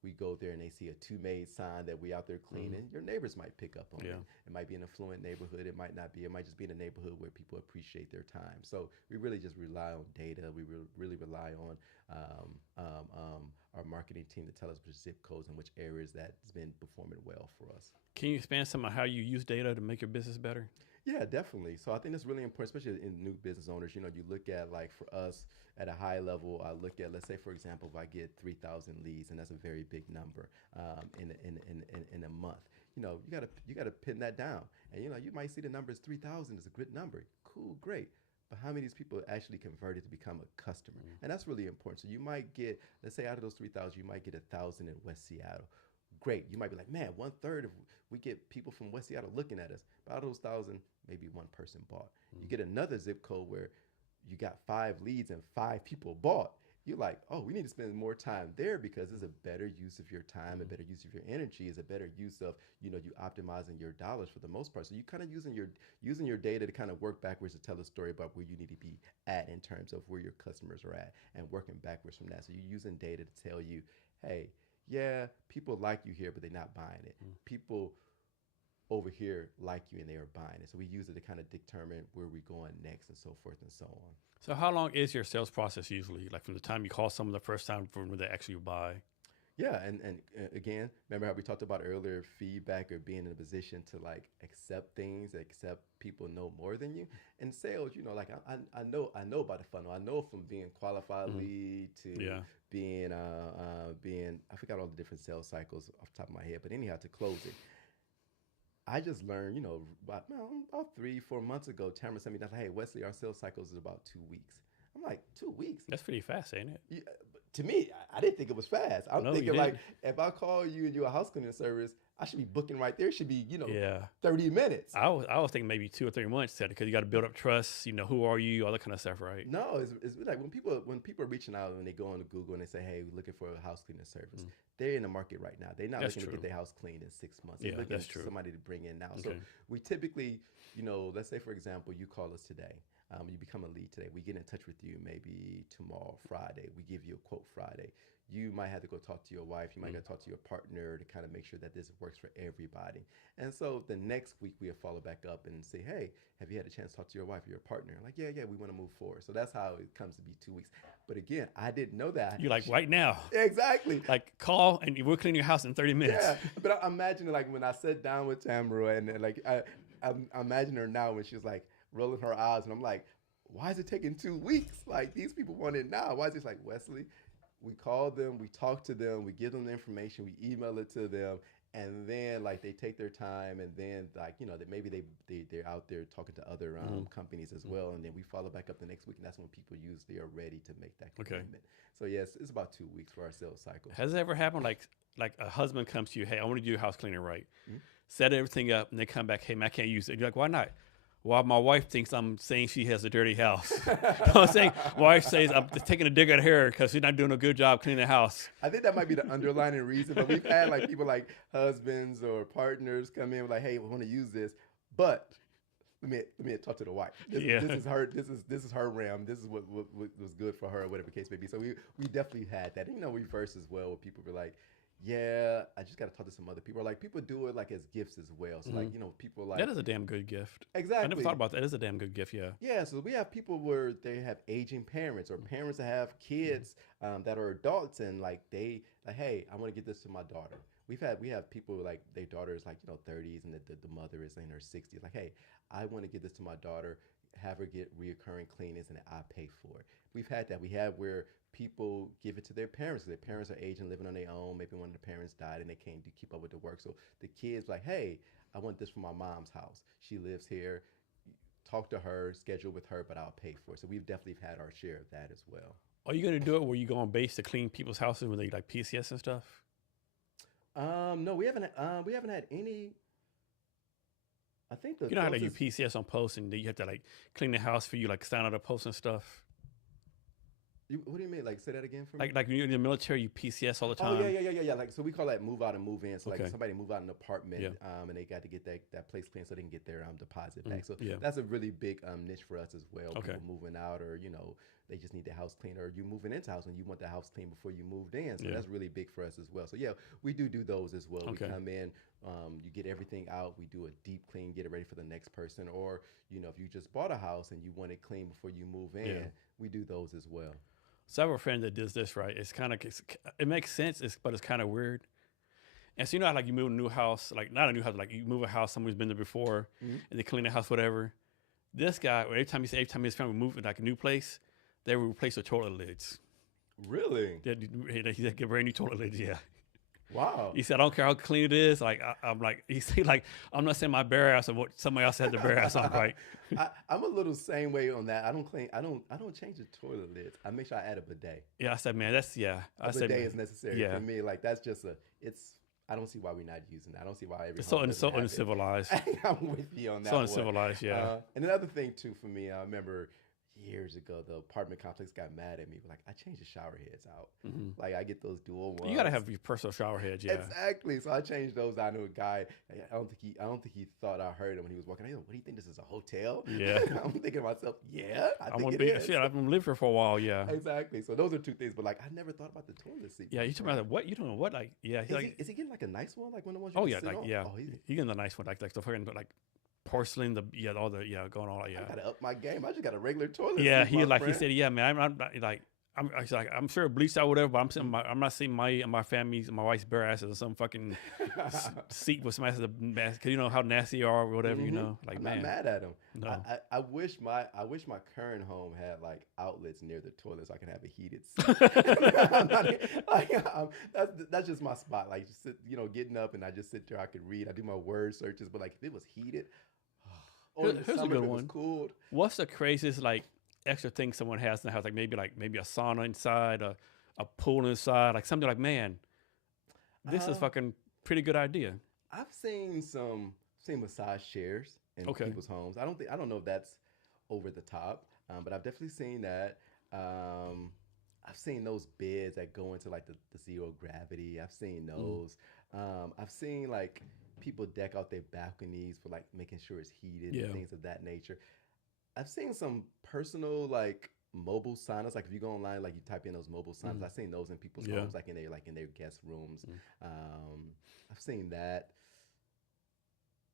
we go there and they see a Two Maids sign that we out there cleaning, your neighbors might pick up on Yeah. it. It might be an affluent neighborhood. It might not be. It might just be in a neighborhood where people appreciate their time. So we really just rely on data. We really rely on um, um, um, our marketing team to tell us which zip codes and which areas that's been performing well for us. Can you expand some on how you use data to make your business better? Yeah, definitely. So I think that's really important, especially in new business owners. You look at, like, for us at a high level, I look at, let's say, for example, if I get 3,000 leads, and that's a very big number in a month. You gotta pin that down, and you might see the number is 3,000 is a good number. Cool, great. But how many of these people actually converted to become a customer? And that's really important. So you might get, let's say, out of those 3,000, you might get 1,000 in West Seattle. Great. You might be like, man, 1/3 of we get people from West Seattle looking at us. But out of those 1,000, maybe one person bought. You get another zip code where you got 5 leads and 5 people bought. You're like, oh, we need to spend more time there because it's a better use of your time, a better use of your energy, is a better use of, you optimizing your dollars for the most part. So you kind of using your data to kind of work backwards to tell a story about where you need to be at in terms of where your customers are at, and working backwards from that. So you're using data to tell you, hey, yeah, people like you here, but they're not buying it. People over here like you and they are buying it. So we use it to kind of determine where we're going next, and so forth and so on. So how long is your sales process usually? Like from the time you call someone the first time from when they actually buy? Yeah, and again, remember how we talked about earlier, feedback, or being in a position to, like, accept things, accept people know more than you. In sales, like I know about the funnel. I know from being qualified lead to being I forgot all the different sales cycles off the top of my head, but anyhow, to close it. I just learned, about 3-4 months ago, Tamara sent me that, like, hey, Wesley, our sales cycles is about 2 weeks. I'm like, 2 weeks? That's pretty fast, ain't it? Yeah, but to me, I didn't think it was fast. I'm No, thinking, you like, didn't. if I call you and you're a house cleaning service, I should be booking right there. It should be, Yeah. 30 minutes. I was thinking maybe 2 or 3 months because you got to build up trust. Who are you? All that kind of stuff, right? No, it's like when people are reaching out, when they go on to Google and they say, hey, we're looking for a house cleaning service. They're in the market right now. They're not That's looking true. to get their house cleaned in 6 months. Yeah, They're looking that's for true. somebody to bring in now. Okay. So we typically, let's say, for example, you call us today. You become a lead today. We get in touch with you maybe tomorrow, Friday. We give you a quote Friday. You might have to go talk to your wife. You might have to talk to your partner to kind of make sure that this works for everybody. And so the next week we'll follow back up and say, hey, have you had a chance to talk to your wife or your partner? Like, yeah, we want to move forward. So that's how it comes to be 2 weeks. But again, I didn't know that. You're like, right now. Exactly. Like, call and we'll clean your house in 30 minutes. Yeah, but I imagine, like, when I sat down with Tamara, and like I imagine her now when she was like rolling her eyes, and I'm like, why is it taking 2 weeks? Like, these people want it now. Why is it like, Wesley? We call them, we talk to them, we give them the information, we email it to them, and then, like, they take their time, and then, like, that maybe they're out there talking to other companies as well, and then we follow back up the next week, and that's when people usually are ready to make that commitment. So yes, it's about 2 weeks for our sales cycle. Has it ever happened like a husband comes to you, hey, I want to do your house cleaning right, set everything up, and they come back, hey, man, I can't use it. And you're like, why not? Well, my wife thinks I'm saying she has a dirty house. You know what I'm saying? My wife says I'm just taking a dig at her because she's not doing a good job cleaning the house. I think that might be the underlying reason, but we've had, like, people like husbands or partners come in like, hey, we want to use this, but let me talk to the wife. This is her. This is her realm. This is what was good for her, or whatever the case may be. So we definitely had that. And, reverse as well, where people were like, yeah, I just got to talk to some other people. Or, like, people do it, like, as gifts as well. So like, people like, that is a damn good gift. Exactly. I never thought about that. It is a damn good gift. Yeah. Yeah. So we have people where they have aging parents, or parents that have kids that are adults, and, like, they like, hey, I want to get this to my daughter. We have people, like, their daughter is, like, 30s, and the mother is in her 60s. Like, hey, I want to get this to my daughter, have her get reoccurring cleanings, and I pay for it. We've had that. We have where people give it to their parents. Their parents are aging, living on their own. Maybe one of the parents died and they can't keep up with the work. So the kids like, hey, I want this for my mom's house. She lives here. Talk to her, schedule with her, but I'll pay for it. So we've definitely had our share of that as well. Are you going to do it where you go on base to clean people's houses when they like PCS and stuff? No, we haven't had any. I think the you know how you PCS on posts and you have to like clean the house for you, like sign out a post and stuff. What do you mean? Like, say that again for me? Like when you're in the military, you PCS all the Oh yeah, time. yeah. Like, so we call that move out and move in. So like Okay. somebody move out an apartment, Yeah. and they got to get that place clean so they can get their deposit Mm. back. So Yeah. that's a really big niche for us as well. Okay. People moving out, or they just need their house clean, or you moving into house and you want the house clean before you moved in. So Yeah. that's really big for us as well. So yeah, we do those as well. We Okay. come in, you get everything out. We do a deep clean, get it ready for the next person, or if you just bought a house and you want it clean before you move in, Yeah. we do those as well. So I have a friend that does this, right? It's kind of, it makes sense, but it's kind of weird. And so you know how like you move a new house, like not a new house, like you move a house, someone's been there before, Mhm. and they clean the house, whatever. This guy, every time his family moved like a new place, they would replace the toilet lids. Really? He said, get brand new toilet lids, yeah. Wow. He said, I don't care how clean it is. Like I'm like, he said, like I'm not saying my bare ass or what somebody else had the bare ass on, right? I'm a little same way on that. I don't clean. I don't change the toilet lids. I make sure I add a bidet. Yeah, I said, man, that's yeah. A I said, bidet man, is necessary yeah. for me. Like that's just it's. I don't see why we're not using that. I don't see why every It's home so doesn't have it. uncivilized. I'm with you on that So one. uncivilized, yeah. And another thing too for me, I remember years ago the apartment complex got mad at me. Like I changed the shower heads out. Hmm. Like I get those dual ones. You gotta have your personal shower heads, yeah. Exactly. So I changed those. I knew a guy. I don't think he thought I heard him when he was walking. I go, what do you think? This is a hotel? Yeah. I'm thinking to myself, yeah, I I'm think gonna it be is. shit. I've been living here for a while, yeah. Exactly. So those are two things. But like, I never thought about the toilet seat. Yeah, you talking about what you doing? What like yeah? Is he getting like a nice one, like one of the ones you Oh can yeah, sit like on? yeah. Oh, You getting the nice one, like the fucking like porcelain, all the going on, yeah. I gotta up my game. I just got a regular toilet Yeah, seat. he my like he friend. said, yeah, man. I'm not, like I'm sure it bleached out whatever, but I'm not seeing my family's my wife's bare asses or some fucking seat with some asses because you know how nasty you are or whatever, you know. Like I'm man, not mad at him. no. I wish my current home had like outlets near the toilet so I can have a heated seat. I'm not, that's just my spot. Like just sit, getting up and I just sit there. I could read. I do my word searches, but like if it was heated, or in the Here's a summer good if it was one. cooled. What's the craziest like extra thing someone has in the house? Like maybe a sauna inside, a pool inside, like something like man, this is Uh, fucking pretty good idea. I've seen massage chairs in Okay. people's homes. I don't know if that's over the top, but I've definitely seen that. I've seen those beds that go into like the zero gravity. I've seen those. I've seen like people deck out their balconies for like making sure it's heated Yeah. and things of that nature. I've seen some personal like mobile saunas. Like if you go online, like you type in those mobile saunas, I've seen those in people's Yeah. homes, like in their guest rooms. I've seen that.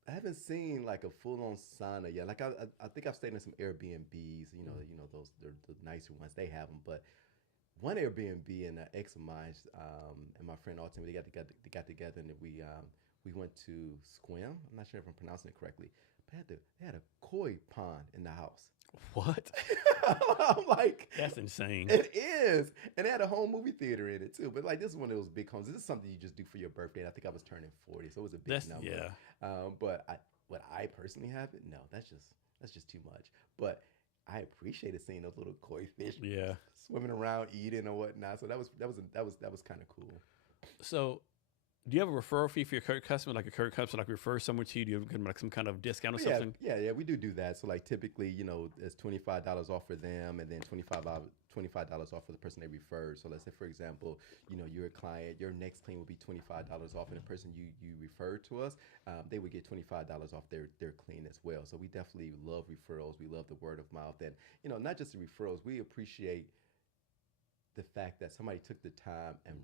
I haven't seen like a full on sauna yet. Like I think I've stayed in some Airbnbs. Those the nicer ones they have them. But one Airbnb and an ex of mine, and my friend ultimately they got together and we went to Squim. I'm not sure if I'm pronouncing it correctly. But they had a koi pond in the house. What? I'm like, That's insane. it is. And they had a home movie theater in it too. But like this is one of those big homes. This is something you just do for your birthday. And I think I was turning 40, so it was a big That's number. yeah. But would I personally have it? No, that's just too much. But I appreciated seeing those little koi fish Yeah. swimming around, eating or whatnot. So that was kind of cool. So, do you have a referral fee for your current customer? Like a current customer, like refer someone to you, do you give them like some kind of discount or something? Yeah, we do that. So like typically, it's $25 off for them, and then $25 off for the person they referred. So let's say, for example, you're a client, your next clean would be $25 off, and the person you referred to us, they would get $25 off their clean as well. So we definitely love referrals. We love the word of mouth, and not just the referrals. We appreciate the fact that somebody took the time and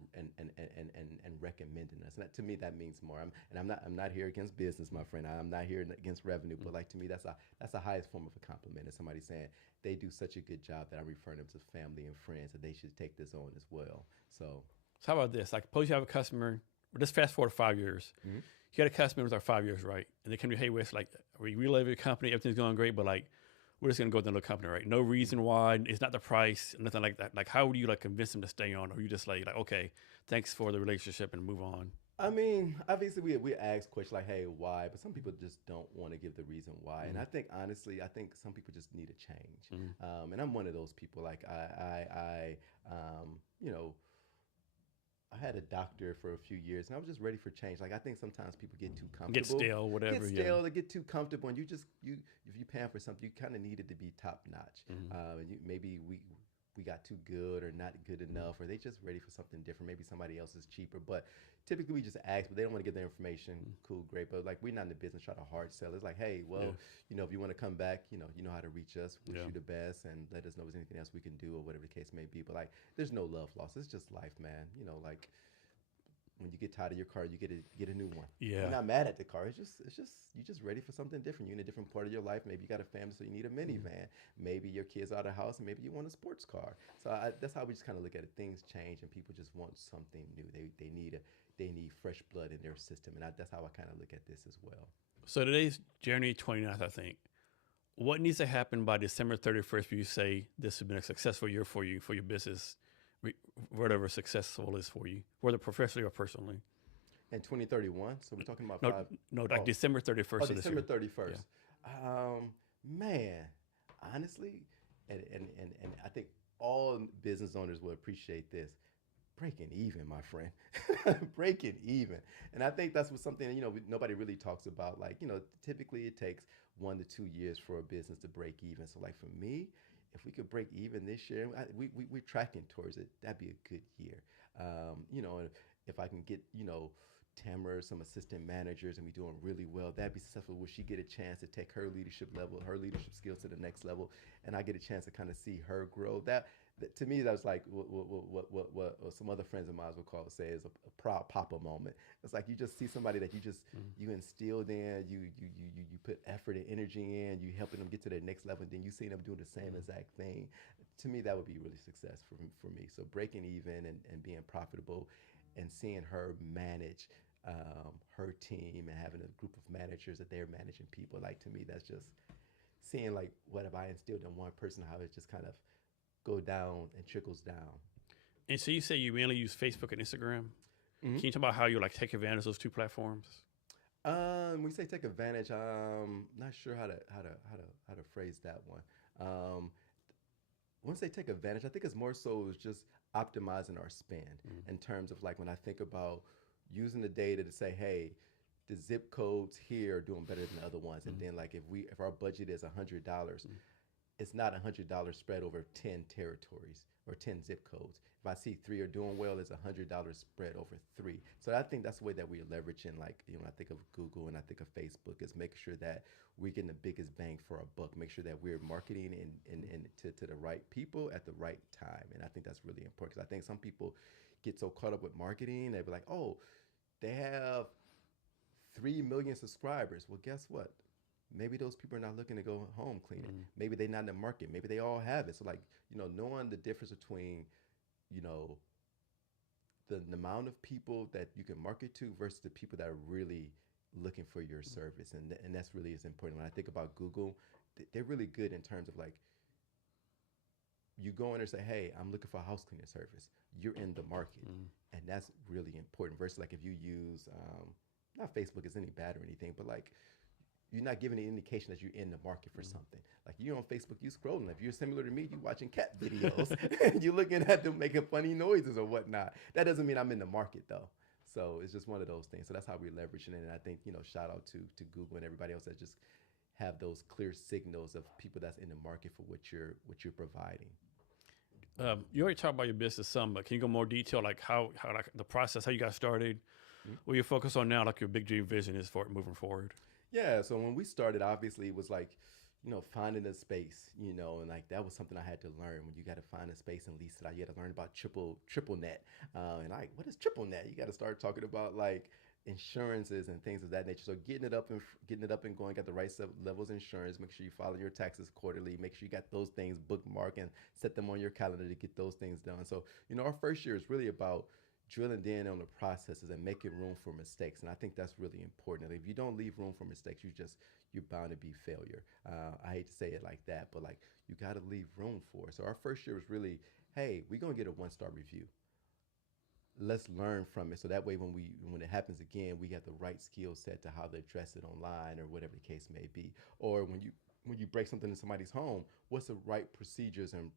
recommending us. And that, to me, that means more. I'm not here against business, my friend. I'm not here against revenue, but like to me, that's the highest form of a compliment. Is somebody saying they do such a good job that I'm referring them to family and friends, that they should take this on as well. So So how about this? Like, suppose you have a customer. Just fast forward 5 years. Mhm. You had a customer who's like 5 years, right? And they come to you, hey, Wes, like, we love your company, everything's going great, but like, we're just gonna go with another company, right? No reason why. It's not the price, nothing like that. Like, how would you like convince them to stay on, or you just like, okay, thanks for the relationship and move on? I mean, obviously we ask questions like, "Hey, why?" But some people just don't want to give the reason why. And I think honestly, some people just need a change. And I'm one of those people. Like I had a doctor for a few years, and I was just ready for change. Like I think sometimes people get too comfortable, Get stale, whatever. get stale, they get too comfortable, and if you paying for something, you kind of need it to be top notch. And maybe we got too good or not good enough, or they just ready for something different. Maybe somebody else is cheaper, but typically we just ask, but they don't want to get their information. Cool, great, but like we're not in the business trying to hard sell. It's like, hey, Yeah. well, if you want to come back, you know how to reach us. Wish Yeah. you the best, and let us know if there's anything else we can do or whatever the case may be. But like, there's no love lost. It's just life, man. Like when you get tired of your car, you get a new one. You're Yeah. not mad at the car. It's just you're just ready for something different. You're in a different part of your life. Maybe you got a family, so you need a minivan. Maybe your kids are out of the house, and maybe you want a sports car. So that's how we just kind of look at it. Things change, and people just want something new. They need fresh blood in their system, and that's how I kind of look at this as well. So today's January 29th, I think. What needs to happen by December 31st for you to say this has been a successful year for you, for your business, whatever successful is for you, whether professionally or personally? And 2031. So we're talking about No, five. no, like Oh, December 31st of this December year. 31st. Man, honestly, and I think all business owners will appreciate this. Breaking even, my friend. Breaking even. And I think that's what something, nobody really talks about. Like, typically it takes 1 to 2 years for a business to break even. So like for me, if we could break even this year, we're tracking towards it. That'd be a good year. And if I can get, Tamara, some assistant managers, and we doing really well, that'd be successful. Will she get a chance to take her leadership level, her leadership skills to the next level, and I get a chance to kind of see her grow? That to me, that's like what some other friends of mine will say is a proud papa moment. It's like you just see somebody that you instilled in, you put effort and energy in, you helping them get to their next level, and then you see them doing the same exact thing. To me, that would be really success for me. So breaking even and being profitable, and seeing her manage her team and having a group of managers that they're managing people. Like to me, that's just seeing like what have I instilled in one person, how it just kind of go down and trickles down. And so you say you mainly use Facebook and Instagram. Mm-hmm. Can you talk about how you like take advantage of those two platforms? When we say take advantage, not sure how to phrase that one. Once they take advantage, I think it's more so is just optimizing our spend in terms of like when I think about using the data to say, hey, the zip codes here are doing better than the other ones, and then like if our budget is $100, it's not $100 spread over 10 territories or 10 zip codes. If I see 3 are doing well, it's $100 spread over 3. So I think that's the way that we're leveraging. Like I think of Google and I think of Facebook is making sure that we're getting the biggest bang for our buck. Make sure that we're marketing and to the right people at the right time. And I think that's really important because I think some people get so caught up with marketing. They be like, oh, they have 3 million subscribers. Well, guess what? Maybe those people are not looking to go home cleaning. Maybe they're not in the market. Maybe they all have it. So like, knowing the difference between, the amount of people that you can market to versus the people that are really looking for your service. And that's really is important. When I think about Google, they're really good in terms of like, you go in there and say, hey, I'm looking for a house cleaning service. You're in the market. And that's really important versus like if you use, not Facebook is any bad or anything, but like you're not giving any indication that you're in the market for something. Like you're on Facebook, you scrolling. If you're similar to me, you watching cat videos and you're looking at them making funny noises or whatnot. That doesn't mean I'm in the market though. So it's just one of those things. So that's how we're leveraging it. And I think, shout out to Google and everybody else that just have those clear signals of people that's in the market for what you're providing. You already talked about your business some, but can you go more detail, like how like the process, how you got started, what you focus on now, like your big dream vision is for it moving forward? Yeah, so when we started, obviously it was like, finding a space, and like that was something I had to learn. When you got to find a space and lease it out, you got to learn about triple net. And like, what is triple net? You got to start talking about like insurances and things of that nature. So getting it up and going, got the right levels of insurance. Make sure you file your taxes quarterly. Make sure you got those things bookmarked and set them on your calendar to get those things done. So our first year is really about drilling in on the processes and making room for mistakes. And I think that's really important. If you don't leave room for mistakes, you're bound to be failure. I hate to say it like that, but like you got to leave room for it. So our first year was really, hey, we're going to get a 1-star review. Let's learn from it. So that way when it happens again, we have the right skill set to how to address it online or whatever the case may be. Or when you break something in somebody's home, what's the right procedures and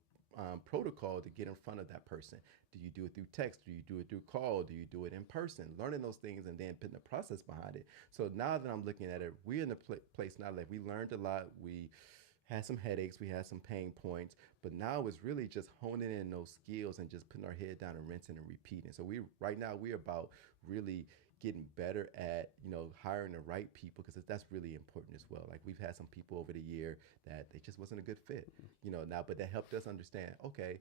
protocol to get in front of that person? Do you do it through text? Do you do it through call? Do you do it in person? Learning those things and then putting the process behind it. So now that I'm looking at it, we're in the place now that we learned a lot. We had some headaches, we had some pain points, but now it's really just honing in those skills and just putting our head down and rinsing and repeating. So we right now we're about really getting better at hiring the right people because that's really important as well. Like we've had some people over the year that they just wasn't a good fit, now, but that helped us understand. Okay,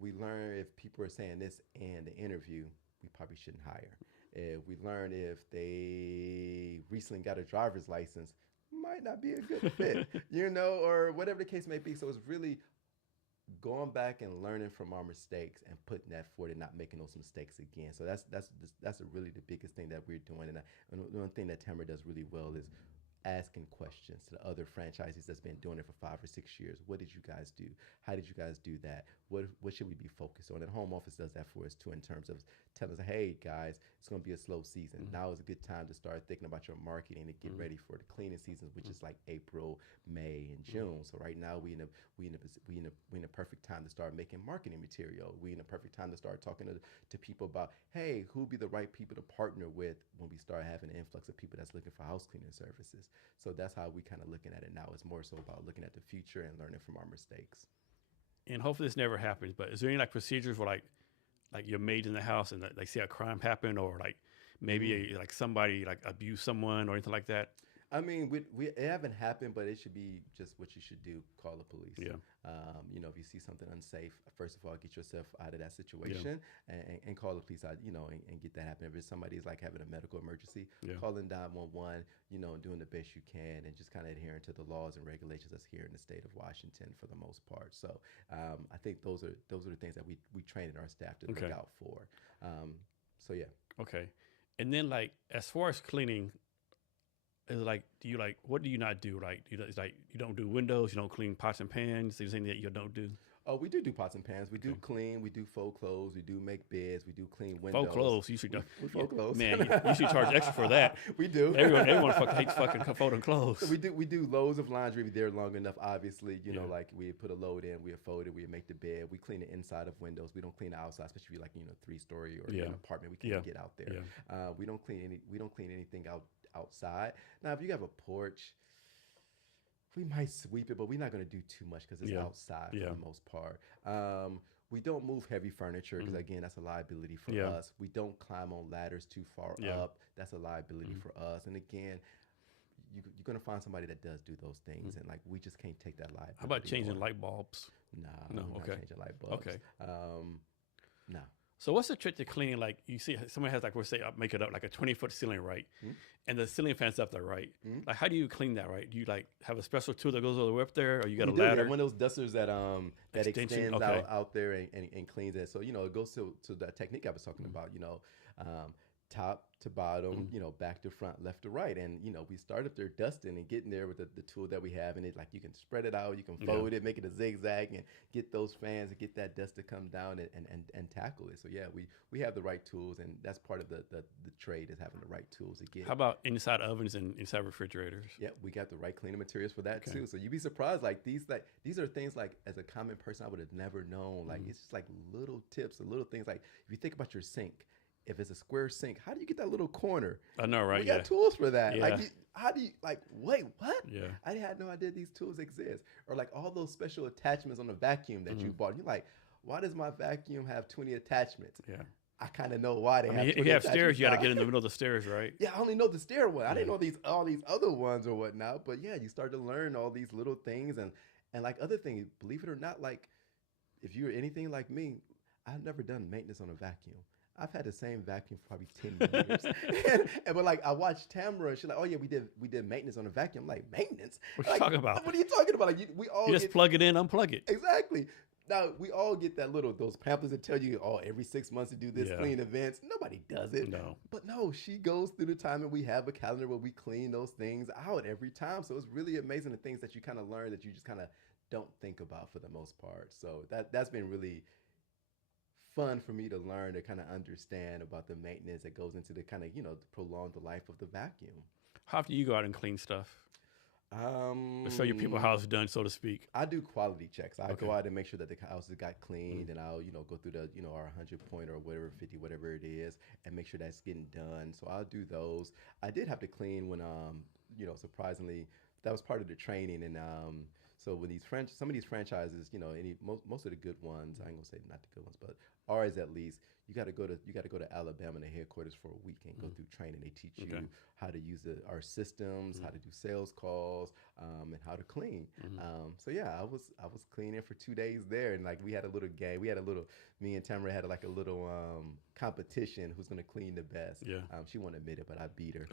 we learn if people are saying this in the interview, we probably shouldn't hire. If we learn if they recently got a driver's license, might not be a good fit, or whatever the case may be. So it's really going back and learning from our mistakes and putting that forward and not making those mistakes again. So that's really the biggest thing that we're doing. And the one thing that Tamara does really well is asking questions to the other franchises that's been doing it for 5 or 6 years. What did you guys do? How did you guys do that? What should we be focused on? And home office does that for us too, in terms of telling us, hey guys, it's going to be a slow season. Now is a good time to start thinking about your marketing and get ready for the cleaning season, which is like April, May, and June. So right now we in a perfect time to start making marketing material. We in a perfect time to start talking to people about, hey, who be the right people to partner with when we start having an influx of people that's looking for house cleaning services. So that's how we kind of looking at it now. It's more so about looking at the future and learning from our mistakes. And hopefully this never happens. But is there any like procedures where like your maids in the house and like see a crime happen, or like maybe like somebody like abuse someone or anything like that? I mean, it haven't happened, but it should be just what you should do: call the police. Yeah. If you see something unsafe, first of all, get yourself out of that situation and call the police out. And get that happen. If somebody's like having a medical emergency, calling 911. Doing the best you can and just kind of adhering to the laws and regulations that's here in the state of Washington for the most part. So I think those are the things that we train our staff to look out for. So yeah. Okay. And then like as far as cleaning. Is like, do you like, what do you not do? Like, it's like you don't do windows, you don't clean pots and pans. There's anything that you don't do? Oh, we do pots and pans. We do clean. We do fold clothes. We do make beds. We do clean windows. Fold clothes. You should do. We fold clothes. Man, you should charge extra for that. We do. Everyone hates fucking folding clothes. So we do loads of laundry. If they're long enough, obviously. Like we put a load in, we fold it, we make the bed. We clean the inside of windows. We don't clean the outside, especially like 3-story or an apartment. We can't get out there. We don't clean anything outside. Now, if you have a porch, we might sweep it, but we're not going to do too much because it's outside for the most part. We don't move heavy furniture because, again, that's a liability for us. We don't climb on ladders too far up. That's a liability for us. And again, you're going to find somebody that does do those things, and like we just can't take that liability. How about changing light bulbs? No, not changing light bulbs. Okay. No. So what's the trick to cleaning? Like you see somebody has like, we'll say, make it up like a 20-foot ceiling, right? And the ceiling fan's up there, right? Like how do you clean that, right? Do you like have a special tool that goes all the way up there, or you got a ladder? Yeah, one of those dusters that extends out there and cleans it. So it goes to that technique I was talking about. Top to bottom, back to front, left to right. And, we start up there dusting and getting there with the tool that we have. And it like you can spread it out, you can fold it, make it a zigzag and get those fans and get that dust to come down and tackle it. So, yeah, we have the right tools. And that's part of the trade is having the right tools to get. How about inside ovens and inside refrigerators? Yeah, we got the right cleaning materials for that too. So you'd be surprised. Like these are things like as a common person, I would have never known. Like it's just like little tips and little things. Like if you think about your sink, if it's a square sink, how do you get that little corner? I know, right? We got tools for that. Yeah. Like, how do you, like, wait, what? Yeah. I had no idea these tools exist. Or like all those special attachments on the vacuum that you bought. You're like, why does my vacuum have 20 attachments? Yeah. I kind of know why they have 20 if you have stairs, you got to now. get in the middle of the stairs, right? Yeah, I only know the stair one. I didn't know all these other ones or whatnot. But yeah, you start to learn all these little things and like other things. Believe it or not, like if you're anything like me, I've never done maintenance on a vacuum. I've had the same vacuum for probably 10 years. But like I watched Tamara and she's like, oh yeah, we did maintenance on a vacuum. I'm like, maintenance? What are you talking about? What are you talking about? Like we all just plug it in, unplug it. Exactly. Now we all get those pamphlets that tell you, oh, every 6 months to do this clean events. Nobody does it. No. But no, she goes through the time and we have a calendar where we clean those things out every time. So it's really amazing the things that you kind of learn that you just kind of don't think about for the most part. So that's been really fun for me to learn, to kind of understand about the maintenance that goes into the kind of, to prolong the life of the vacuum. How often do you go out and clean stuff? Show your people how it's done, so to speak. I do quality checks. I go out and make sure that the houses got cleaned, and I'll, go through the, our 100-point or whatever, 50, whatever it is, and make sure that's getting done. So I'll do those. I did have to clean when, surprisingly, that was part of the training, and So when some of these franchises, most of the good ones, I ain't gonna say not the good ones, but ours at least, you got to go to Alabama, the headquarters, for a week and go through training. They teach Okay. you how to use our systems, how to do sales calls, and how to clean. So yeah, I was cleaning for 2 days there, and like we had a little game. We had a little. Me and Tamara had like a little competition who's gonna clean the best. Yeah. She won't admit it, but I beat her,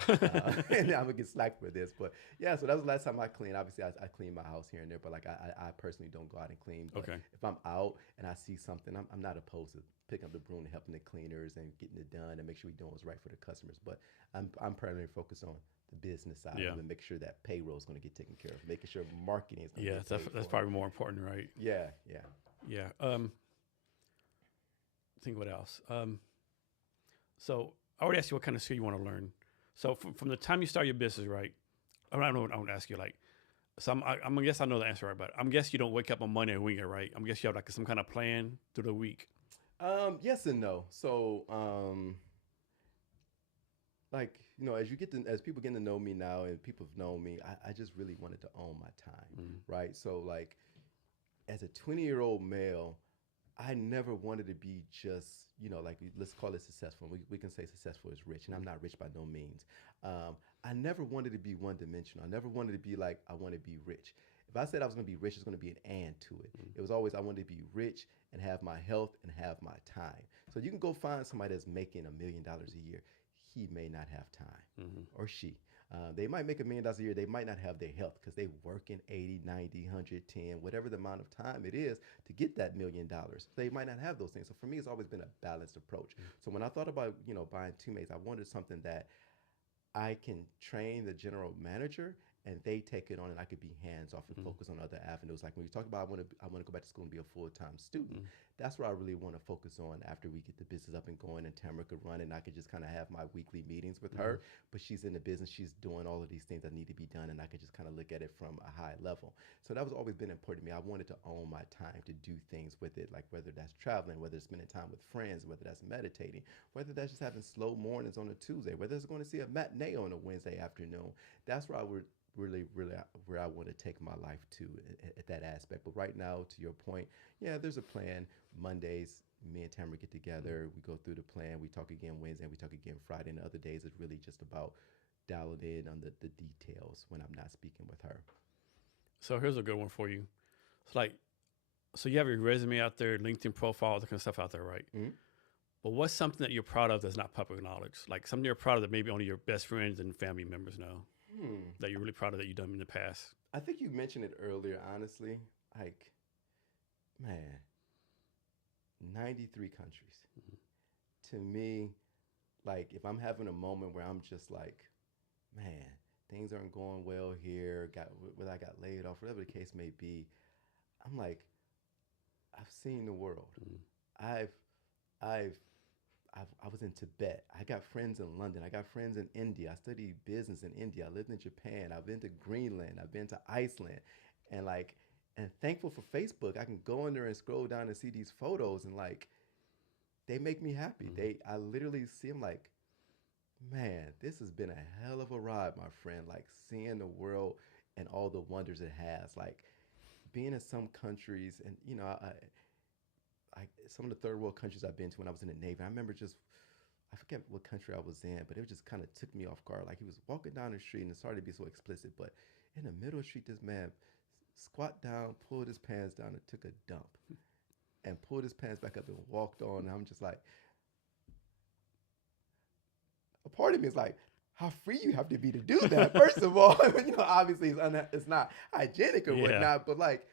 and I'm gonna get slack for this. But yeah, so that was the last time I cleaned. Obviously, I clean my house here and there, but like I personally don't go out and clean. But Okay. if I'm out and I see something, I'm not opposed to picking up the broom and helping the cleaners and getting it done and make sure we're doing what's right for the customers. But I'm primarily focused on the business side Yeah. of it, and make sure that payroll is going to get taken care of, making sure marketing is going to Yeah. get That's paid that's for. probably more important, right? Yeah, yeah. Yeah. Think what else? So I would ask you what kind of skill you want to learn. So from the time you start your business, right? I don't know what I want to ask you. Like, so I'm gonna guess I know the answer, right? But I'm guess you don't wake up on Monday and wing it, right? I'm guess you have like some kind of plan through the week. Yes and no. So, like as people getting to know me now and people have known me, I just really wanted to own my time, Mm. right? So like as a 20-year-old male, I never wanted to be just, like let's call it successful. We can say successful is rich, and I'm not rich by no means. I never wanted to be one dimensional. I never wanted to be like, I want to be rich. If I said I was going to be rich, it's going to be an and to it. Mm. It was always, I wanted to be rich and have my health and have my time. So you can go find somebody that's making $1 million a year. He may not have time, Mm-hmm. or she. They might make $1 million a year. They might not have their health because they work in 80, 90, 110, whatever the amount of time it is to get that $1 million. They might not have those things. So for me, it's always been a balanced approach. So when I thought about, buying Two Maids, I wanted something that I can train the general manager and they take it on, and I could be hands off and Mm. focus on other avenues. Like when you talk about I want to go back to school and be a full-time student. Mm. That's what I really want to focus on after we get the business up and going, and Tamara could run, and I could just kind of have my weekly meetings with her. But she's in the business, she's doing all of these things that need to be done, and I could just kind of look at it from a high level. So that was always been important to me. I wanted to own my time to do things with it, like whether that's traveling, whether it's spending time with friends, whether that's meditating, whether that's just having slow mornings on a Tuesday, whether it's going to see a matinee on a Wednesday afternoon. That's where I would really where I want to take my life to at that aspect. But right now, to your point, yeah, there's a plan. Mondays, me and Tamara get together, we go through the plan, we talk again Wednesday, and we talk again Friday, and the other days it's really just about dialing in on the details when I'm not speaking with her. So here's a good one for you. It's like, so you have your resume out there, LinkedIn profile, all that kind of stuff out there, right? Mhm. But what's something that you're proud of that's not public knowledge? Like something you're proud of that maybe only your best friends and family members know that you're really proud of that you've done in the past? I think you mentioned it earlier, honestly. Like, man, 93 countries. To me, like, if I'm having a moment where I'm just like, man, things aren't going well here, whether I got laid off, whatever the case may be, I'm like, I've seen the world. Mm. I've, I've, I was in Tibet. I got friends in London. I got friends in India. I studied business in India. I lived in Japan. I've been to Greenland. I've been to Iceland. And like, and thankful for Facebook, I can go in there and scroll down and see these photos, and like, they make me happy. I literally see them like, man, this has been a hell of a ride, my friend. Like seeing the world and all the wonders it has. Like being in some countries, and some of the third world countries I've been to when I was in the Navy. I remember I forget what country I was in, but it just kind of took me off guard. Like he was walking down the street, and it's sorry to be so explicit, but in the middle of the street, this man squat down, pulled his pants down, and took a dump, and pulled his pants back up and walked on. And I'm just like, a part of me is like, how free you have to be to do that. First of all, obviously it's not hygienic or Yeah. whatnot, but like,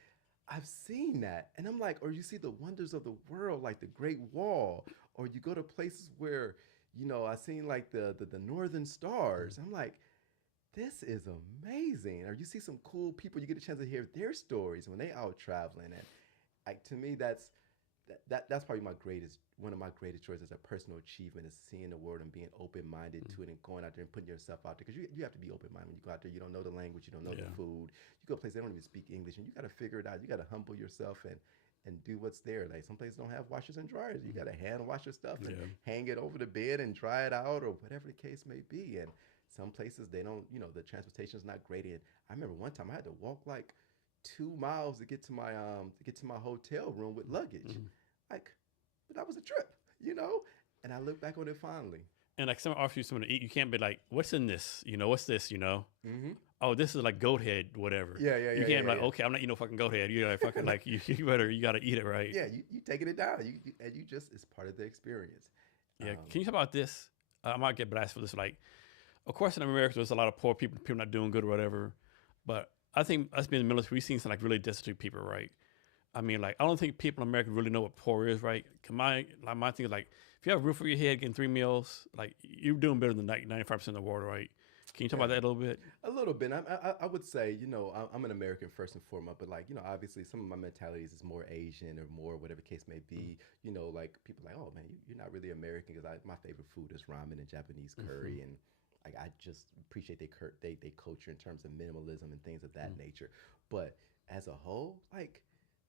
I've seen that. And I'm like, or you see the wonders of the world, like the Great Wall, or you go to places where, I've seen like the Northern Stars. I'm like, this is amazing. Or you see some cool people, you get a chance to hear their stories when they out traveling. And like, to me, that's probably one of my greatest joys as a personal achievement, is seeing the world and being open-minded to it, and going out there and putting yourself out there. Because you have to be open-minded when you go out there. You don't know the language, you don't know Yeah. the food. You go places they don't even speak English, and you got to figure it out. You got to humble yourself and do what's there. Like some places don't have washers and dryers. You got to hand wash your stuff and Yeah. hang it over the bed and dry it out, or whatever the case may be. And some places they don't, the transportation is not great. And I remember one time I had to walk like 2 miles to get to my hotel room with luggage. Like, but that was a trip, you know. And I look back on it fondly. And like someone offers you something to eat, you can't be like, "What's in this? You know, what's this? You know? Mm-hmm. Oh, this is like goat head, whatever." Yeah, yeah, You yeah, can't yeah, be like, yeah. "Okay, I'm not eating no fucking goat head." You like fucking like you gotta eat it right. Yeah, you taking it down. And you just it's part of the experience. Yeah. Can you talk about this? I might get blasted for this. Like, of course, in America, there's a lot of poor people not doing good or whatever. But I think us being in the military, we've seen some like really destitute people, right? I mean, like, I don't think people in America really know what poor is, right? My thing is like, if you have a roof over your head, getting 3 meals, like, you're doing better than 95% of the world, right? Can you talk Yeah. about that a little bit? A little bit. I would say, you know, I'm an American first and foremost, but like, you know, obviously some of my mentalities is more Asian or more whatever case may be. You know, like people like, oh man, you're not really American because my favorite food is ramen and Japanese curry, and like I just appreciate they culture in terms of minimalism and things of that nature. But as a whole, like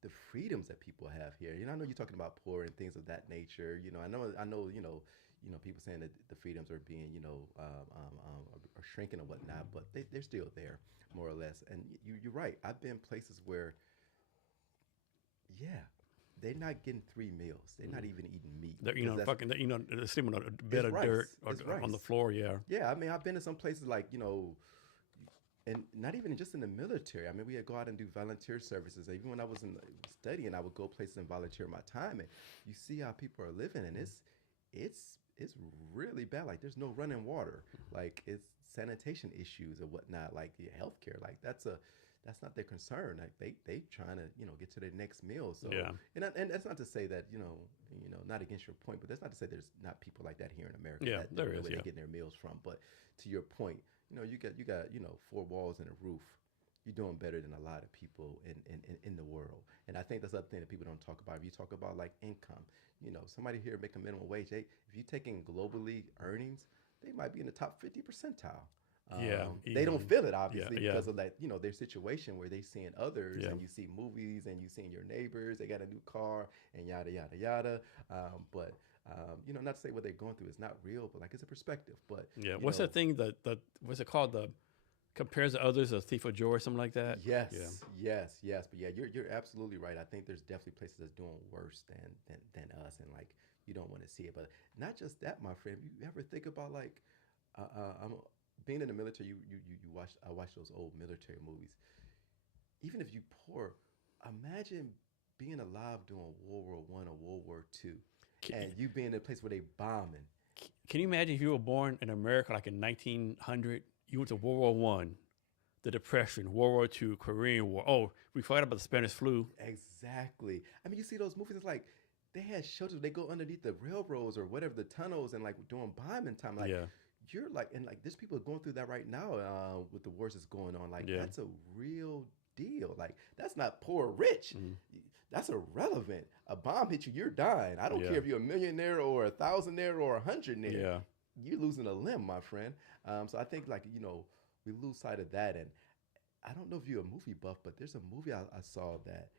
the freedoms that people have here, you know, I know you're talking about poor and things of that nature. You know, I know, people saying that the freedoms are being, are shrinking or whatnot, but they're still there, more or less. And you're right. I've been places where, yeah, they're not getting 3 meals. They're not even eating meat. They're, 'Cause that's- they're sleeping on a bed it's of rice. dirt or It's on the rice. floor, yeah. Yeah, I mean, I've been to some places like, and not even just in the military. I mean, we would go out and do volunteer services. Even when I was studying, I would go places and volunteer my time, and you see how people are living, and it's really bad. Like, there's no running water. Like, it's sanitation issues or whatnot. Like, the healthcare. Like, that's not their concern. Like, they trying to get to their next meal. So Yeah. and that's not to say that not against your point, but that's not to say there's not people like that here in America. Yeah, that, there where is, they're yeah. getting their meals from. But to your point, you got 4 walls and a roof. You're doing better than a lot of people in the world. And I think that's the other thing that people don't talk about. If you talk about like income, somebody here making minimum wage, if you're taking globally earnings, they might be in the top 50 percentile. Yeah, They don't easy. feel it obviously Yeah. because of that, their situation where they seeing others Yeah. and you see movies and you seeing your neighbors, they got a new car and yada yada yada. But not to say what they're going through is not real, but like it's a perspective. But Yeah. What's that thing that what's it called? The compares to others, a thief of joy or something like that? Yes, Yeah. yes. But yeah, you're absolutely right. I think there's definitely places that's doing worse than us, and like you don't want to see it. But not just that, my friend. You ever think about like, I'm being in the military? I watch those old military movies. Even if you poor, imagine being alive during World War I or World War II, Can, and you being in a place where they bombing. can you imagine if you were born in America like in 1900? You went to World War One, the Depression, World War II, Korean War. Oh, we forgot about the Spanish flu. Exactly. I mean, you see those movies. It's like they had shelters. They go underneath the railroads or whatever the tunnels and like doing bombing time. Like Yeah. you're like, and like there's people going through that right now with the wars that's going on. Like Yeah. that's a real deal. Like that's not poor or rich. That's irrelevant. A bomb hit you, you're dying. I don't Yeah. care if you're a millionaire or a thousandaire or a hundredaire. Yeah. You're losing a limb, my friend. So I think like we lose sight of that. And I don't know if you're a movie buff, but there's a movie I saw that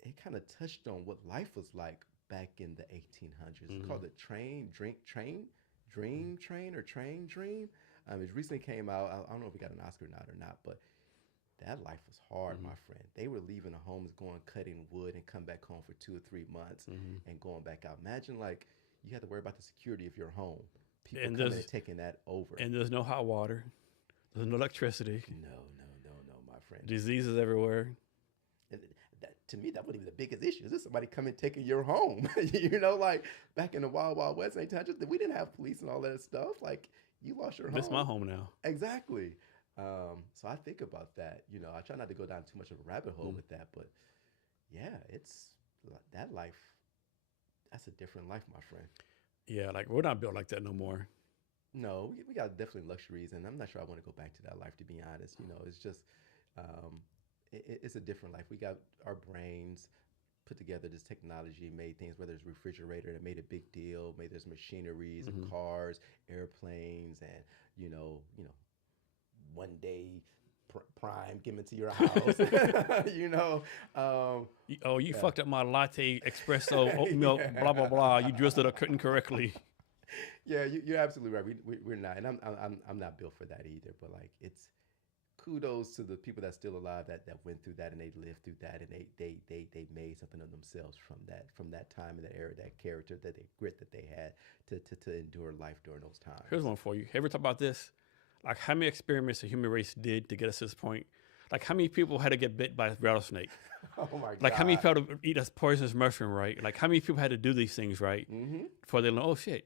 it kind of touched on what life was like back in the 1800s. It's called the Dream Train or Train Dream. It recently came out. I don't know if it got an Oscar or not, but that life was hard, my friend. They were leaving the homes, going cutting wood, and come back home for 2 or 3 months, and going back out. Imagine like you had to worry about the security of your home. People And coming there's- and taking that over. And there's no hot water. There's no electricity. No, my friend. Diseases everywhere. And to me, that wasn't even the biggest issue. Is this somebody coming taking your home? Like back in the Wild Wild West, 1800s, we didn't have police and all that stuff. Like you lost your home. This is my home now. Exactly. So I think about that. I try not to go down too much of a rabbit hole with that, but yeah, it's that life. That's a different life, my friend. Yeah, like we're not built like that no more. No, we got definitely luxuries, and I'm not sure I want to go back to that life, to be honest. It's just, it's a different life. We got our brains put together, this technology made things, whether it's refrigerator that made a big deal, made there's machineries and cars, airplanes, and, one day Prime given to your house, You fucked up my latte, espresso, oat milk, blah blah blah. You dressed it up incorrectly. Yeah, you're absolutely right. We're not, and I'm not built for that either. But like, it's kudos to the people that's still alive that went through that and they lived through that and they made something of themselves from that time and that era, that character, that they grit that they had to endure life during those Here's times. one for you. Ever talk about this? Like how many experiments the human race did to get us to this point? Like how many people had to get bit by a rattlesnake? Oh my Like how many God. people had to eat a poisonous mushroom, right? Like how many people had to do these things, right? Mm-hmm. Before they learn, oh shit,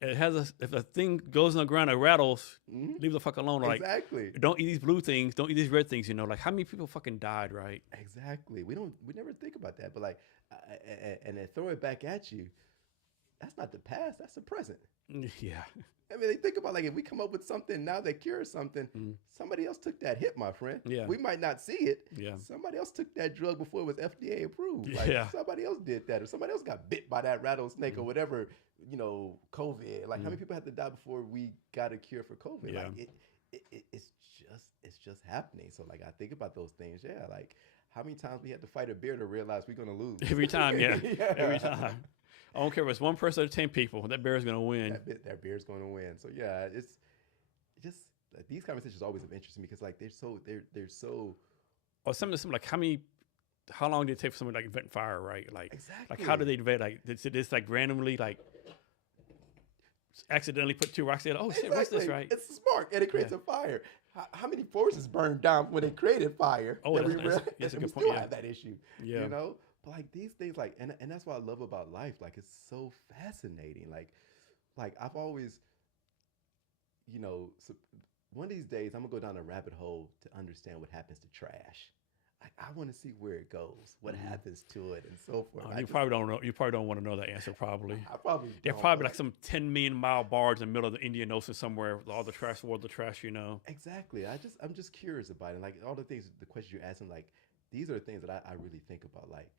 it has a, if a thing goes on the ground and rattles, Mm-hmm. leave the fuck alone. Like Exactly. don't eat these blue things, don't eat these red things. Like how many people fucking died, right? Exactly. We never think about that, but like, and then throw it back at you. That's not the past. That's the present. Yeah, I mean, they think about like if we come up with something now that cures something, mm. somebody else took that hit, my friend. Yeah. We might not see it. Yeah. Somebody else took that drug before it was FDA approved. Like Yeah. somebody else did that, or somebody else got bit by that rattlesnake or whatever. COVID. Like how many people had to die before we got a cure for COVID? Yeah. Like it's just happening. So like I think about those things. Yeah. Like how many times we had to fight a bear to realize we're gonna lose. Every time, yeah. Yeah. Every time. I don't care if it's one person or 10 people. That bear is gonna win. That bear's going to win. So yeah, it's just like, these conversations always have interested me because like they're so Or something like how long did it take for someone to like invent fire, right? Like exactly how did they invent like did this like randomly like accidentally put two rocks together? Oh shit, what's this, right? It's a spark and it creates Yeah. a fire. How many forests burned down when they created fire? Oh, that that's- we that's- realized- that's a and we good point, still yeah. have that issue. Yeah. But like these things, like and that's what I love about life. Like it's so fascinating. Like I've always, so one of these days I'm gonna go down a rabbit hole to understand what happens to trash. I want to see where it goes, what Mhm. happens to it, and so forth. You probably don't know. You probably don't want to know that answer. Probably. I probably They're don't, probably but like some 10 million mile barge in the middle of the Indian Ocean somewhere with all the trash, world of trash. exactly. I'm just curious about it. Like all the things, the questions you're asking, like these are the things that I really think about. Like,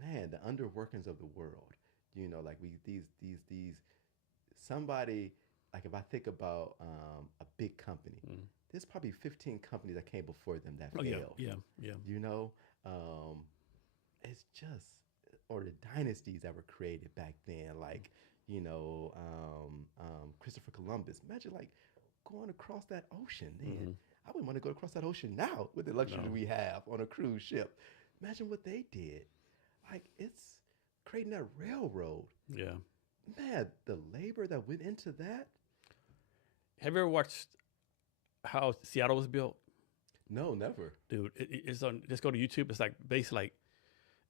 man, the underworkings of the world. Like these somebody. Like if I think about a big company, Mm. there's probably 15 companies that came before them that Oh yeah, failed. yeah. You know, um, it's just or the dynasties that were created back then, like Christopher Columbus. Imagine like going across that ocean. Man, Mhm. I wouldn't want to go across that ocean now with the luxury No. we have on a cruise ship. Imagine what they did. Like it's creating that railroad. Yeah. Man, the labor that went into that. Have you ever watched how Seattle was built? No, never. Dude, it's on. Just go to YouTube. It's like basically like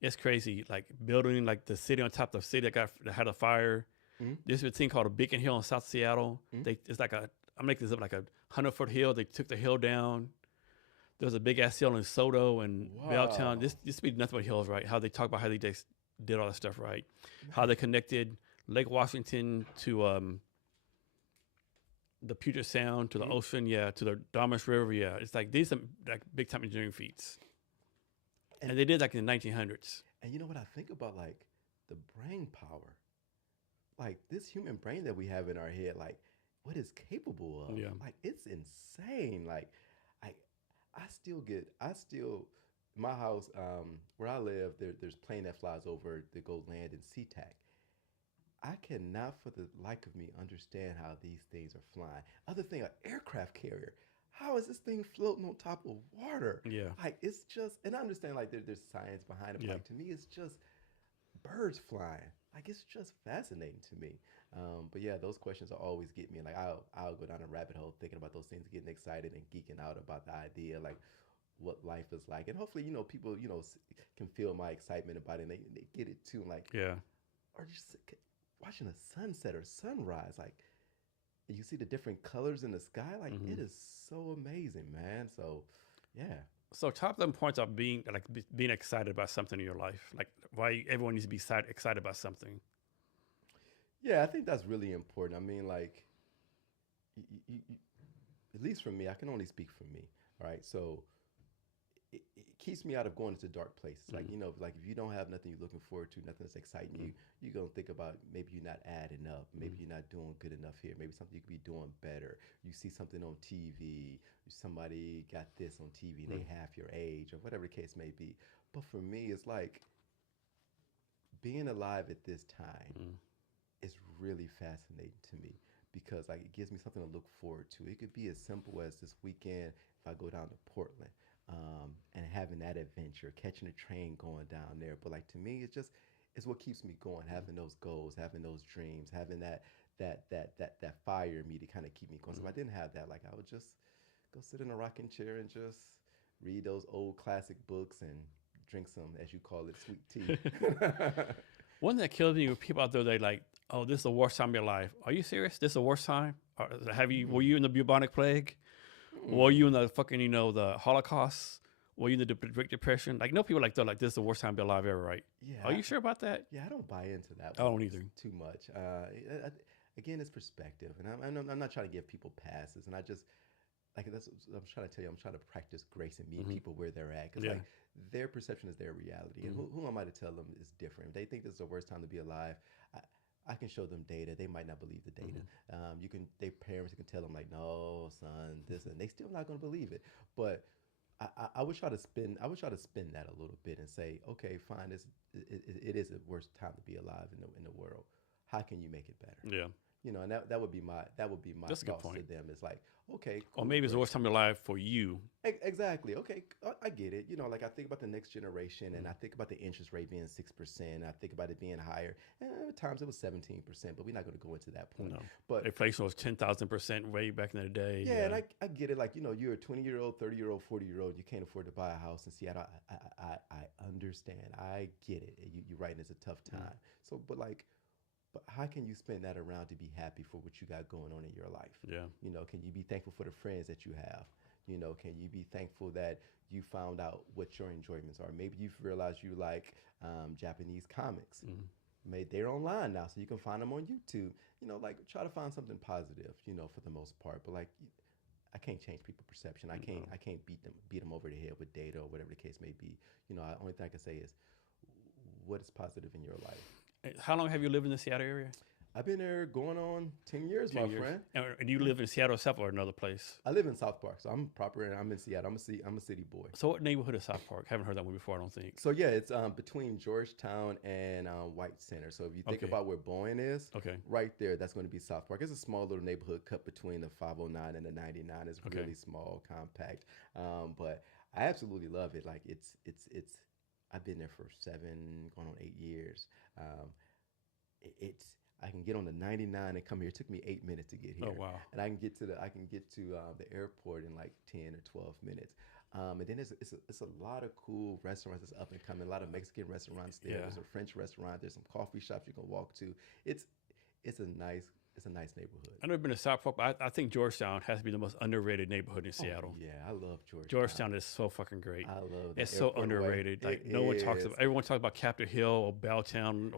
it's crazy. Like building like the city on top of the city that had a fire. Mhm. There's a thing called a Beacon Hill in South Seattle. Mhm. It's like I'm making this up like a 100-foot hill. They took the hill down. There was a big ass hill in Soto and Belltown. Wow. This used to be nothing but hills, right? How they talk about how they just did all that stuff, right? How they connected Lake Washington to the Puget Sound, to the Mhm. ocean, yeah, to the Damas River, yeah. It's like these are like big time engineering feats. And they did like in the 1900s. And you know what I think about, like the brain power, like this human brain that we have in our head, like what it's capable of. Yeah. Like it's insane. Like I, I still, my house, where I live, there's plane that flies over to go land in SeaTac. I cannot for the like of me understand how these things are flying. Other thing, an aircraft carrier. How is this thing floating on top of water? Yeah. Like it's just, and I understand like there's science behind it, but Yeah. like to me it's just birds flying. Like it's just fascinating to me. But yeah, those questions will always get me. And like I'll go down a rabbit hole thinking about those things, getting excited and geeking out about the idea, like what life is like. And hopefully, people, can feel my excitement about it and they get it too. Like, Yeah. or just watching a sunset or sunrise, like you see the different colors in the sky. Like Mhm. it is so amazing, man. So yeah. So top them points are being being excited about something in your life. Like why everyone needs to be excited about something. Yeah, I think that's really important. I mean, like, at least for me, I can only speak for me, right? So it keeps me out of going into dark places. Like, Mhm. like if you don't have nothing you're looking forward to, nothing that's exciting you, you're going to think about maybe you're not adding up. Maybe you're not doing good enough here. Maybe something you could be doing better. You see something on TV, somebody got this on TV and they half your age or whatever the case may be. But for me, it's like being alive at this time is really fascinating to me because like it gives me something to look forward to. It could be as simple as this weekend if I go down to Portland, and having that adventure, catching a train going down there. But like to me, it's what keeps me going. Having those goals, having those dreams, having that fire in me to kind of keep me going. So if I didn't have that, like I would just go sit in a rocking chair and just read those old classic books and drink some, as you call it, sweet tea. One that kills me with people out there, they like, oh, this is the worst time of your life. Are you serious? This is the worst time? Or were you in the bubonic plague? Were you in the fucking, the Holocaust? Were you in the Great Depression? Like, no people like that, like, this is the worst time of your life ever, right? Yeah. Are you sure about that? Yeah, I don't buy into that. I don't either. Too much. Again, it's perspective, and I'm not trying to give people passes, and I just like that's what I'm trying to tell you. I'm trying to practice grace and meet people where they're at, because like their perception is their reality, and who am I to tell them is different? If they think this is the worst time to be alive, I can show them data. They might not believe the data. Their parents can tell them like, no, son, this, and they still not going to believe it. But I would try to spin that a little bit and say, okay, fine, it is the worst time to be alive in the world. How can you make it better? Yeah. And that would be my That's a good thoughts point. to them. It's like, okay, Or maybe it's the great. worst time of your life for you. Exactly. Okay, I get it. Like I think about the next generation, and I think about the interest rate being 6%. I think about it being higher. And at times it was 17%, but we're not going to go into that point. No. But Inflation was 10,000% way back in the day. yeah, and I get it. Like, you're a 20-year-old, 30-year-old, 40-year-old. You can't afford to buy a house in Seattle. I understand. I get it. You're right. And it's a tough time. So, but how can you spend that around to be happy for what you got going on in your life? Yeah. Can you be thankful for the friends that you have? Can you be thankful that you found out what your enjoyments are? Maybe you've realized you like Japanese comics. They're online now, so you can find them on YouTube. Try to find something positive, for the most part. But I can't change people's perception. I can't beat them over the head with data or whatever the case may be. The only thing I can say is, what is positive in your life? How long have you lived in the Seattle area? I've been there going on 10 years, 10 my years. friend. And you live in Seattle itself or another place? I live in South Park, so I'm in Seattle. I'm a city boy. So what neighborhood is South Park? Haven't heard that one before, I don't think. So yeah, it's between Georgetown and White Center. So if you think about where Boeing is, right there, that's going to be South Park. It's a small little neighborhood cut between the 509 and the 99. It's really small, compact, but I absolutely love it. Like it's. I've been there for 7, going on 8 years. I can get on the 99 and come here. It took me 8 minutes to get here. Oh wow! And I can get to the airport in like 10 or 12 minutes. And then it's a lot of cool restaurants that's up and coming. A lot of Mexican restaurants there. There's a French restaurant. There's some coffee shops you can walk to. It's a nice neighborhood. I've never been to South Park, but I think Georgetown has to be the most underrated neighborhood in Seattle. Yeah, I love Georgetown. Georgetown is so fucking great. I love that. It's so underrated. Like no one talks about. Everyone talks about Capitol Hill or Belltown.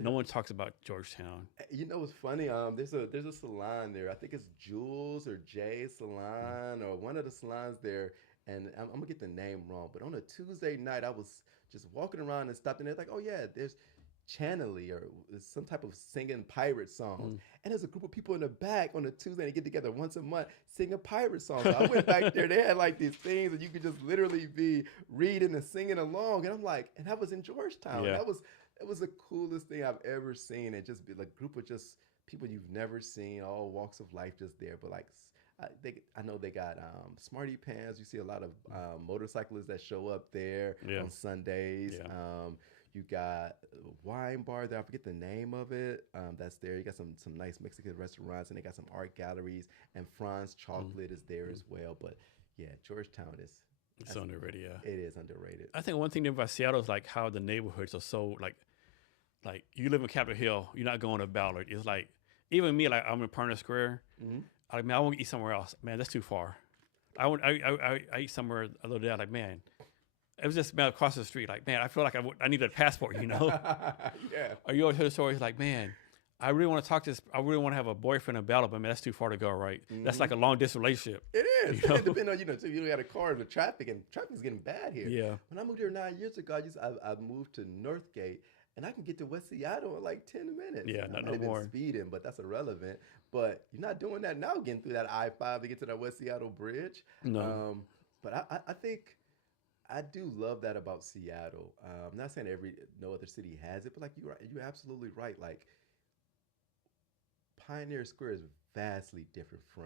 No one talks about Georgetown. What's funny? There's a salon there. I think it's Jules or Jay Salon or one of the salons there. And I'm gonna get the name wrong, but on a Tuesday night, I was just walking around and stopped, and they're like, "Oh yeah, there's Channeling or some type of singing pirate songs." And there's a group of people in the back on a Tuesday. They get together once a month singing pirate songs. So I went back there. They had like these things that you could just literally be reading and singing along. And I'm like, and that was in Georgetown. Yeah. It was the coolest thing I've ever seen. And just be like a group of just people you've never seen, all walks of life just there. But like, I know they got Smarty Pants. You see a lot of motorcyclists that show up there on Sundays. Yeah. You got a wine bar there. I forget the name of it. That's there. You got some nice Mexican restaurants, and they got some art galleries. And Franz Chocolate is there as well. But yeah, Georgetown is. It's underrated. Yeah, it is underrated. I think one thing about Seattle is like how the neighborhoods are so like you live in Capitol Hill, you're not going to Ballard. It's like even me, like I'm in Perna Square. I mean, I want to eat somewhere else. Man, that's too far. I eat somewhere a little day. Like, man, it was just across the street. Like, man, I feel like I need a passport, Yeah. Or you always hear the stories like, man, I really want to talk to this. I really want to have a boyfriend in Ballard, but man, that's too far to go, right? That's like a long distance relationship. It is. It depends on, so you got a car and the traffic, and traffic's getting bad here. Yeah. When I moved here 9 years ago, I moved to Northgate, and I can get to West Seattle in like 10 minutes. Yeah, not no been more. Speeding, but that's irrelevant. But you're not doing that now, getting through that I-5 to get to that West Seattle bridge. No. But I think I do love that about Seattle. I'm not saying no other city has it, but like you're absolutely right. Like Pioneer Square is vastly different from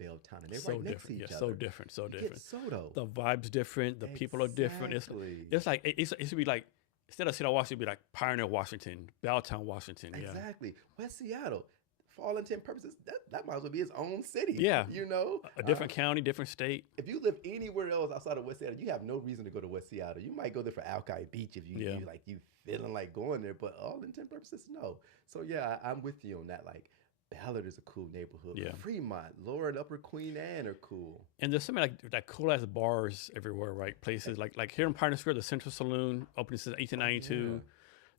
Belltown, and they're So right next to different. Yeah, each so other. different. So You get different. Soto. The vibe's different. The people are different. Exactly. It's like it should be like instead of Seattle, Washington, it'd be like Pioneer, Washington, Belltown, Washington. Yeah. Exactly. West Seattle, for all intent and purposes, that might as well be its own city. Yeah. You know, A different county, different state. if you live anywhere else outside of West Seattle, you have no reason to go to West Seattle. You might go there for Alki Beach if Yeah. you feeling like going there, but all intent and purposes, no. So yeah, I'm with you on that. Like Ballard is a cool neighborhood. Yeah. Fremont, Lower and Upper Queen Anne are cool. And there's something like cool ass bars everywhere, right? Places like here in Pioneer Square, the Central Saloon opened since 1892.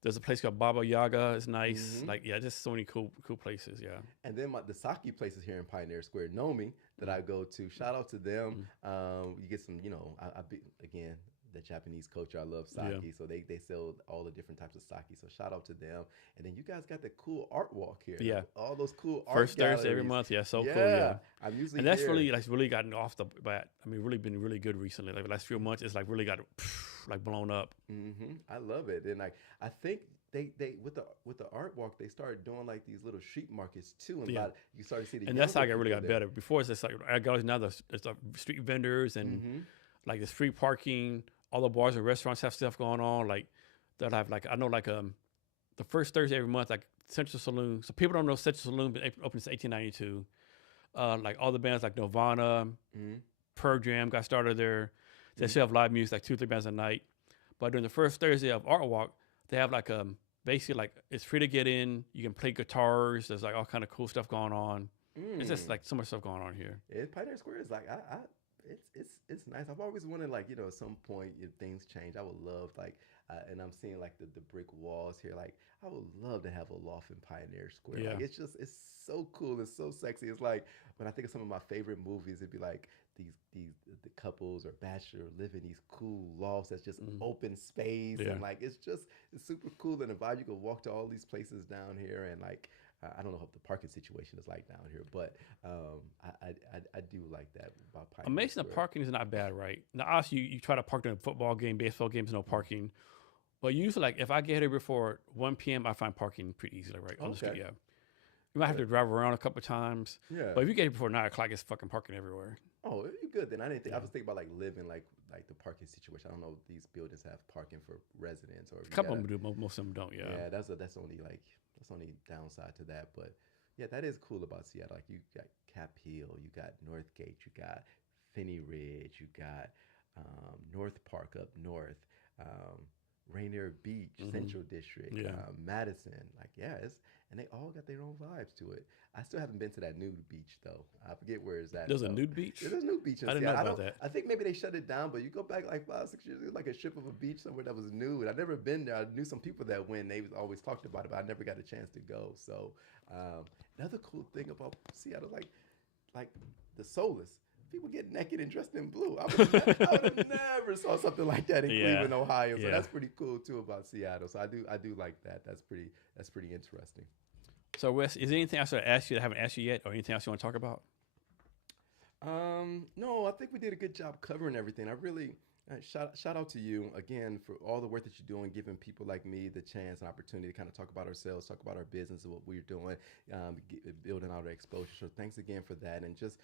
There's a place called Baba Yaga. It's nice. Mhm. Like just so many cool places. Yeah. And then the sake places here in Pioneer Square, Nomi, that I go to. Shout out to them. You get some, I be again the Japanese culture. I love sake, Yeah. so they sell all the different types of sake. So shout out to them. And then you guys got the cool art walk here. Yeah. all those cool art First Thursday every galleries. month. Yeah. So cool. Yeah. I'm usually And that's here. really gotten off the bat. I mean, really been really good recently. Like the last few months, it's like really got like blown up. I love it, and like I think they with the art walk they started doing like these little street markets too, and Yeah. you started to see the And that's how I younger got really people got there. better. Before it's just like I got now it's like street vendors and like there's free parking. All the bars and restaurants have stuff going on. Like they'll have like I know like the first Thursday every month like Central Saloon. So people don't know Central Saloon but opened since 1892. Like all the bands like Nirvana, Pearl Jam got started there. They still have live music like 2-3 bands a night. But during the first Thursday of Art Walk, they have like basically like it's free to get in. You can play guitars. There's like all kind of cool stuff going on. It's just like so much stuff going on here. Pioneer Square is like it's nice. I've always wanted like at some point if things change, I would love like and I'm seeing like the brick walls here. Like I would love to have a loft in Pioneer Square. Yeah. Like it's so cool. It's so sexy. It's like when I think of some of my favorite movies, it'd be like the couples or bachelor live in these cool lofts that's just open space Yeah. and like it's super cool and the vibe. You can walk to all these places down here and like I don't know what the parking situation is like down here, but I do like that about Pioneer Amazing, the Square. parking is not bad, right? Now, obviously, you try to park during a football game, baseball games, no parking. But usually, like, if I get here before 1 p.m., I find parking pretty easily, right? On the street, Okay. yeah. You might have to drive around a couple of times. Yeah. But if you get here before 9 o'clock, it's fucking parking everywhere. Oh, you good then? I didn't think. I was thinking about like living like the parking situation. I don't know if these buildings have parking for residents or if A you couple gotta- of them do, most of them don't, yeah. Yeah, that's only downside to that. But yeah, that is cool about Seattle. Like you got Cap Hill, you got Northgate, you got Finney Ridge, you got North Park up north, Rainier Beach, Central District, Yeah. Madison. Like and they all got their own vibes to it. I still haven't been to that nude beach though. I forget where it's at. There's a though. nude beach? Yeah, there's a nude beach in I didn't know Seattle. about that. I think maybe they shut it down, but you go back like 5-6 years, it was like a strip of a beach somewhere that was nude. I've never been there. I knew some people that went. They always talked about it, but I never got a chance to go. So another cool thing about Seattle, like the Solus. People get naked and dressed in blue. I would have never saw something like that in Yeah. Cleveland, Ohio. So Yeah. that's pretty cool too about Seattle. So I do like that. That's pretty interesting. So, Wes, is there anything else I asked you that I haven't asked you yet or anything else you want to talk about? No, I think we did a good job covering everything. I really shout out to you again for all the work that you're doing, giving people like me the chance and opportunity to kind of talk about ourselves, talk about our business and what we're doing, building out our exposure. So thanks again for that. And just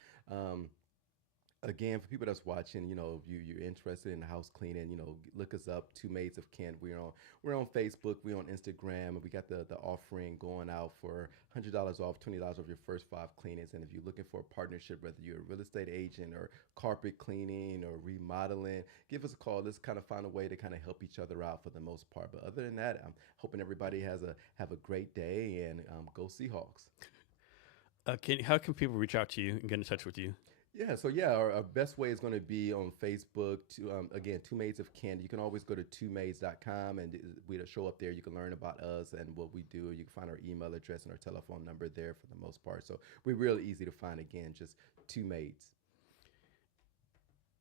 again, for people that's watching, if you're interested in house cleaning, look us up, Two Maids of Kent. We're on Facebook, we're on Instagram, and we got the offering going out for $100 off, $20 off your first 5 cleanings. And if you're looking for a partnership, whether you're a real estate agent or carpet cleaning or remodeling, give us a call. Let's kind of find a way to kind of help each other out for the most part. But other than that, I'm hoping everybody have a great day and go Seahawks. How can people reach out to you and get in touch with you? Yeah, so our best way is going to be on Facebook. Again, Two Maids of Kent. You can always go to twomaids.com and we'll show up there. You can learn about us and what we do. You can find our email address and our telephone number there for the most part. So we're really easy to find. Again, just Two Maids.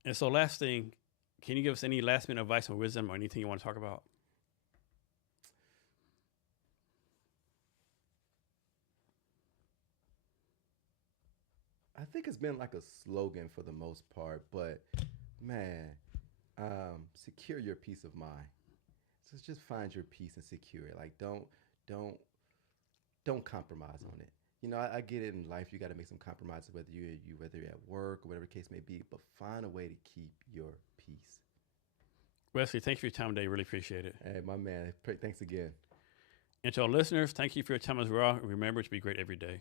And so, last thing, can you give us any last minute advice or wisdom or anything you want to talk about? I think it's been like a slogan for the most part, but man, secure your peace of mind. So just find your peace and secure it. Like don't compromise on it. You know, I get it in life. You got to make some compromises, whether you're at work or whatever the case may be. But find a way to keep your peace. Wesley, thanks for your time today. Really appreciate it. Hey, my man. Thanks again. And to our listeners, thank you for your time as well. Remember to be great every day.